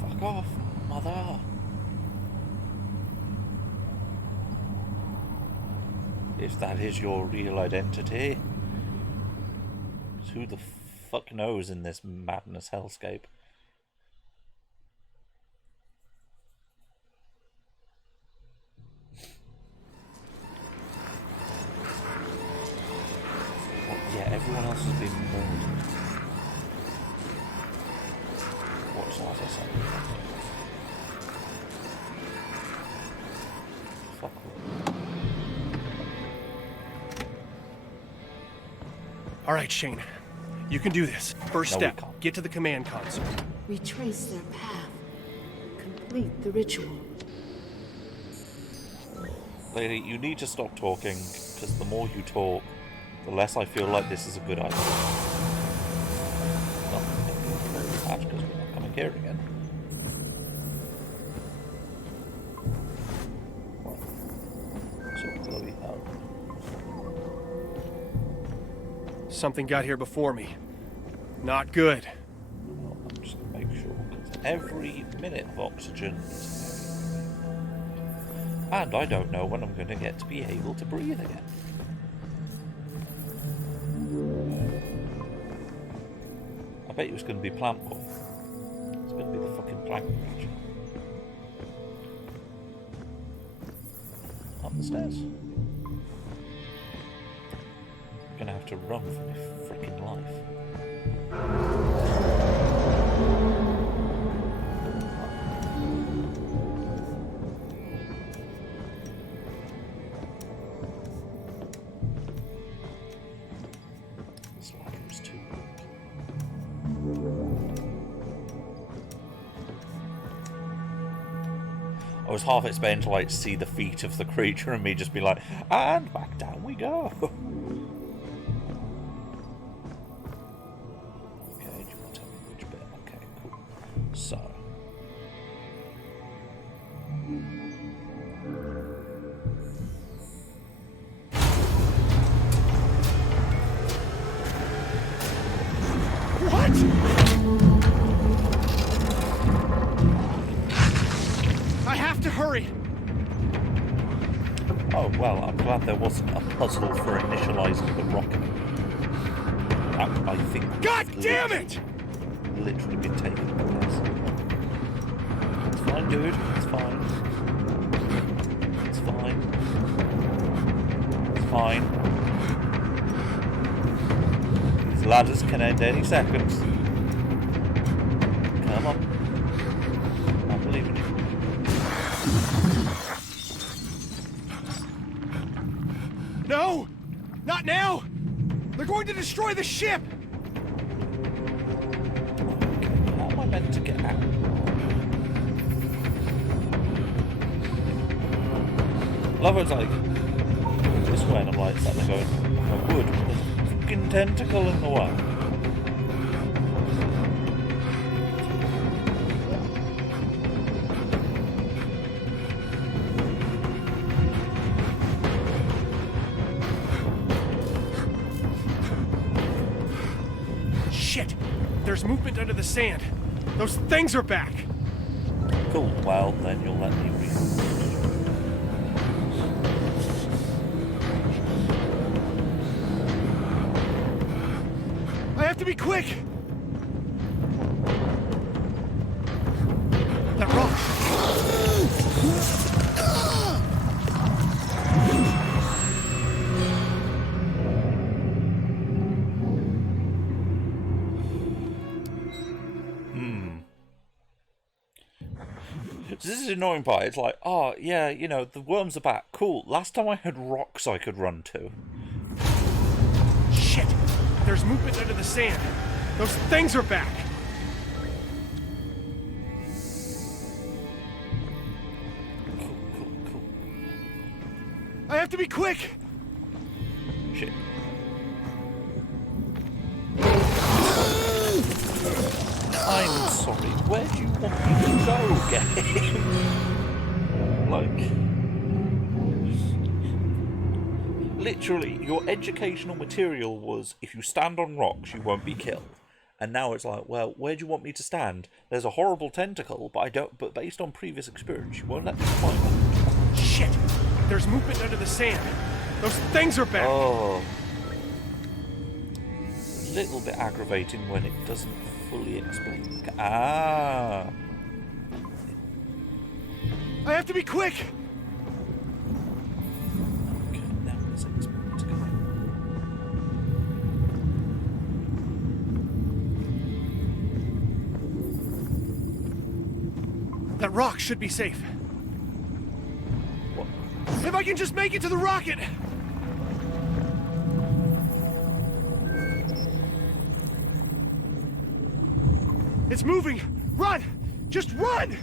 Fuck off, mother. If that is your real identity. Who the fuck knows in this madness hellscape? Well, yeah, everyone else has been murdered. What's that I said? Fuck. All right, Shane. You can do this. First No, we step, can't. get to the command console. Retrace their path. Complete the ritual. Lady, you need to stop talking, because the more you talk, the less I feel like this is a good idea. Not because we're not coming here again. So bloody hell. Something got here before me. Not good. Well, I'm just going to make sure, because every minute of oxygen is and I don't know when I'm going to get to be able to breathe again. I bet you it's going to be plant boy. It's going to be the fucking plant creature. Up the stairs. I'm going to have to run for my freaking life. This ladder is too weak. I was half expecting to like see the feet of the creature and me just be like, and back down we go. Okay, do you want to tell me which bit? Okay, cool. So. I have to hurry! Oh, well, I'm glad there wasn't a puzzle for initializing the rocket. That, I think... God damn it! Literally been taken the piss. fine, dude. It's fine. It's fine. It's fine. These ladders can end any second. Come on. I believe in you. No! Not now! They're going to destroy the ship! How am I meant to get out? Love it's like this way, and I'm like sat there going, I would, but there's a fucking tentacle in the way. Shit! There's movement under the sand. Those things are back! Cool. Well, then you'll let me read. I have to be quick! That rock! This is the annoying part. It's like, oh, yeah, you know, the worms are back. Cool. Last time I had rocks I could run to. Shit! There's movement under the sand. Those things are back! Cool, cool, cool. I have to be quick! Shit. I'm sorry. Where do you want me to go, game? Like... Literally, your educational material was, if you stand on rocks, you won't be killed. And now it's like, well, where do you want me to stand? There's a horrible tentacle, but based on previous experience, you won't let me climb it. Shit! There's movement under the sand. Those things are back! Oh. A little bit aggravating when it doesn't fully explain. Ah. I have to be quick! Okay, now let's explain to go. That rock should be safe. What? If I can just make it to the rocket! It's moving! Run! Just run!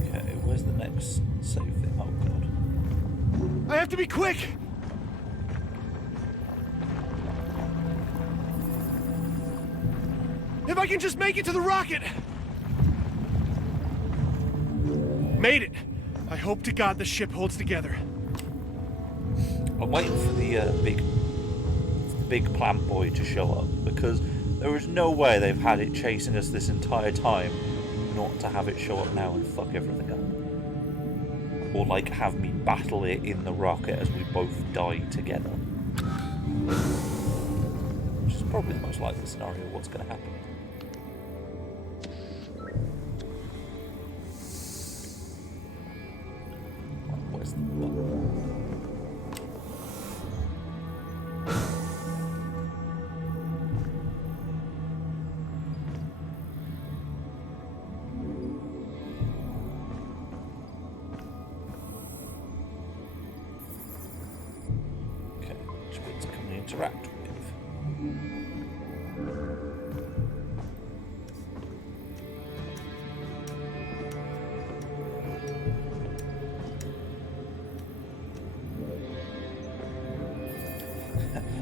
Okay, where's the next safe thing? Oh god. I have to be quick! If I can just make it to the rocket! Made it! I hope to God the ship holds together. I'm waiting for the big plant boy to show up, because there is no way they've had it chasing us this entire time not to have it show up now and fuck everything up. Or like have me battle it in the rocket as we both die together. Which is probably the most likely scenario of what's going to happen. Right, where's the button? Which bits can we interact with?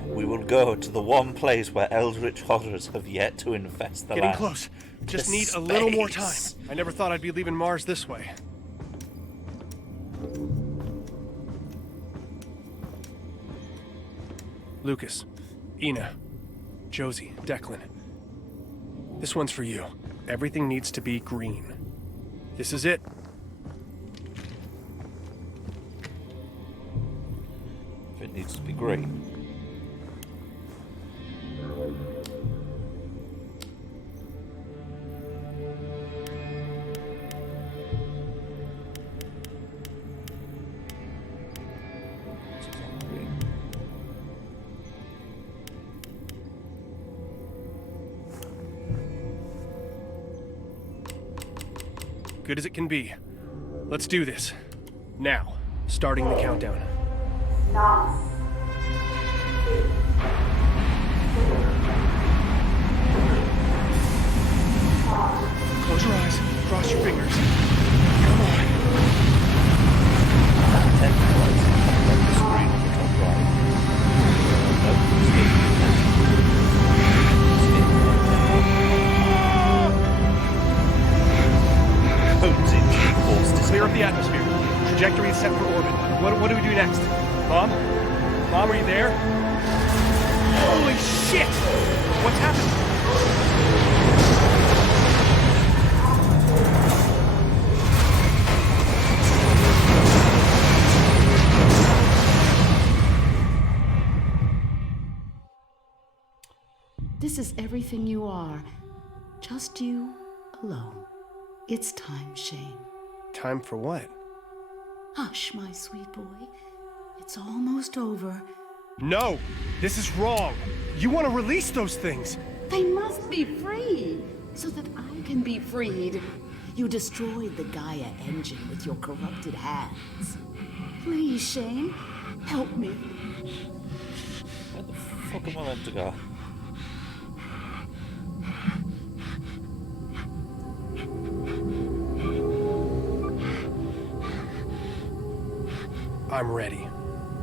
We will go to the one place where eldritch horrors have yet to infest the Getting land. close. Just To need a little more time. space. I never thought I'd be leaving Mars this way. Lucas, Ina, Josie, Declan. This one's for you. Everything needs to be green. This is it. If it needs to be green. good as it can be. Let's do this. Now, starting the countdown. 9, 8, Close your eyes, cross your fingers. Come on. Clear up the atmosphere. Trajectory is set for orbit. What do we do next? Mom? Mom, are you there? Holy shit! What's happening? This is everything you are. Just you alone. It's time, Shane. Time for what? Hush, my sweet boy. It's almost over. No! This is wrong! You want to release those things! They must be free, so that I can be freed. You destroyed the Gaia engine with your corrupted hands. Please, Shane, help me. Where the fuck am I meant to go? I'm ready.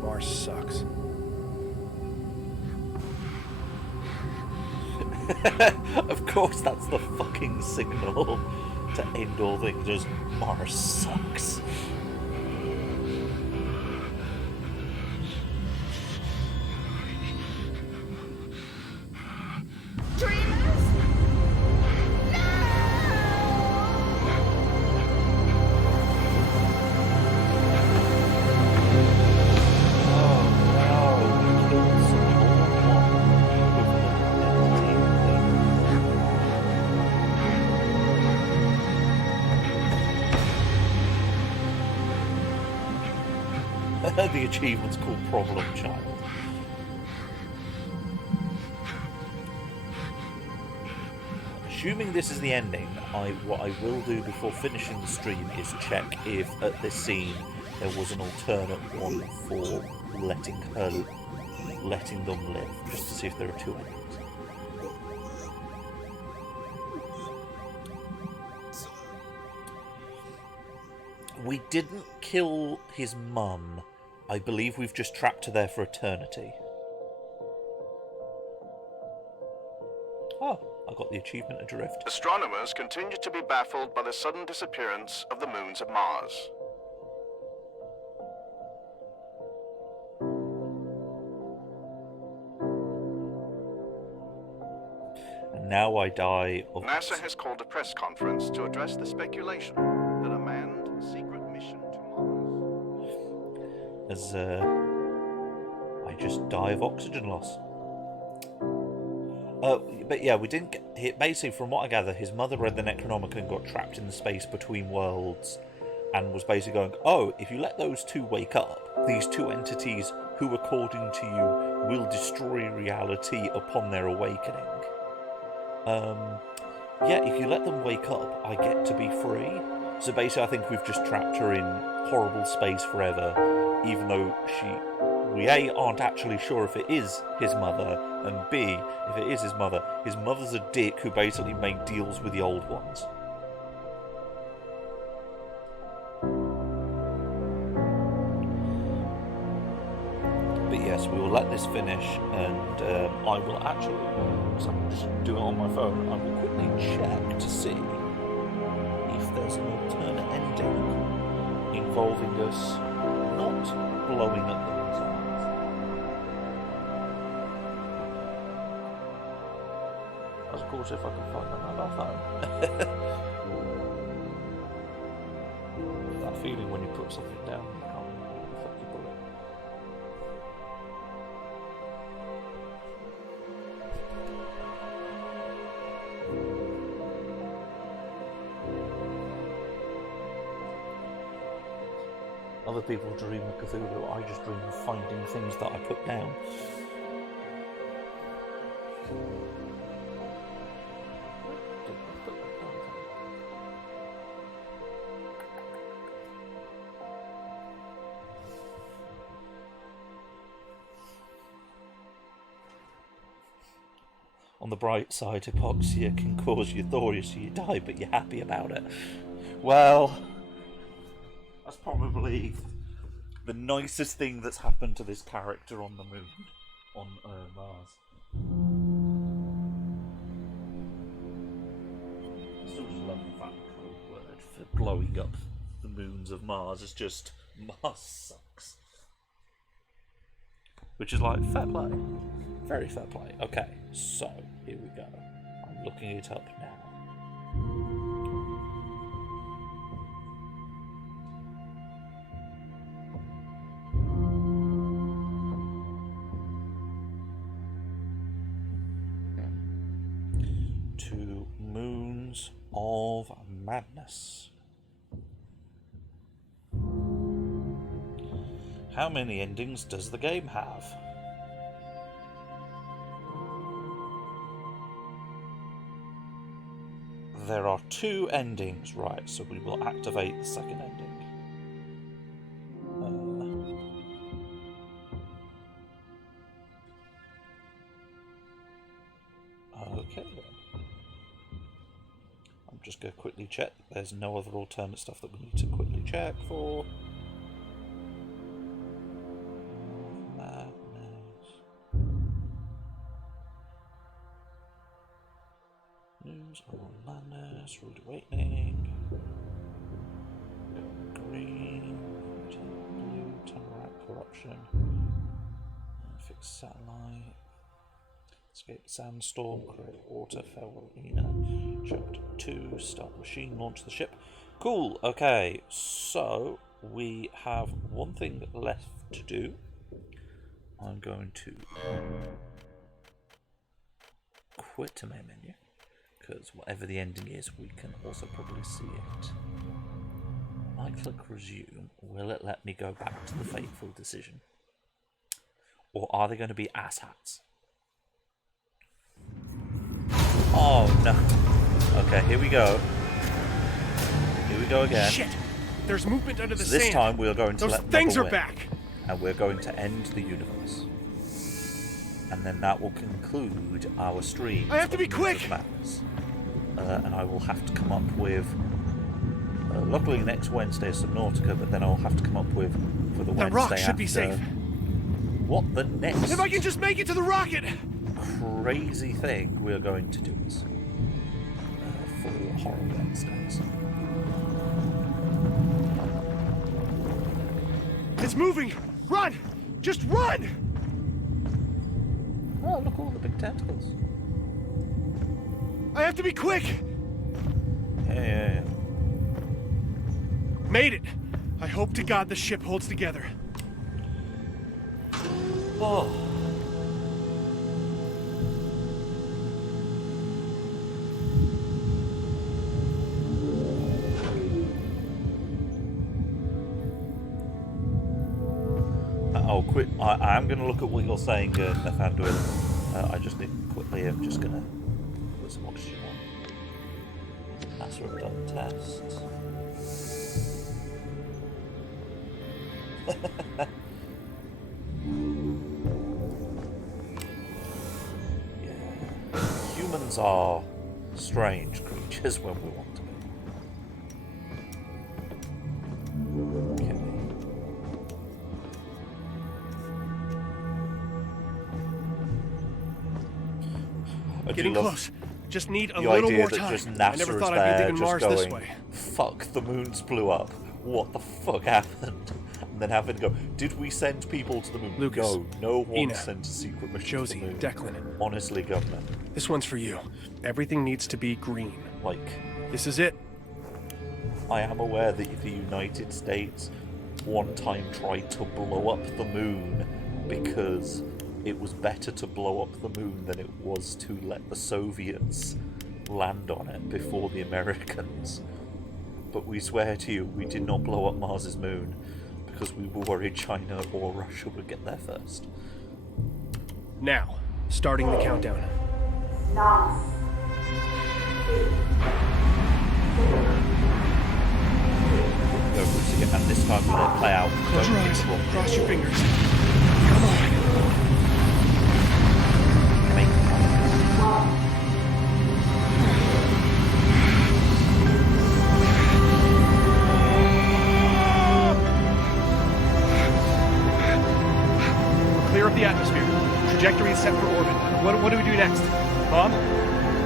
Mars sucks. Of course, that's the fucking signal to end all things. Just Mars sucks. The achievement's called Problem Child. Assuming this is the ending, what I will do before finishing the stream is check if at this scene there was an alternate one for letting them live, just to see if there are two endings. We didn't kill his mum. I believe we've just trapped her there for eternity. Oh, I got the achievement adrift. Astronomers continue to be baffled by the sudden disappearance of the moons of Mars. And now I die of... NASA has called a press conference to address the speculation that a manned secret mission to Mars... As I just die of oxygen loss. But yeah, we didn't get hit. Basically, from what I gather, his mother read the Necronomicon and got trapped in the space between worlds, and was basically going, "Oh, if you let those two wake up, these two entities, who according to you will destroy reality upon their awakening. Yeah, if you let them wake up, I get to be free." So basically, I think we've just trapped her in horrible space forever, even though we A, aren't actually sure if it is his mother, and B, if it is his mother's a dick who basically made deals with the old ones. But yes, we will let this finish, and I will actually, because I'm just doing it on my phone, I will quickly check to see if there's an alternate ending involving us not blowing up the missiles. Of course, if I can find that mobile phone. That feeling when you put something down, you can't really fuck you put it. Other people dream of Cthulhu, I just dream of finding things that I put down. On the bright side, hypoxia can cause euphoria so you die, but you're happy about it. Well, that's probably the nicest thing that's happened to this character on the moon, on Mars. I still just love the fact the code word for blowing up the moons of Mars is just Mars sucks. Which is like, fair play. Very fair play. Okay, so, here we go. I'm looking it up now. Two Moons of Madness. How many endings does the game have? There are 2 endings, right, so we will activate the second ending. Okay then. I'm just going to quickly check. There's no other alternate stuff that we need to quickly check for. News on Madness, Rude Awakening, green, blue, Tamarack Corruption, fix satellite, escape sandstorm, create water, farewell arena, chapter 2, start machine, launch the ship. Cool, okay, so we have one thing left to do. I'm going to quit my menu, because whatever the ending is, we can also probably see it. I click resume. Will it let me go back to the fateful decision? Or are they going to be asshats? Oh no. Okay, here we go. Here we go again. Shit! There's movement under the So this sand. time we are going to Those let things Neville are win, back. and we're going to end the universe. And then that will conclude our stream. I have to be quick! And I will have to come up with... luckily next Wednesday is Subnautica, but then I'll have to come up with for the Wednesday That rock should after, be safe. What the next If I can just make it to the rocket! crazy thing we're going to do is for Horror Wednesdays. It's moving! Run! Just run! Oh, look, all the big tentacles. I have to be quick! Yeah. Made it! I hope to God the ship holds together. Oh. I'll quit. I am going to look at what you're saying, Nathanduil. I just need quickly. I'm just going to put some oxygen on. After I've done the tests. Yeah. Humans are strange creatures when we want to be. Getting close. Just need a the little idea more that time. just I NASA never is thought there, I'd be digging just Mars going, this way. fuck, the moons blew up. What the fuck happened? And then having to go, did we send people to the moon? Lucas, No, no one Ina, sent a secret mission Josie, to the moon. Declan. Honestly, Governor. This one's for you. Everything needs to be green. Like, This is it. I am aware that the United States one time tried to blow up the moon because it was better to blow up the moon than it was to let the Soviets land on it before the Americans. But we swear to you, we did not blow up Mars's moon because we were worried China or Russia would get there first. Now, starting the countdown. 9, 8, Go for it, and this time we let it play out. Close Don't your hit eyes. the wrong Cross your thing. fingers. Come on. Make it happen. 1. Observe the atmosphere. Trajectory is set for orbit. What do we do next? Mom?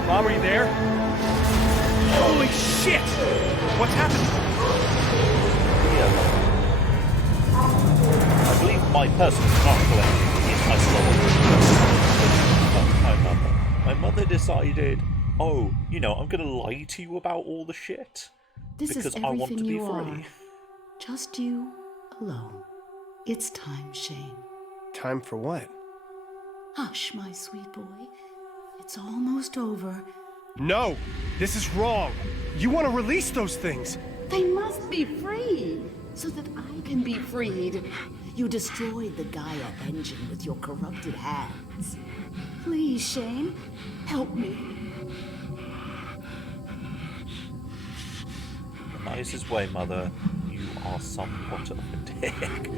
Mom, are you there? Holy shit! What's happening? I believe my personal miracle engine is my mother. My mother decided, oh, you know, I'm going to lie to you about all the shit. This because is I want everything to be you free. are. Just you alone. It's time, Shane. Time for what? Hush, my sweet boy. It's almost over. No! This is wrong! You want to release those things! They must be free, so that I can be freed. You destroyed the Gaia engine with your corrupted hands. Please, Shane, help me. The nicest way, Mother, you are somewhat of a dick.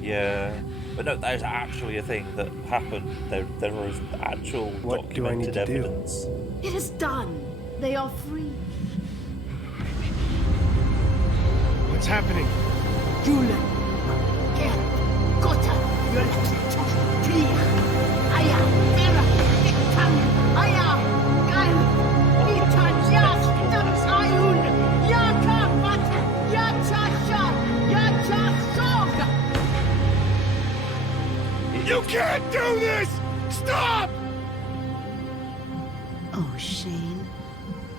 Yeah, but no, that is actually a thing that happened. There is actual What do I need documented to do? evidence. It is done. They are free. What's happening? Julen. Gota. Tia. Aya. Era. Itan. Aya. Gail. Itan. Yas. Ayun. Yaka. Mat. Yachasha. Yachasog. You can't do this! Stop! Oh, Shane.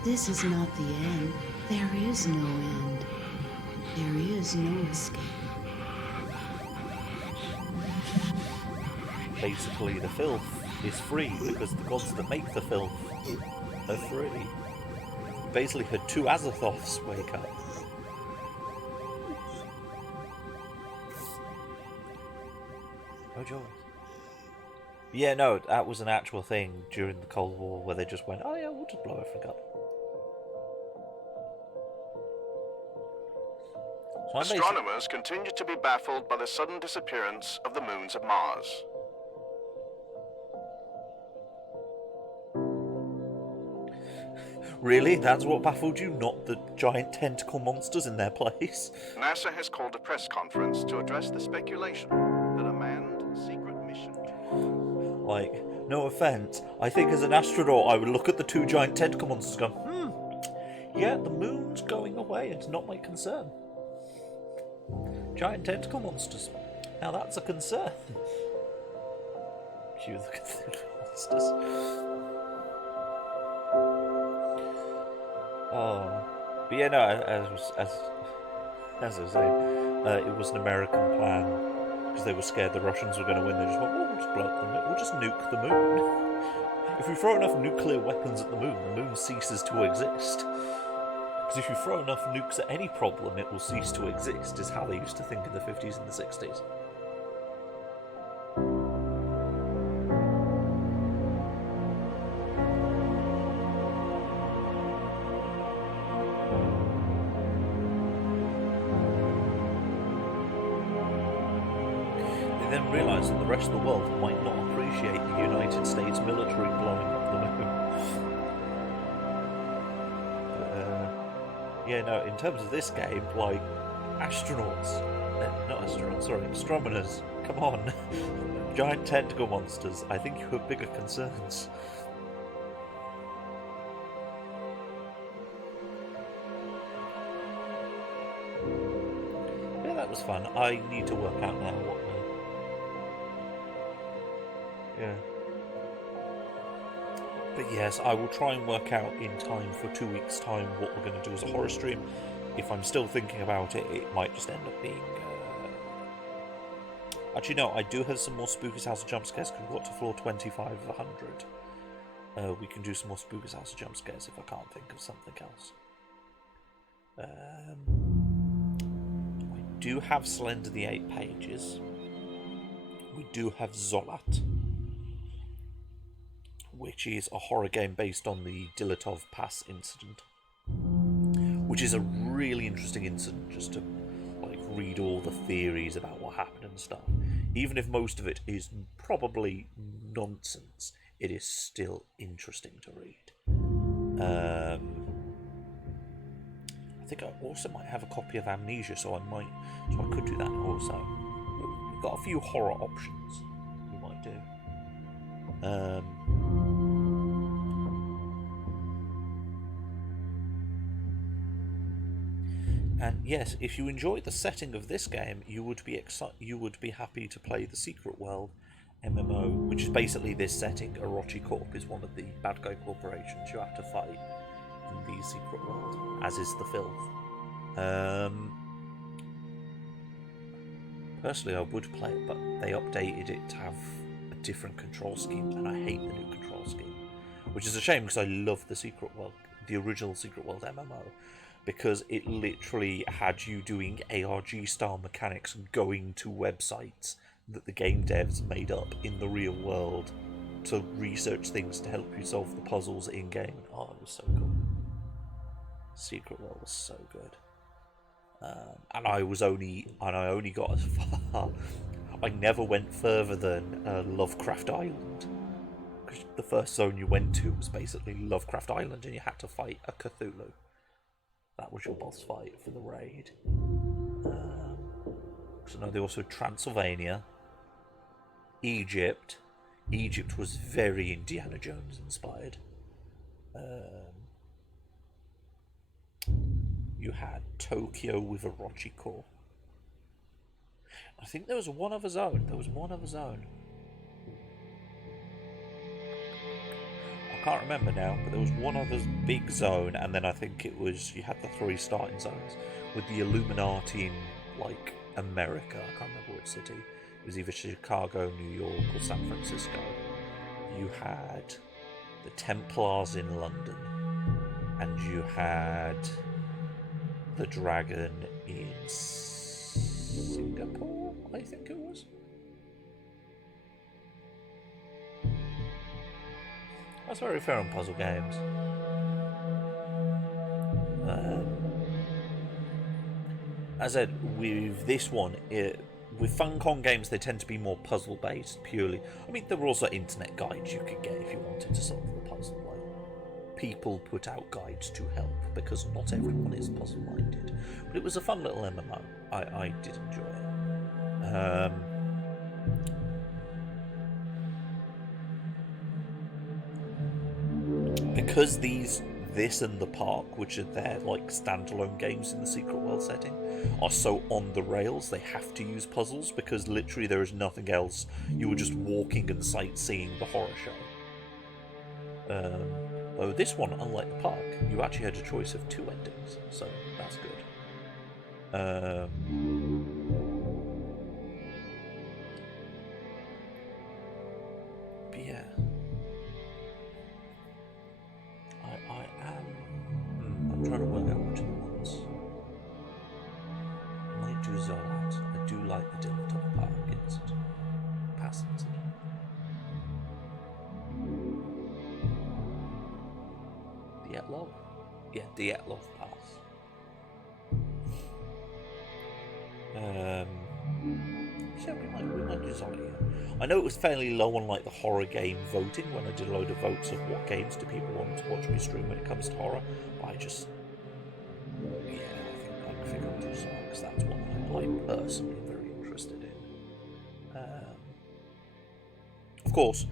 This is not the end. There is no end. There is no escape. Basically, the filth is free because the gods that make the filth are free. Basically, her two Azathoths wake up. Oh, Joel. Yeah, no, that was an actual thing during the Cold War where they just went, oh yeah, we'll just blow everything up. So Astronomers continue to be baffled by the sudden disappearance of the moons of Mars. Really? That's what baffled you? Not the giant tentacle monsters in their place? NASA has called a press conference to address the speculation that a manned secret mission... Like, no offense, I think as an astronaut I would look at the two giant tentacle monsters and go, yeah, the moon's going away, it's not my concern. Giant tentacle monsters. Now that's a concern. You look at the monsters. Oh. But yeah, no, as I was saying, it was an American plan. Because they were scared the Russians were going to win. They just went, well, we'll just blow up the moon. We'll just nuke the moon. If we throw enough nuclear weapons at the moon ceases to exist. Because if you throw enough nukes at any problem, it will cease to exist, is how they used to think in the 50s and the 60s. They then realised that the rest of the world might not appreciate the United States military blowing up the moon. Yeah, no, in terms of this game, like, astronomers, come on. Giant tentacle monsters, I think you have bigger concerns. Yeah, that was fun. I need to work out now what yeah. But yes, I will try and work out in time for 2 weeks' time what we're going to do as a horror stream. If I'm still thinking about it, it might just end up being... Actually, no, I do have some more Spooky's House of Jump Scares because we've got to floor 25 of 100. We can do some more Spooky's House of Jump Scares if I can't think of something else. I do have Slender the 8 pages. We do have Zolat, which is a horror game based on the Dilatov Pass incident, which is a really interesting incident just to like read all the theories about what happened and stuff. Even if most of it is probably nonsense, it is still interesting to read. think I also might have a copy of Amnesia, so I could do that also. We've got a few horror options we might do. And yes, if you enjoy the setting of this game, you would be happy to play the Secret World MMO, which is basically this setting. Orochi Corp is one of the bad guy corporations you have to fight in the Secret World, as is the Filth. Personally, I would play it, but they updated it to have a different control scheme, and I hate the new control scheme, which is a shame because I love the Secret World, the original Secret World MMO, because it literally had you doing ARG-style mechanics and going to websites that the game devs made up in the real world to research things to help you solve the puzzles in-game. Oh, it was so cool. Secret World was so good. And I only got as far. I never went further than Lovecraft Island. Because the first zone you went to was basically Lovecraft Island, and you had to fight a Cthulhu. That was your boss fight for the raid. So now they also Transylvania, Egypt. Egypt was very Indiana Jones inspired. You had Tokyo with Orochi Core. I think there was one other zone. I can't remember now, but there was one other big zone, and then I think it was, you had the 3 starting zones with the Illuminati in, like, America. I can't remember which city. It was either Chicago, New York, or San Francisco. You had the Templars in London, and you had the Dragon in Singapore, I think it was. That's very fair on puzzle games. As I said, with this one, with Funcom games, they tend to be more puzzle-based, purely. I mean, there were also internet guides you could get if you wanted to solve the puzzle. Like, people put out guides to help, because not everyone is puzzle-minded. But it was a fun little MMO. I did enjoy it. Because this and The Park, which are their like standalone games in the Secret World setting, are so on the rails, they have to use puzzles, because literally there is nothing else. You were just walking and sightseeing the horror show. Though this one, unlike The Park, you actually had a choice of 2 endings, so that's good. But yeah. I'm trying to work out which ones. I might do Zolat. I do like the Dillatop Park incident. Pass incident. Dietlov? Yeah, Dietlov Pass. So we might do Zolat here. I know it was fairly low on like the horror game voting when I did a load of votes of what games do people want to watch me stream when it comes to horror. But I think I'll do Zolat, because that's one I'm personally very interested in. Of course,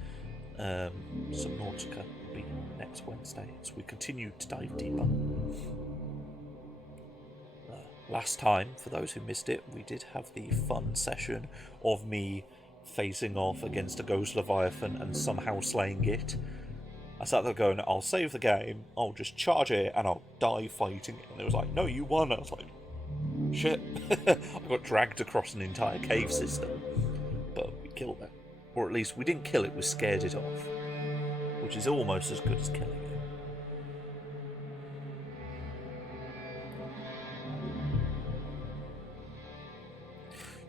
Subnautica will be next Wednesday, so we continue to dive deeper. Last time, for those who missed it, we did have the fun session of me facing off against a ghost leviathan and somehow slaying it. I sat there going, I'll save the game, I'll just charge it, and I'll die fighting it. And it was like, no, you won. I was like, shit. I got dragged across an entire cave system. But we killed it. Or at least we didn't kill it, we scared it off. Which is almost as good as killing it.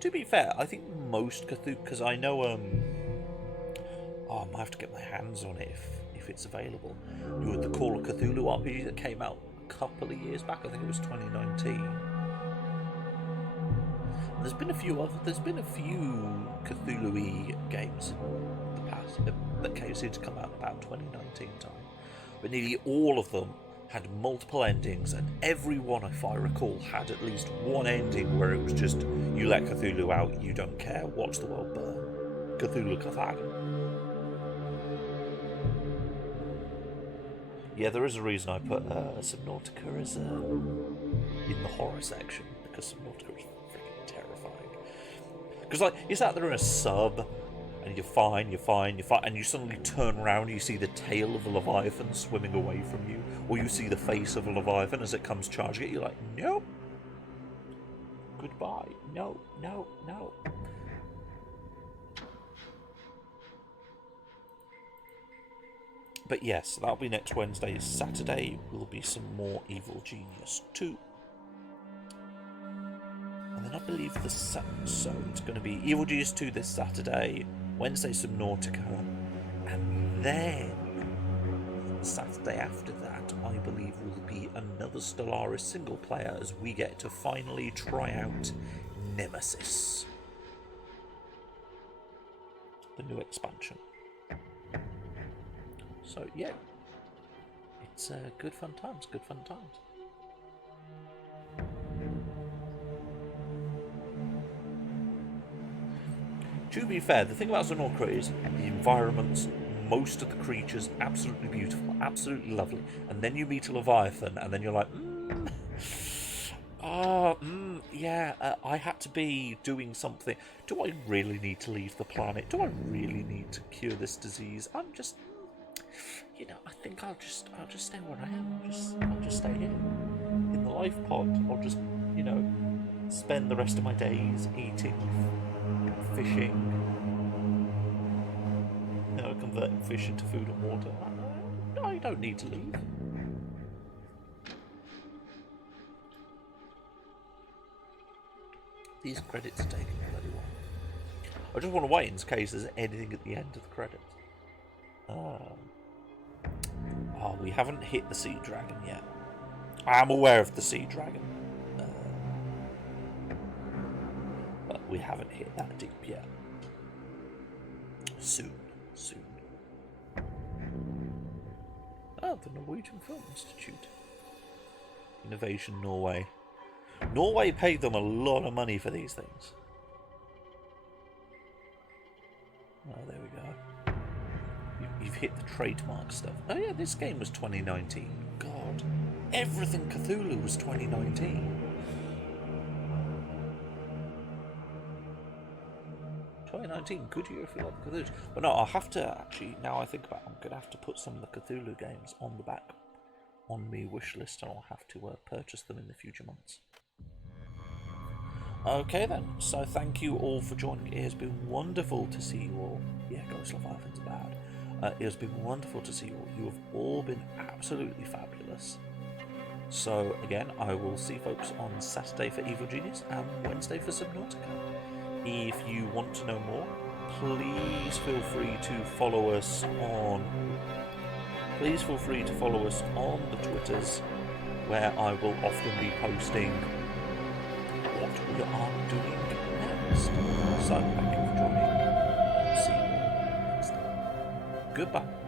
To be fair, I think most Cthulhu, because I know, I might have to get my hands on it if it's available. You had the Call of Cthulhu RPG that came out a couple of years back. I think it was 2019. And there's been a few Cthulhu-y games in the past that seem to come out about 2019 time, but nearly all of them had multiple endings, and every one, if I recall, had at least one ending where it was just, you let Cthulhu out, you don't care, watch the world burn. Cthulhu Cthulhu. Yeah, there is a reason I put Subnautica as in the horror section, because Subnautica is freaking terrifying. Because, like, you're sat there in a sub, and you're fine, and you suddenly turn around and you see the tail of a Leviathan swimming away from you, or you see the face of a Leviathan as it comes charging at you, like, nope. Goodbye. No, no, no. But yes, that'll be next Wednesday. Saturday will be some more Evil Genius 2. And then I believe so it's going to be Evil Genius 2 this Saturday, Wednesday Subnautica, and then the Saturday after that, I believe, will be another Stellaris single player as we get to finally try out Nemesis, the new expansion. So yeah, it's good fun times, good fun times. To be fair, the thing about Subnautica is the environments, most of the creatures, absolutely beautiful, absolutely lovely. And then you meet a Leviathan, and then you're like, I had to be doing something. Do I really need to leave the planet? Do I really need to cure this disease? I'm just, I think I'll just stay where I am. I'll just stay here in the life pod. I'll just, spend the rest of my days eating, fishing, converting fish into food and water. I don't need to leave. These credits are taking a bloody while. I just want to wait in case there's anything at the end of the credits. We haven't hit the sea dragon yet. I am aware of the sea dragon, but we haven't hit that deep yet. Soon. Oh, the Norwegian Film Institute. Innovation Norway. Norway paid them a lot of money for these things. Oh, there we go. You've hit the trademark stuff. Oh yeah, this game was 2019. God, everything Cthulhu was 2019. 2019, good year if you like Cthulhu. But no, I'll have to actually, now I think about it, I'm going to have to put some of the Cthulhu games on the back, on my wish list, and I'll have to purchase them in the future months. Okay then, so thank you all for joining. It has been wonderful to see you all. Yeah, Ghost Leviathan's bad. It has been wonderful to see you all. You have all been absolutely fabulous. So again, I will see folks on Saturday for Evil Genius and Wednesday for Subnautica. If you want to know more, please feel free to follow us on the Twitters, where I will often be posting what we are doing next. So thank you for joining, and see you next time. Goodbye.